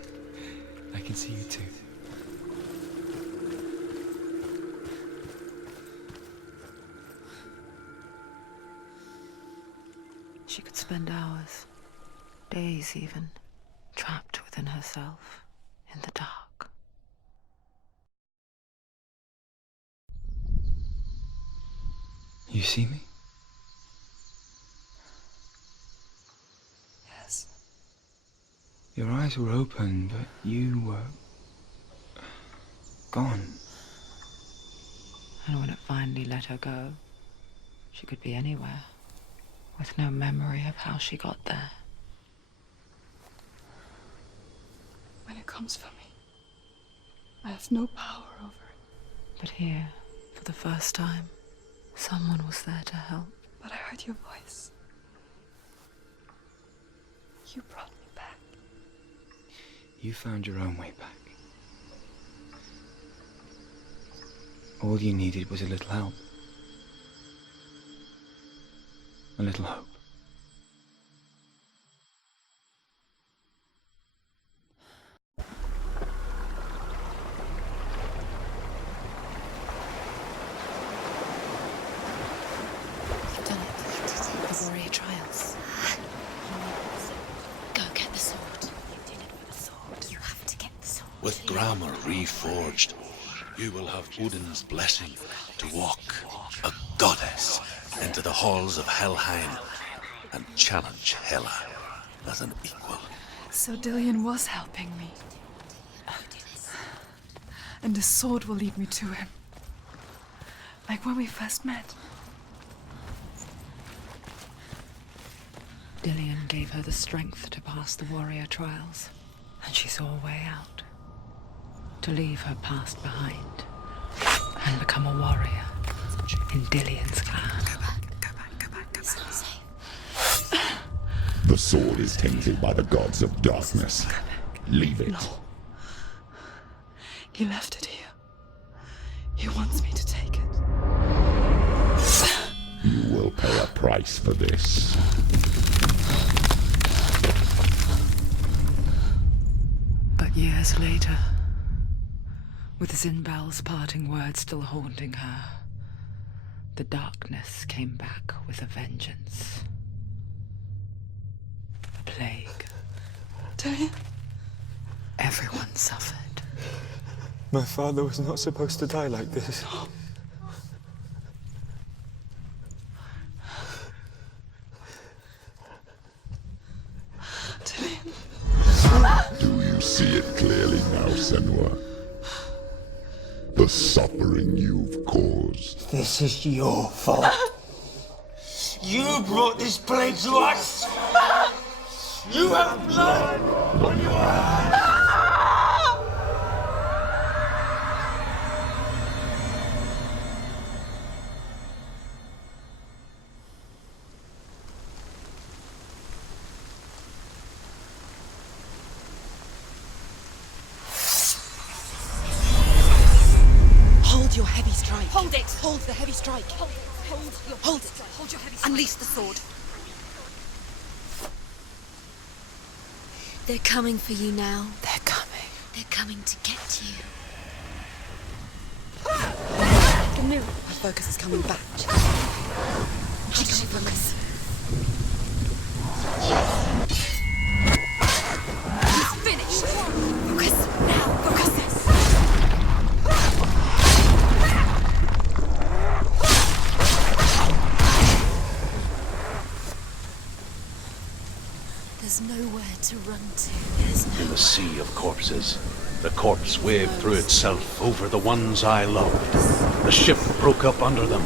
I can see you too. She could spend hours, days even, trapped within herself, in the dark. You see me? Yes. Your eyes were open, but you were gone. And when it finally let her go, she could be anywhere, with no memory of how she got there. When it comes for me, I have no power over it. But here, for the first time, someone was there to help. But I heard your voice. You brought me back. You found your own way back. All you needed was a little help. A little hope. You've done it. The warrior trials. Go get the sword. You did it for the sword. You have to get the sword. With grammar reforged, you will have Odin's blessing to walk, a goddess, into the halls of Helheim and challenge Hela as an equal. So Dillion was helping me. And the sword will lead me to him. Like when we first met. Dillion gave her the strength to pass the warrior trials, and she saw a way out. To leave her past behind and become a warrior in Dillion's clan. Go back. It's not safe. The sword is tainted by the gods of darkness. Leave it. No. He left it here. He wants me to take it. You will pay a price for this. But years later, with Zinbal's parting words still haunting her, the darkness came back with a vengeance. A plague. Dillion? Everyone suffered. My father was not supposed to die like this. Do you see it clearly now, Senua? the suffering you've caused. This is your fault. You brought this plague to us. You have blood on your hands. Hold your heavy strike. Hold it! Hold the heavy strike. Hold it! Hold your heavy strike. Unleash the sword. They're coming for you now. They're coming. They're coming to get you. My focus is coming back. Focus. It's finished. Focus now. Focus. There's nowhere to run to. In the sea of corpses, the corpse waved through itself over the ones I loved. The ship broke up under them,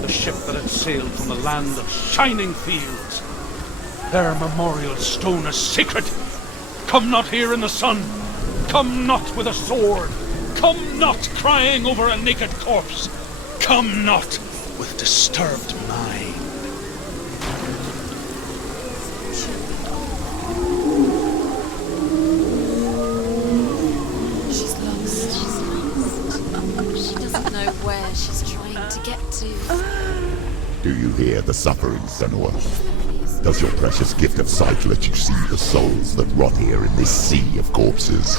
the ship that had sailed from the land of shining fields. Their memorial stone is sacred. Come not here in the sun. Come not with a sword. Come not crying over a naked corpse. Come not with disturbed mind. She's lost. She doesn't know where she's trying to get to. Do you hear the suffering, Senua? Does your precious gift of sight let you see the souls that rot here in this sea of corpses?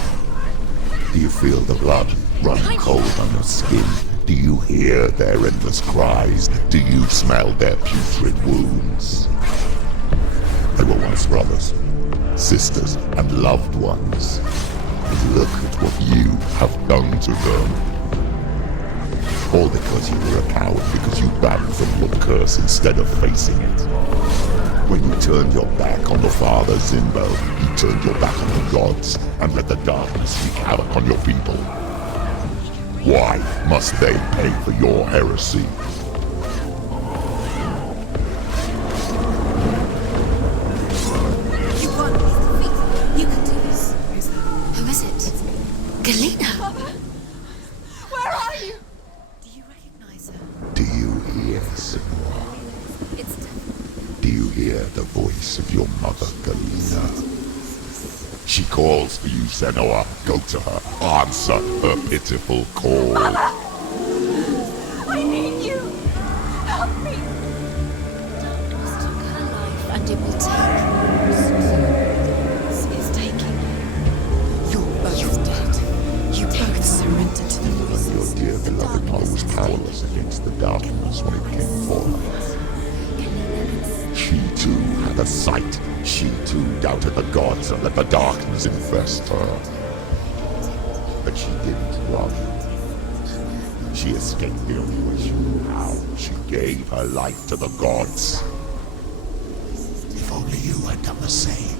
Do you feel the blood run cold on your skin? Do you hear their endless cries? Do you smell their putrid wounds? They were once brothers, sisters, and loved ones. But look at what you have done to them. All because you were a coward, because you banned from your curse instead of facing it. When you turned your back on the Father Zimbo, you turned your back on the gods and let the darkness wreak havoc on your people. Why must they pay for your heresy? You won. You can do this. Who is it? Galena. Where are you? Do you recognize her? Do you hear, Senua? It's Do you hear the voice of your mother, Galena? She calls for you, Senua. Go to her. Answer her pitiful call. Mother! I need you! Help me! Darkness took her life, and it will take yours. It's taking you. You're both dead. You both surrendered to the voices. Your dear beloved mother was powerless against the darkness when it came for her. She too had a sight. She too doubted the gods and let the darkness infest her. But she didn't run. She escaped the only way she knew how. She gave her life to the gods. If only you had done the same,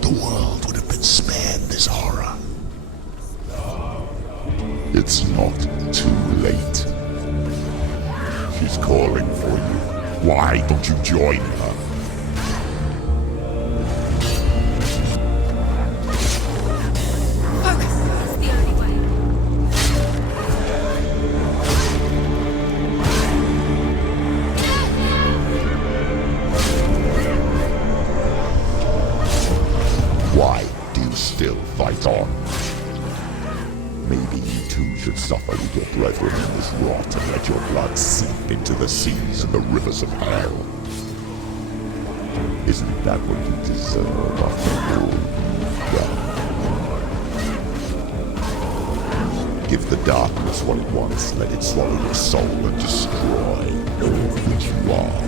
the world would have been spared this horror. It's not too late. She's calling for you. Why don't you join her? Focus. That's the only way. Why do you still fight on? Maybe you too should suffer with your brethren in this rot and let your blood seep into the seas and the rivers of hell. Isn't that what you deserve after all you've done? Give the darkness what it wants, let it swallow your soul and destroy all that you are.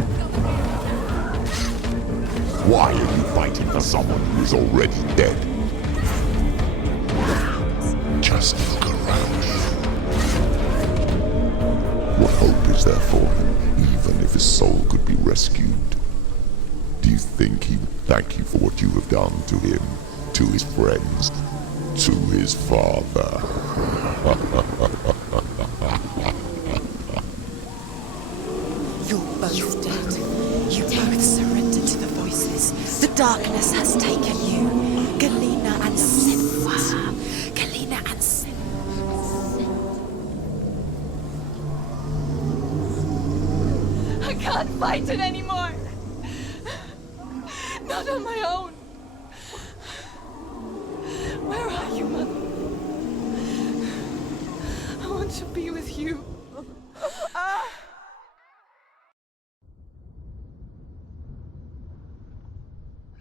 Why are you fighting for someone who is already dead? Just look around you. What hope is there for him, even if his soul could be rescued? Do you think he would thank you for what you have done to him, to his friends, to his father? You both surrendered to the voices. The darkness has taken you. Galena and Senua. Galena and Senua. I can't fight it anymore. Not on my own. Where are you, Mother? I want to be with you.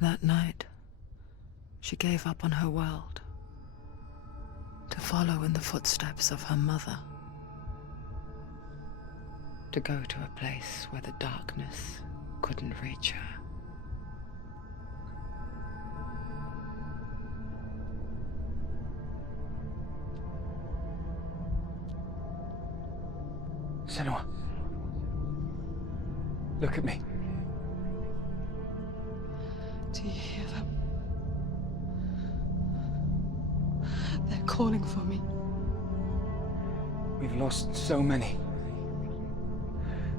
That night, she gave up on her world to follow in the footsteps of her mother, to go to a place where the darkness couldn't reach her. Senua, look at me. Do you hear them? They're calling for me. We've lost so many.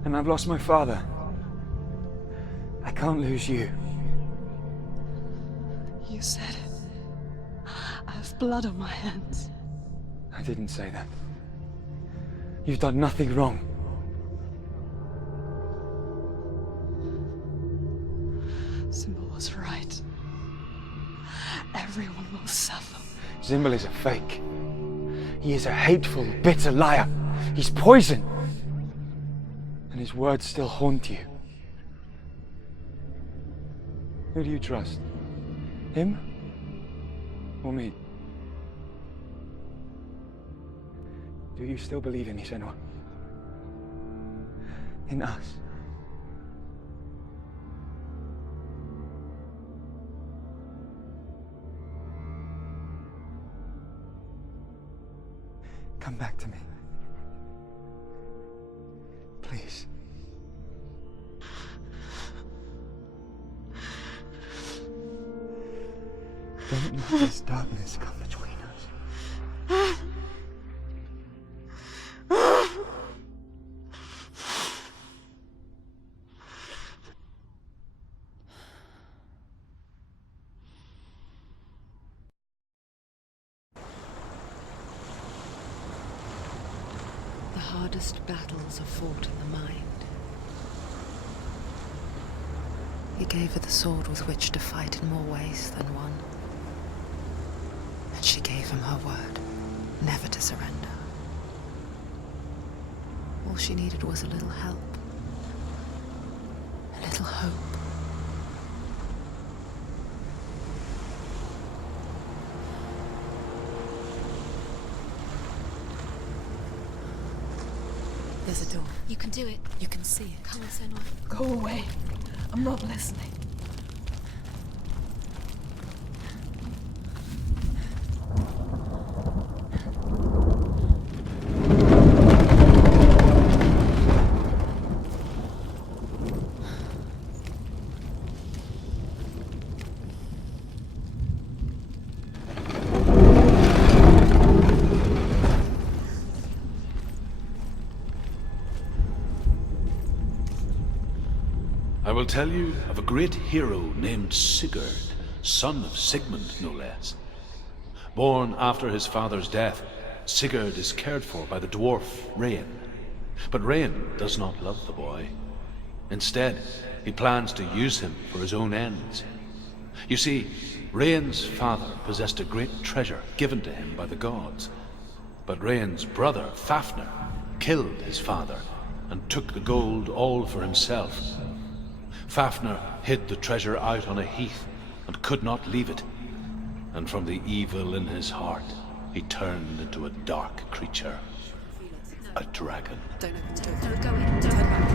And I've lost my father. I can't lose you. You said it. I have blood on my hands. I didn't say that. You've done nothing wrong. Symbol was right. Everyone will suffer. Symbol is a fake. He is a hateful, bitter liar. He's poison. And his words still haunt you. Who do you trust? Him? Or me? Do you still believe in me, Senua? In us? Come back to me. Please. Don't let this darkness come between us. The hardest battles are fought in the mind. He gave her the sword with which to fight in more ways than one. And she gave him her word, never to surrender. All she needed was a little help, a little hope. There's a door. You can do it. You can see it. Come on, Senua. Go away. I'm not listening. I will tell you of a great hero named Sigurd, son of Sigmund, no less. Born after his father's death, Sigurd is cared for by the dwarf Rain. But Rain does not love the boy. Instead, he plans to use him for his own ends. You see, Rain's father possessed a great treasure given to him by the gods. But Rain's brother, Fafnir, killed his father and took the gold all for himself. Fafnir hid the treasure out on a heath and could not leave it. And from the evil in his heart, he turned into a dark creature. A dragon. Don't open the door. Don't go in. Don't turn back.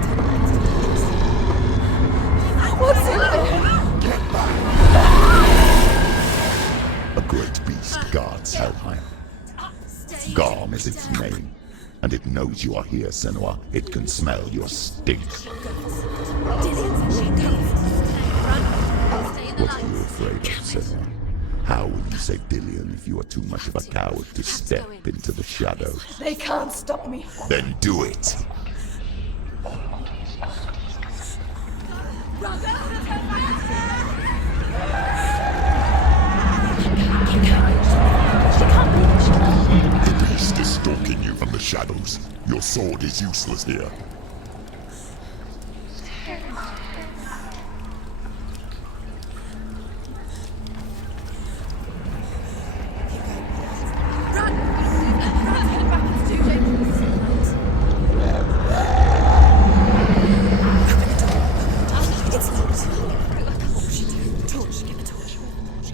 What's in there? Get back! A great beast guards Helheim. Garm is its name, and it knows you are here, Senua. It can smell your stink. What are you afraid of, Senua? How will you save Dillion if you are too much of a coward to step into the shadows? They can't stop me. Then do it! The beast is stalking you from the shadows. Your sword is useless here.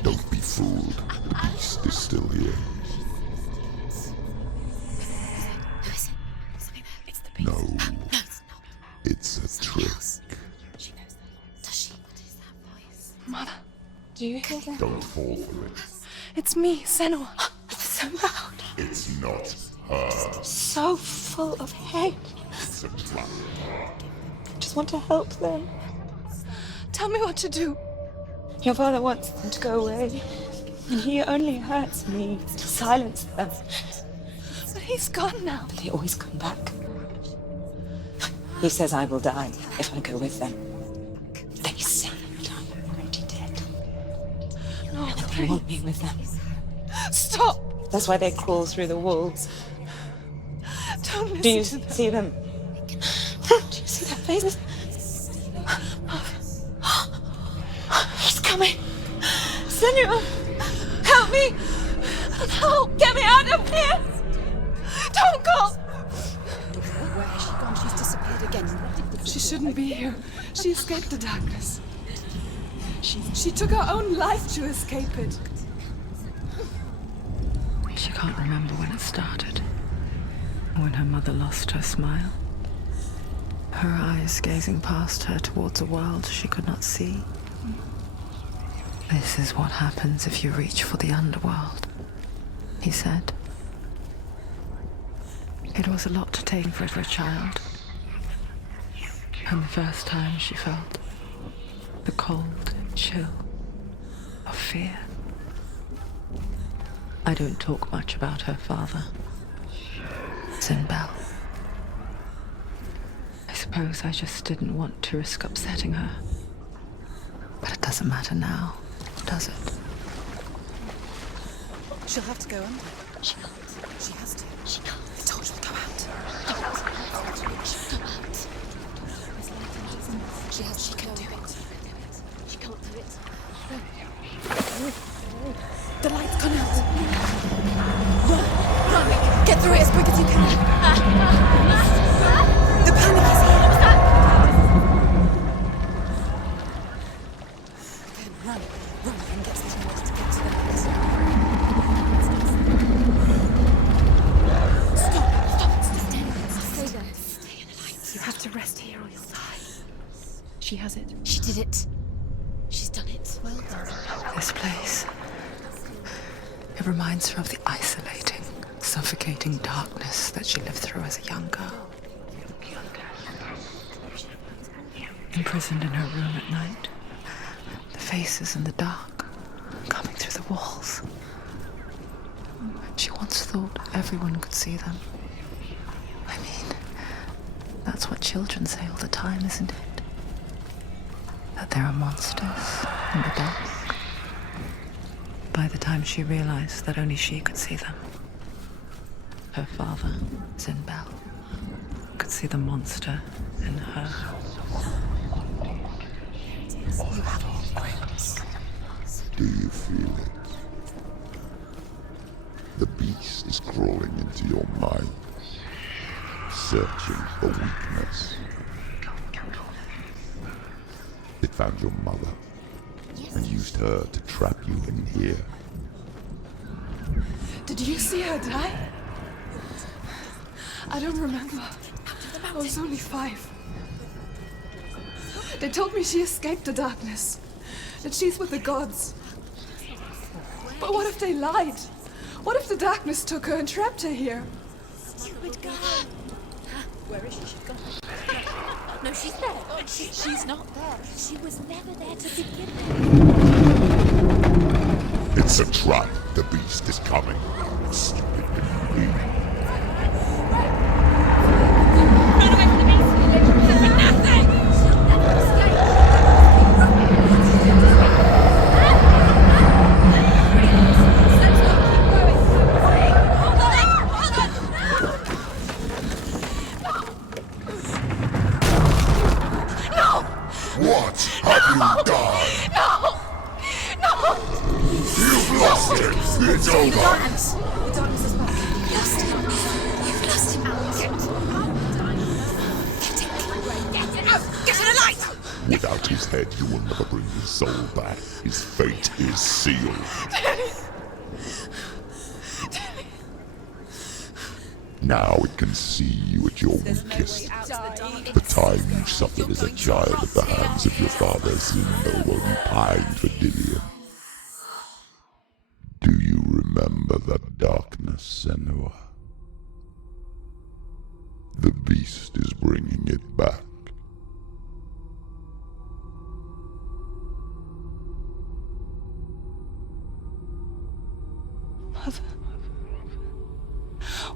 Don't be fooled. The beast is still here. No. It's a trick. Mother, do you hear that? Don't fall for it. It's me, Senua. It's so loud. It's not her. So full of hate. It's a trap. I just want to help them. Tell me what to do. Your father wants them to go away, and he only hurts me to silence them. But he's gone now. But they always come back. He says I will die if I go with them. They say that I'm already dead. No, And they want me with them. Stop! That's why they crawl through the walls. Don't listen Do you to them. see them? Do you see their faces? He's coming! Senua! Help me! Help! Get me out of here! Don't go! Where has she gone? She's disappeared again. She shouldn't be here. She escaped the darkness. She took her own life to escape it. She can't remember when it started. When her mother lost her smile. Her eyes gazing past her towards a world she could not see. This is what happens if you reach for the underworld, he said. It was a lot to take for a child. And the first time she felt the cold chill of fear. I don't talk much about her father, Sinbel. I suppose I just didn't want to risk upsetting her. But it doesn't matter now, does it? She'll have to go under. She can't. She has to. She can't. I told her to go out. She'll go out. She has. She can do it. She can't do it. The light's gone out. Run! Run! Get through it as quick as you can. The panic is here. Again, run! Run and get some water to get to the light. Stop! Stay there. Stay in the light. You have to rest here or you'll die. She has it. She did it. She's done it. Well done. This place. It reminds her of the isolating, suffocating darkness that she lived through as a young girl. Imprisoned in her room at night. The faces in the dark, coming through the walls. She once thought everyone could see them. I mean, that's what children say all the time, isn't it? That there are monsters in the dark. By the time she realized that only she could see them, her father, Sinbel, could see the monster in her. You have all brains. Do you feel it? The beast is crawling into your mind, searching for weakness. It found your mother and used her to trap you in here. Did you see her die? I don't remember. I was only 5. They told me she escaped the darkness, that she's with the gods. But what if they lied? What if the darkness took her and trapped her here? Stupid girl. Where is she? She's gone. No, she's there. She's not there. She was never there to begin with. It's a trap. The beast is coming. Stupid baby. Run away from the beast. For nothing. She'll never escape. Have you died? No! No! You've lost it! It's over! The darkness is back. You've lost him. You've lost him. Get it out! Get to the light! Without his head, you will never bring his soul back. His fate is sealed. Now it can see you at your weakest. The time you suffered as a child at the hands of your father Senua while you pined for Dillion. Do you remember that darkness, Senua? The beast is bringing it back. Mother,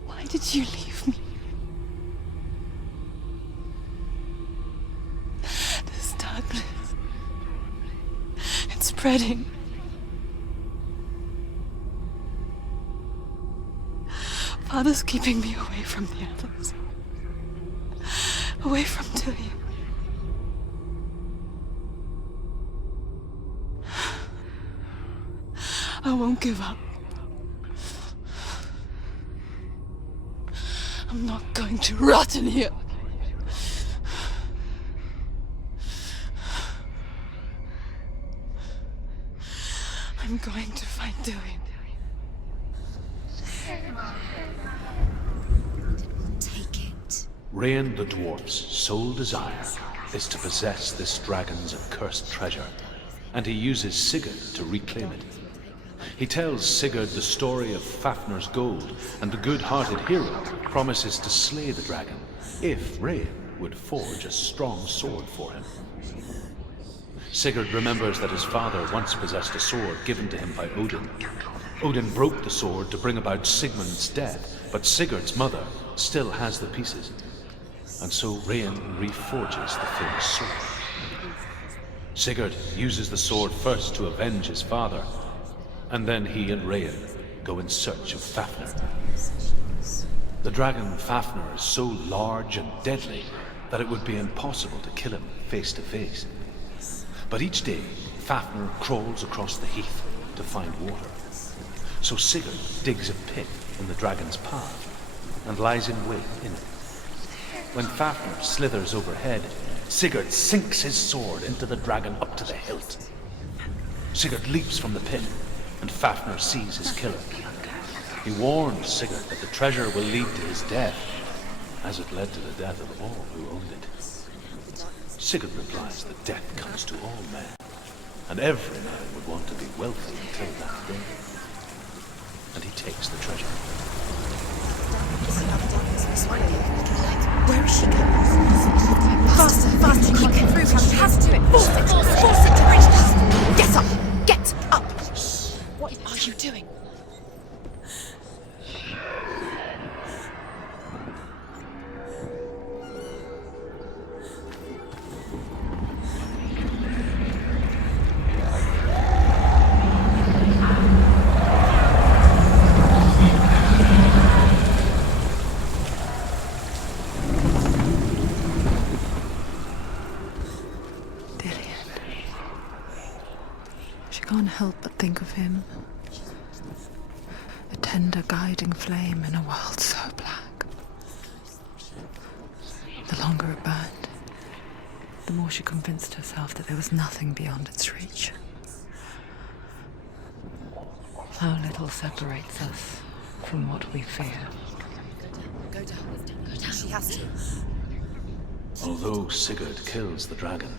why did you leave me? This darkness, it's spreading. Father's keeping me away from the others. Away from Dillion. I won't give up. I'm not going to rot in here. I'm going to find Dillion. Take it. Rain the dwarf's sole desire is to possess this dragon's accursed treasure, and he uses Sigurd to reclaim it. He tells Sigurd the story of Fafnir's gold, and the good-hearted hero promises to slay the dragon if Rain would forge a strong sword for him. Sigurd remembers that his father once possessed a sword given to him by Odin. Odin broke the sword to bring about Sigmund's death, but Sigurd's mother still has the pieces, and so Rain reforges the famous sword. Sigurd uses the sword first to avenge his father, and then he and Rain go in search of Fafnir. The dragon Fafnir is so large and deadly that it would be impossible to kill him face to face. But each day, Fafnir crawls across the heath to find water. So Sigurd digs a pit in the dragon's path and lies in wait in it. When Fafnir slithers overhead, Sigurd sinks his sword into the dragon up to the hilt. Sigurd leaps from the pit, and Fafnir sees his killer. He warns Sigurd that the treasure will lead to his death, as it led to the death of all who owned it. Sigurd replies that death comes to all men, and every man would want to be wealthy until that day. And he takes the treasure. Where is she going? Faster, faster, quick, get through her. She has to do it. Force it to reach her. Get up, get up. What are you doing? Can't help but think of him. A tender guiding flame in a world so black. The longer it burned, the more she convinced herself that there was nothing beyond its reach. How little separates us from what we fear. Go down. She has to. Although Sigurd kills the dragon,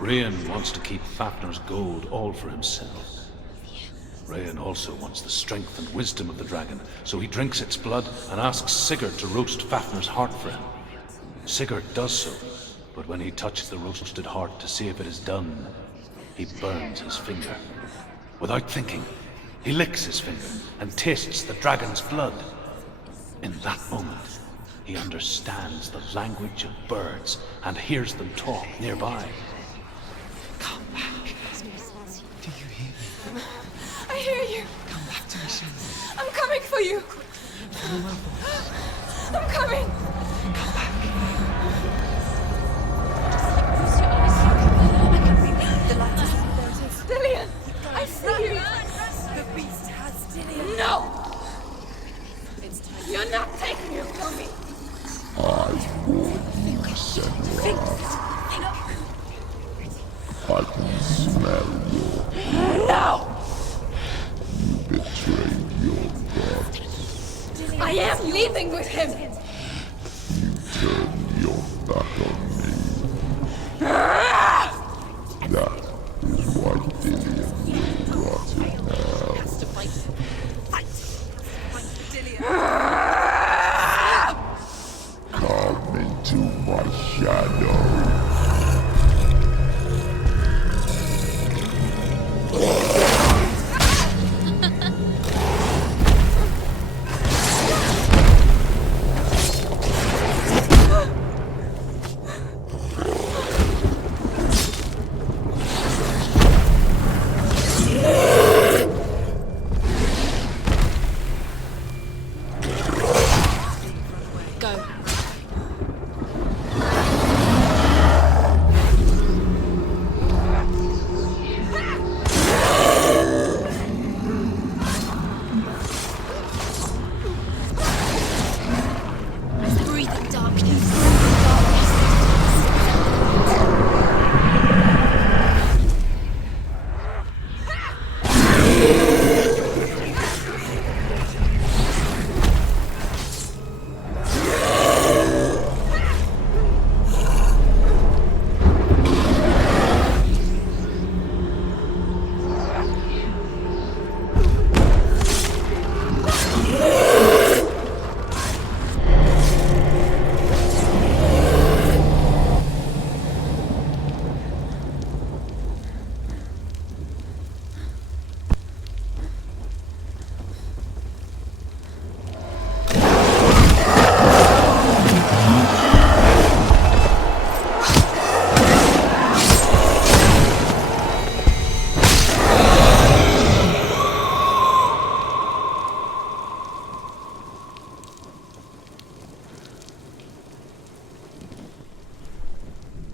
Rain wants to keep Fafnir's gold all for himself. Rain also wants the strength and wisdom of the dragon, so he drinks its blood and asks Sigurd to roast Fafnir's heart for him. Sigurd does so, but when he touches the roasted heart to see if it is done, he burns his finger. Without thinking, he licks his finger and tastes the dragon's blood. In that moment, he understands the language of birds and hears them talk nearby. Come back. Do you hear me? I hear you. Come back to me, Senua. I'm coming for you. Follow my voice. I'm coming. Come back. Close your eyes. smell your No! You betrayed your gods. I am leaving with him! You turned your back on me. That is why Dillion will rot in hell. Come into my shadow.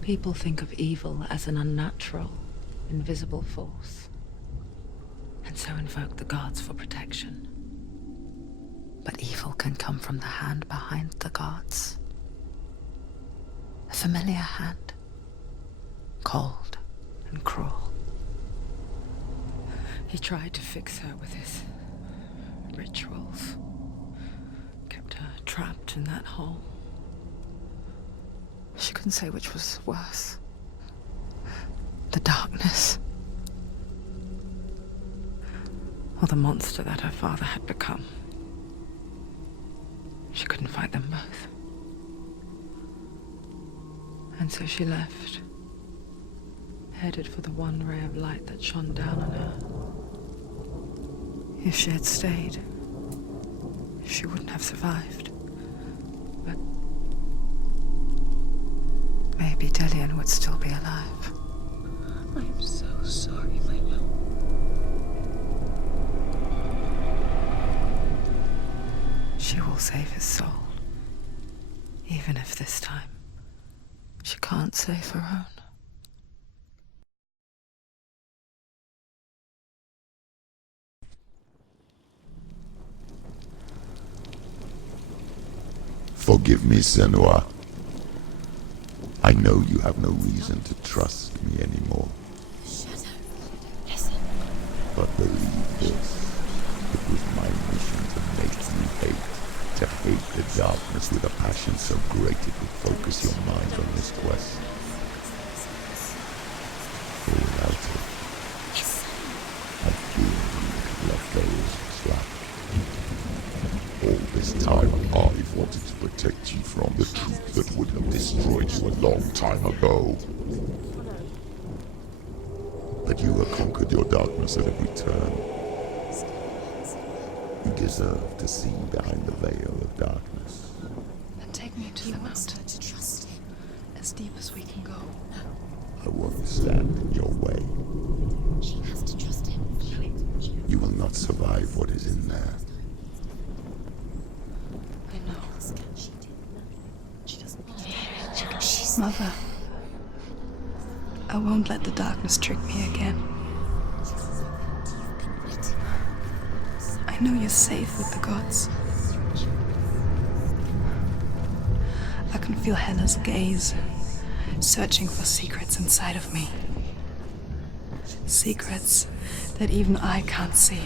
People think of evil as an unnatural, invisible force, and so invoke the gods for protection. But evil can come from the hand behind the gods. A familiar hand, cold and cruel. He tried to fix her with his rituals, kept her trapped in that hole. She couldn't say which was worse. The darkness. Or the monster that her father had become. She couldn't fight them both. And so she left, headed for the one ray of light that shone down on her. If she had stayed, she wouldn't have survived. But maybe Dillion would still be alive. I am so sorry, my love. She will save his soul. Even if this time she can't save her own. Forgive me, Senua. I know you have no reason to trust me anymore. Shadow, listen. But believe this, it was my mission to make you hate. To hate the darkness with a passion so great it would focus your mind on this quest. For without it, I fear you could let go as a trap. All this time I've wanted to protect you from the truth that would have destroyed you a long time ago. But you have conquered your darkness at every turn. You deserve to see behind the veil of darkness. Then take me to the mountain. To trust him as deep as we can go. I won't stand in your way. She has to trust him. You will not survive what is in there. I know. She doesn't. Mother, I won't let the darkness trick me again. I know you're safe with the gods. I can feel Hela's gaze, searching for secrets inside of me. Secrets that even I can't see.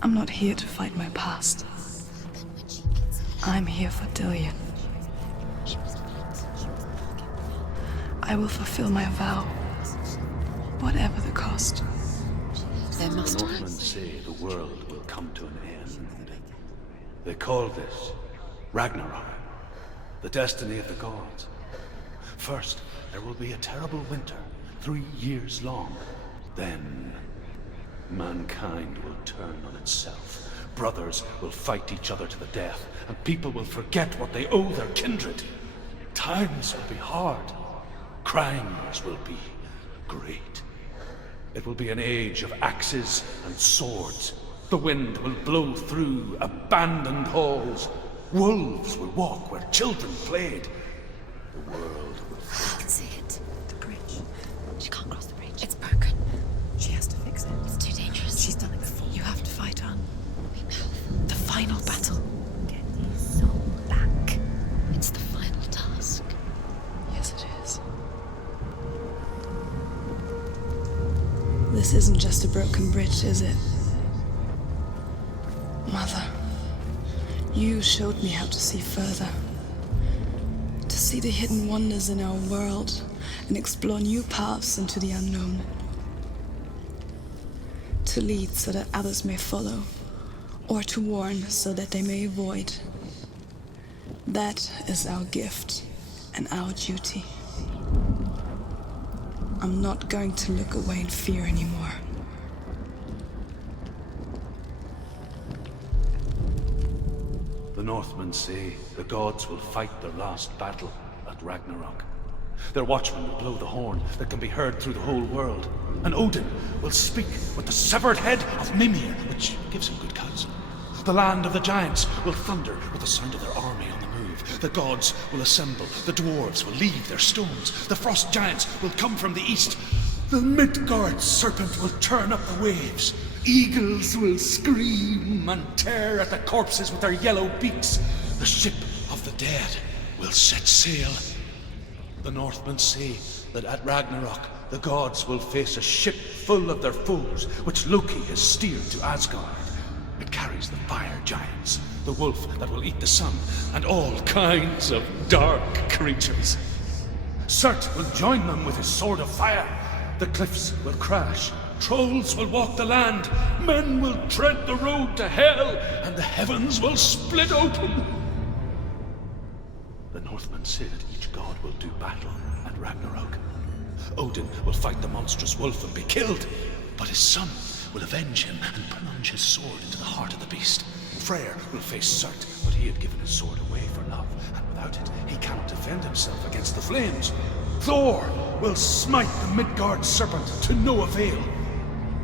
I'm not here to fight my past. I'm here for Dillion. I will fulfill my vow, whatever the cost. There must The Northmen say the world will come to an end. They call this Ragnarok, the destiny of the gods. First, there will be a terrible winter, 3 years long. Then, mankind will turn on itself. Brothers will fight each other to the death, and people will forget what they owe their kindred. Times will be hard. Crimes will be great. It will be an age of axes and swords. The wind will blow through abandoned halls. Wolves will walk where children played. The world will... I can see it. The bridge. She can't cross the bridge. It's broken. She has to fix it. It's too dangerous. She's done it before. You have to fight on. The final battle. Get his soul back. It's the final task. Yes, it is. This isn't just a broken bridge, is it? Mother, you showed me how to see further. To see the hidden wonders in our world and explore new paths into the unknown. To lead so that others may follow, or to warn so that they may avoid. That is our gift and our duty. I'm not going to look away in fear anymore. The Northmen say the gods will fight their last battle at Ragnarok. Their watchmen will blow the horn that can be heard through the whole world. And Odin will speak with the severed head of Mimir, which gives him good counsel. The land of the giants will thunder with the sound of their army on the move. The gods will assemble. The dwarves will leave their stones. The frost giants will come from the east. The Midgard serpent will turn up the waves. Eagles will scream and tear at the corpses with their yellow beaks. The ship of the dead will set sail. The Northmen say that at Ragnarok, the gods will face a ship full of their foes, which Loki has steered to Asgard. It carries the fire giants, the wolf that will eat the sun, and all kinds of dark creatures. Surt will join them with his sword of fire. The cliffs will crash. Trolls will walk the land. Men will tread the road to hell, and the heavens will split open. The Northmen say that each god will do battle at Ragnarok. Odin will fight the monstrous wolf and be killed, but his son will avenge him and plunge his sword into the heart of the beast. Freyr will face Surt, but he had given his sword away for love, and without it, he cannot defend himself against the flames. Thor will smite the Midgard serpent to no avail.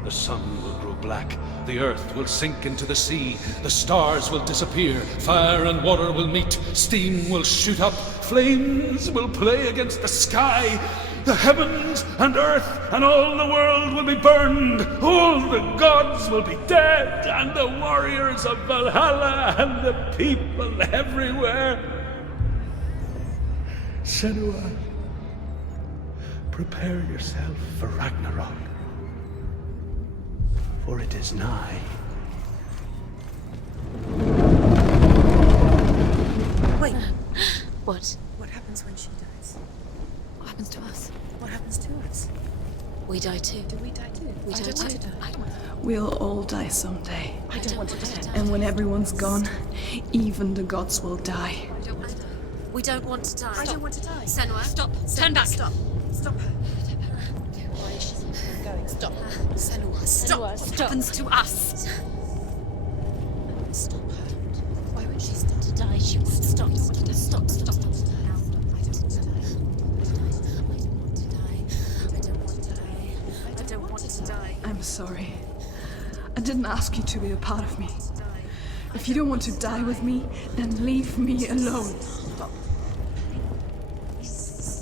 The sun will grow black, the earth will sink into the sea, the stars will disappear, fire and water will meet, steam will shoot up, flames will play against the sky, the heavens and earth and all the world will be burned, all the gods will be dead, and the warriors of Valhalla and the people everywhere. Senua, prepare yourself for Ragnarok, for it is nigh. Wait. What? What happens when she dies? What happens to us? What happens to us? We die too. Do we die too? We I die don't want too. to die. I don't want to. We'll all die someday. I don't want to die. And when everyone's gone, even the gods will die. I don't want to die. We don't want to die. I don't want to die. Senua, stop. Turn back. Stop. Stop her. Why is she going? Stop. Senua, stop. What happens to us? Stop her. Why would she stop to die? She wants to stop. Stop. Stop. I'm sorry. I didn't ask you to be a part of me. If you don't want to die with me, then leave me alone. Stop.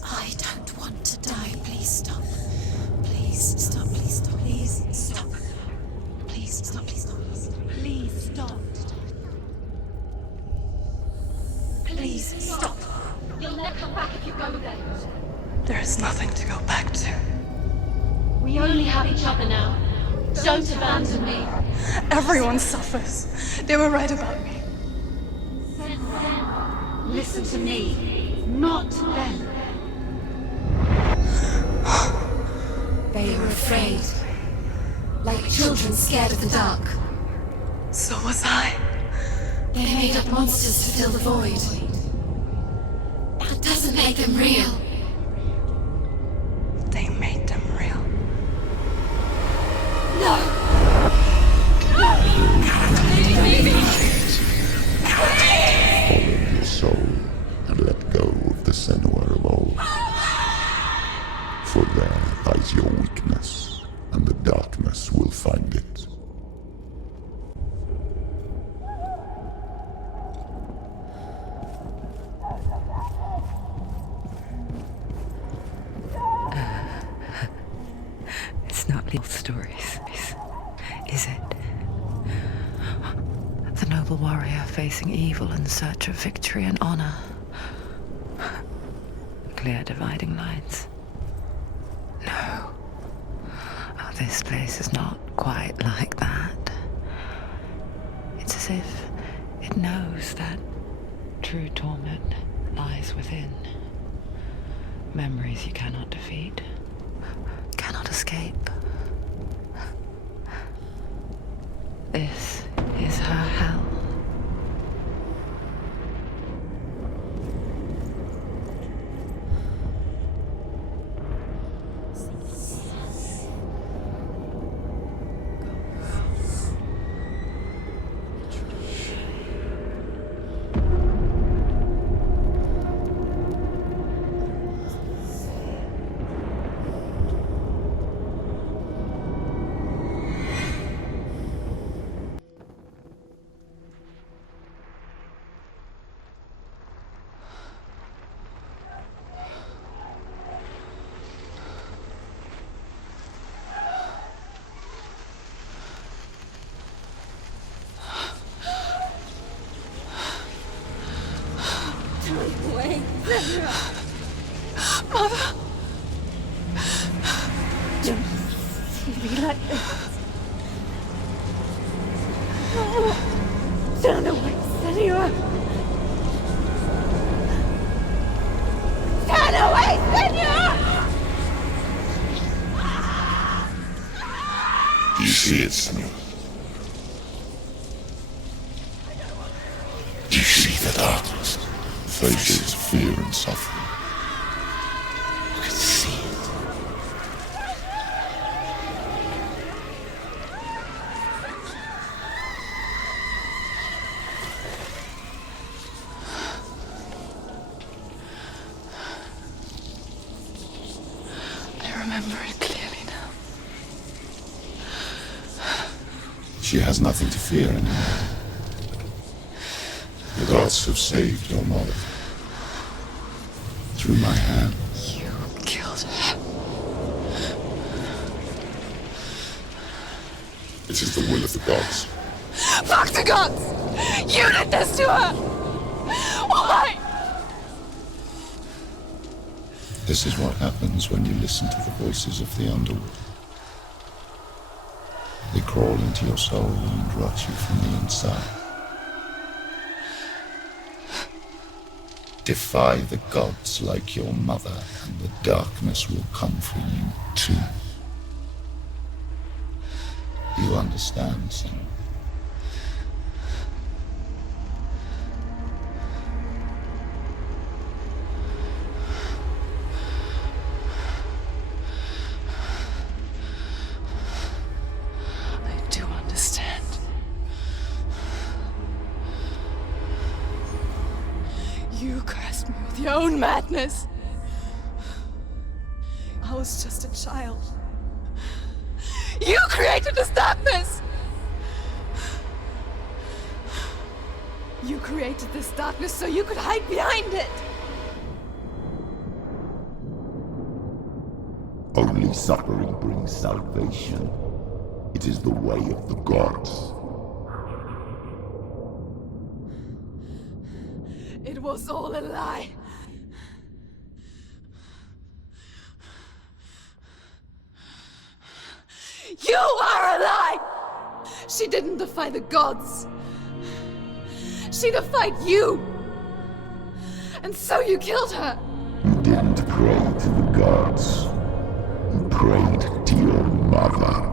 I don't want to die. Please stop. Please stop. Please stop. Please stop. Please stop. Please stop. Please stop. Please stop. You'll never come back if you go there. There is nothing to go back to. We only have each other now. Don't abandon me. Everyone suffers. They were right about me. Listen to me, not them. They were afraid. Like children scared of the dark. So was I. They made up monsters to fill the void. That doesn't make them real. They made them real. No! Follow your soul and let go of the Senua of old. For there lies your weakness, and the darkness will find it. It's not little stories, is it? The noble warrior facing evil in search of victory and honor. Clear dividing lines. No. Oh, this place is not quite like that. It's as if it knows that true torment lies within. Memories you cannot defeat, cannot escape. This is her hell. Wait, Senua. Mother! Don't be like this. Turn away, Senua. Turn away, Senua! Do you see it, Senua? Do you see the darkness? Faces of fear and suffering. You can see it. I remember it clearly now. She has nothing to fear anymore. The gods have saved your mother. Through my hand. You killed her. It is the will of the gods. Fuck the gods! You did this to her! Why? This is what happens when you listen to the voices of the underworld. They crawl into your soul and rot you from the inside. Defy the gods like your mother, and the darkness will come for you too. You understand, Senua? I do understand. You cursed me with your own madness. I was just a child. You created this darkness! You created this darkness so you could hide behind it! Only suffering brings salvation. It is the way of the gods. It was all a lie. You are a lie! She didn't defy the gods. She defied you. And so you killed her. You didn't pray to the gods. You prayed to your mother.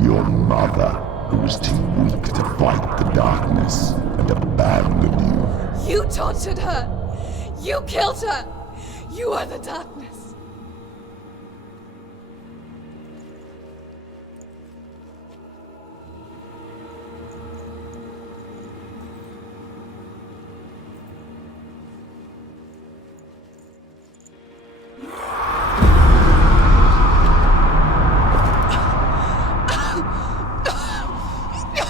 Your mother, who was too weak to fight the darkness and abandoned you. You tortured her. You killed her. You are the darkness.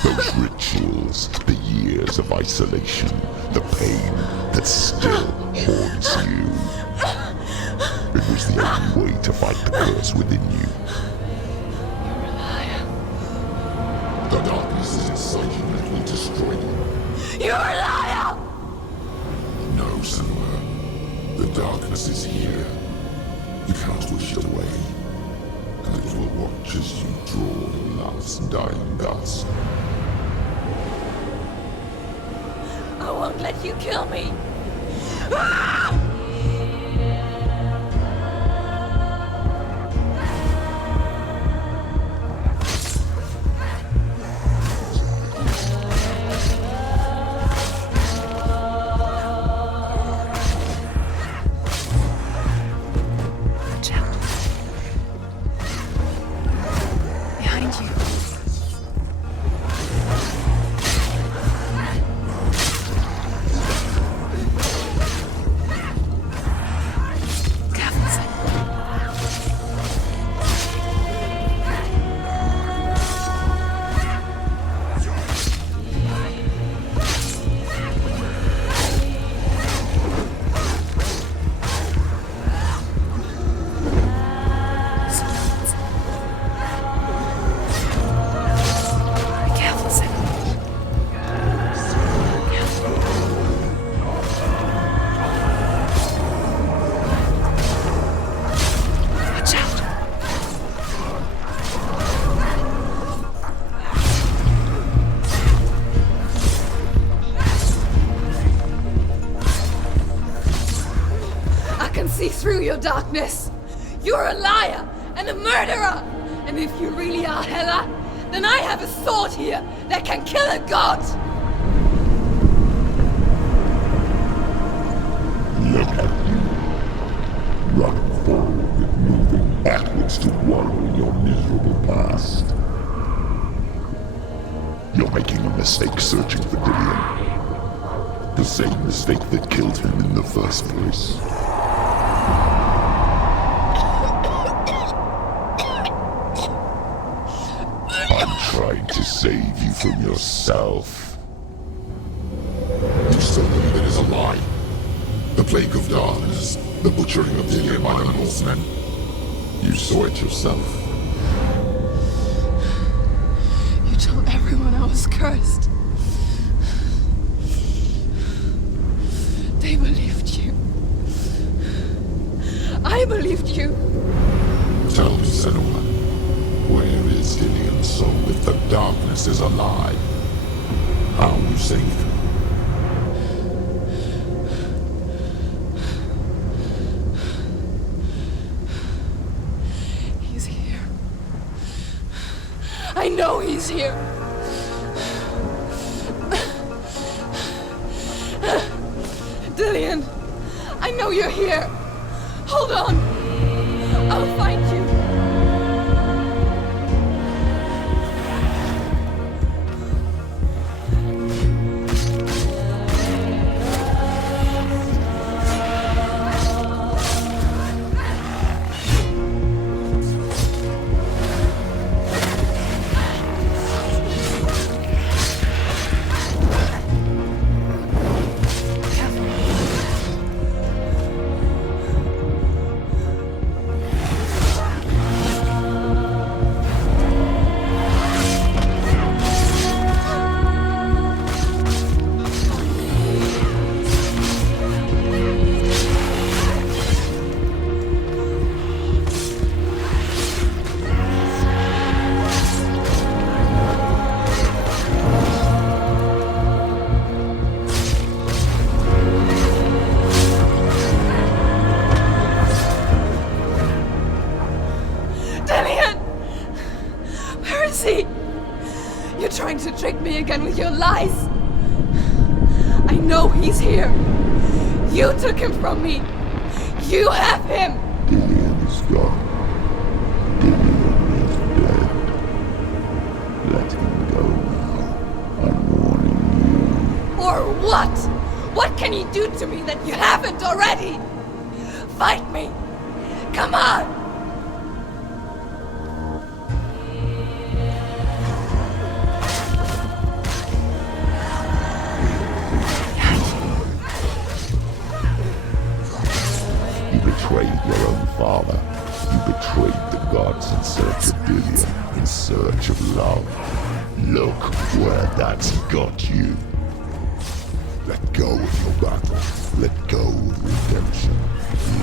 Those rituals, the years of isolation, the pain that still haunts you. It was the only way to fight the curse within you. You're a liar. The darkness is inside you and it will destroy you. You're a liar! No, Senua. The darkness is here. You cannot wish it away. And it will watch as you draw your last dying gasp. I won't let you kill me. Ah! Watch out. Behind you. See through your darkness. You're a liar and a murderer. And if you really are Hela, then I have a sword here that can kill a god. Look at you. Run forward, moving backwards to wallow in your miserable past. You're making a mistake searching for Dillion. The same mistake that killed him in the first place. Trying to save you from yourself. You still believe it is a lie. The plague of darkness, the butchering of Dillion by the Northmen. You saw it yourself. You told everyone I was cursed. They believed you. I believed you. Tell me, Senua, where is Dillion's soul if the darkness is a lie? How will you save him? He's here. I know he's here. Dillion, I know you're here. Hold on. I'll find you. trick me again with your lies. I know he's here. You took him from me. You have him. Dillian is gone. Dillian is dead. Let him go now. I'm warning you. Or what? What can he do to me that you haven't already? Fight me. Come on. You betrayed your own father. You betrayed the gods in search of Dillian, in search of love. Look where that's got you. Let go of your battle. Let go of redemption.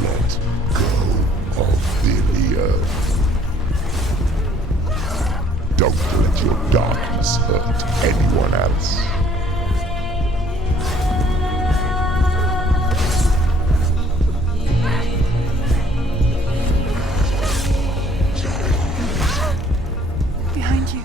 Let go of Dillian. Don't let your darkness hurt anyone else. Behind you.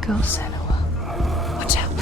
Go, Senua. Watch out.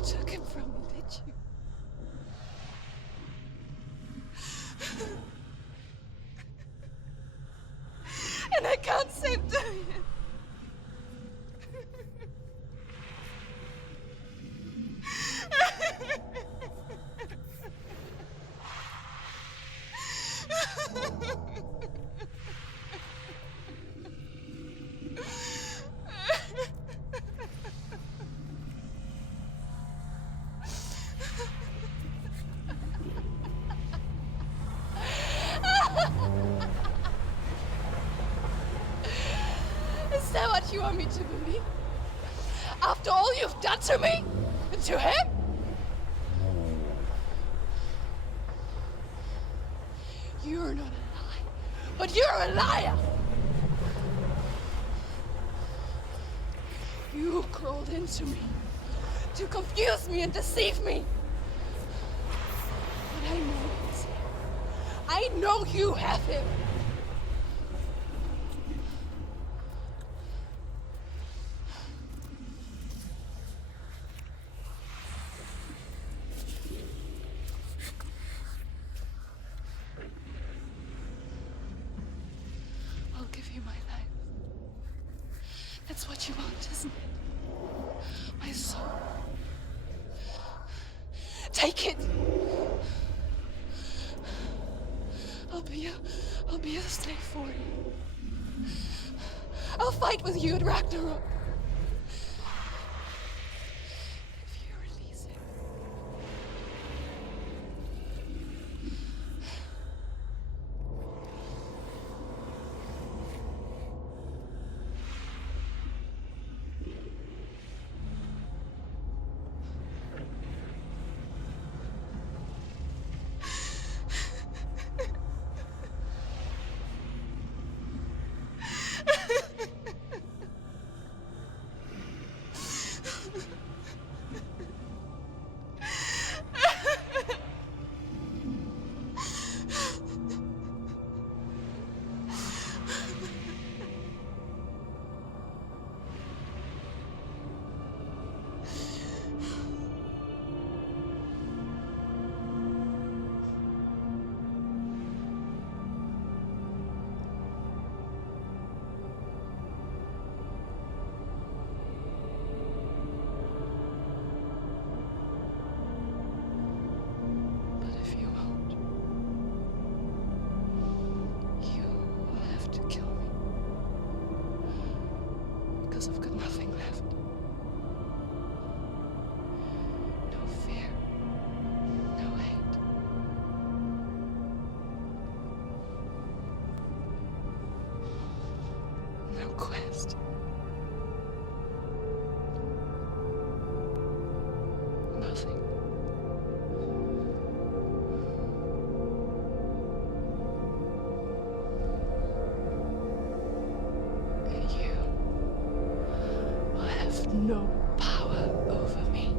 took him from me, did you? And I can't save Dorian. Is that what you want me to believe? After all you've done to me? And to him? You're not a lie, but you're a liar! You crawled into me to confuse me and deceive me. But I know it's him. I know you have him. I'll give you my life. That's what you want, isn't it? My soul. Take it. I'll be a slave for you. I'll fight with you at Ragnarok. If you release him. I've got nothing left. No fear. No hate. No quest. Nothing. No power over me.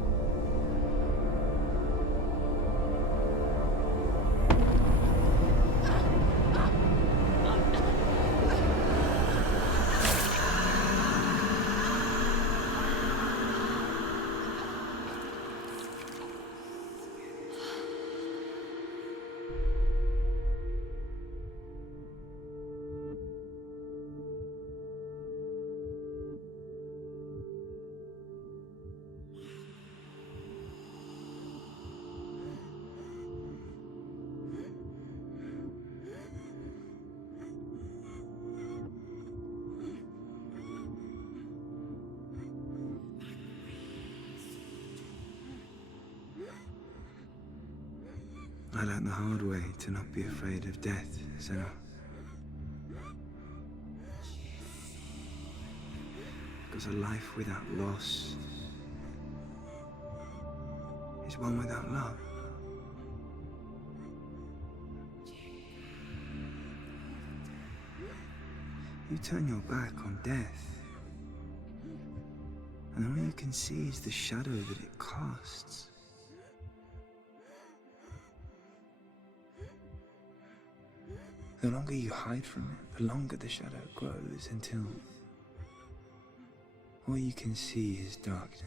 I learned the hard way to not be afraid of death, Senua. Because a life without loss is one without love. You turn your back on death, and all you can see is the shadow that it casts. The longer you hide from it, the longer the shadow grows until all you can see is darkness.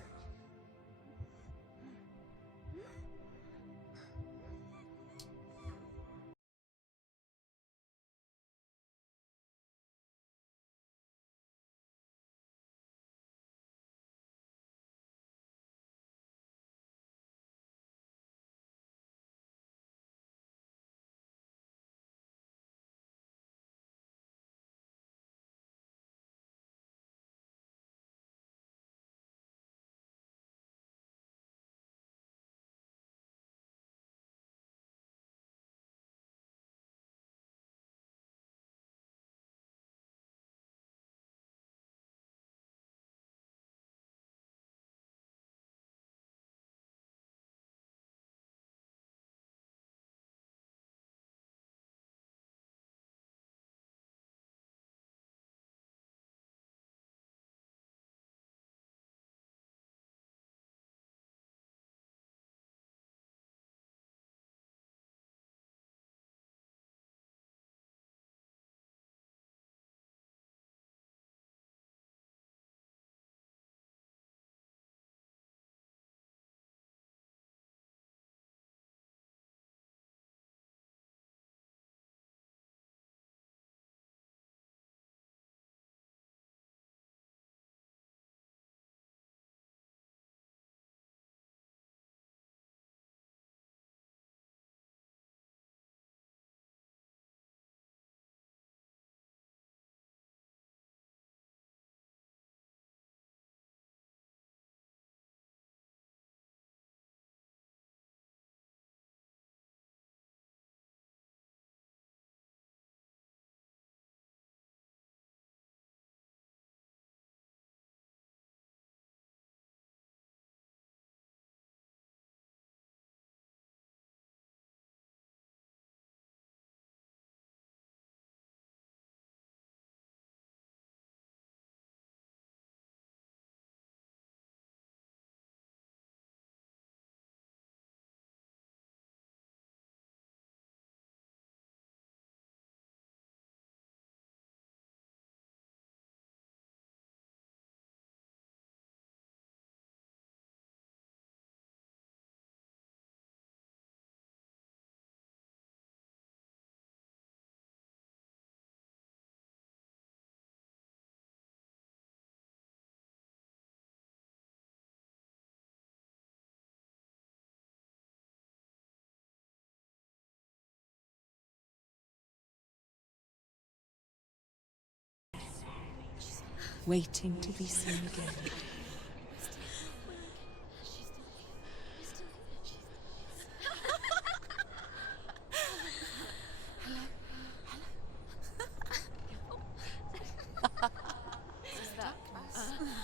waiting to be seen again.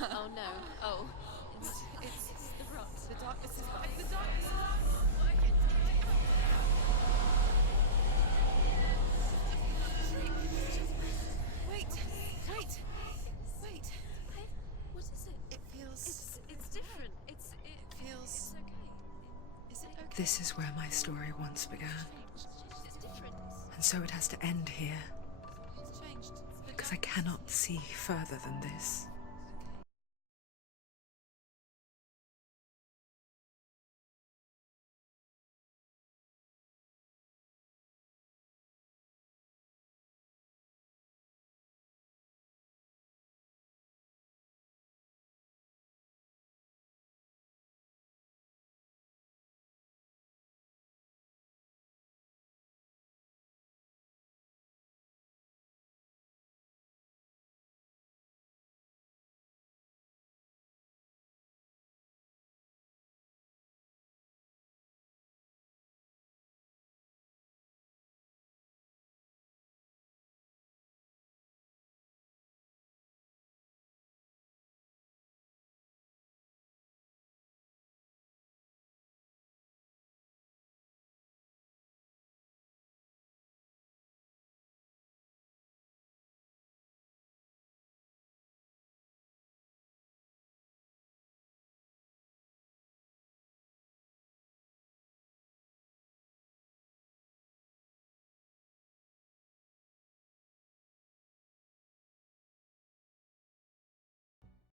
Oh no. Oh. It's the rot. The darkness is back. The darkness is Wait. What is it? It feels... It's different. It feels... It's okay. Is it okay? This is where my story once began. It's different. And so it has to end here. It's changed. Because I cannot see further than this.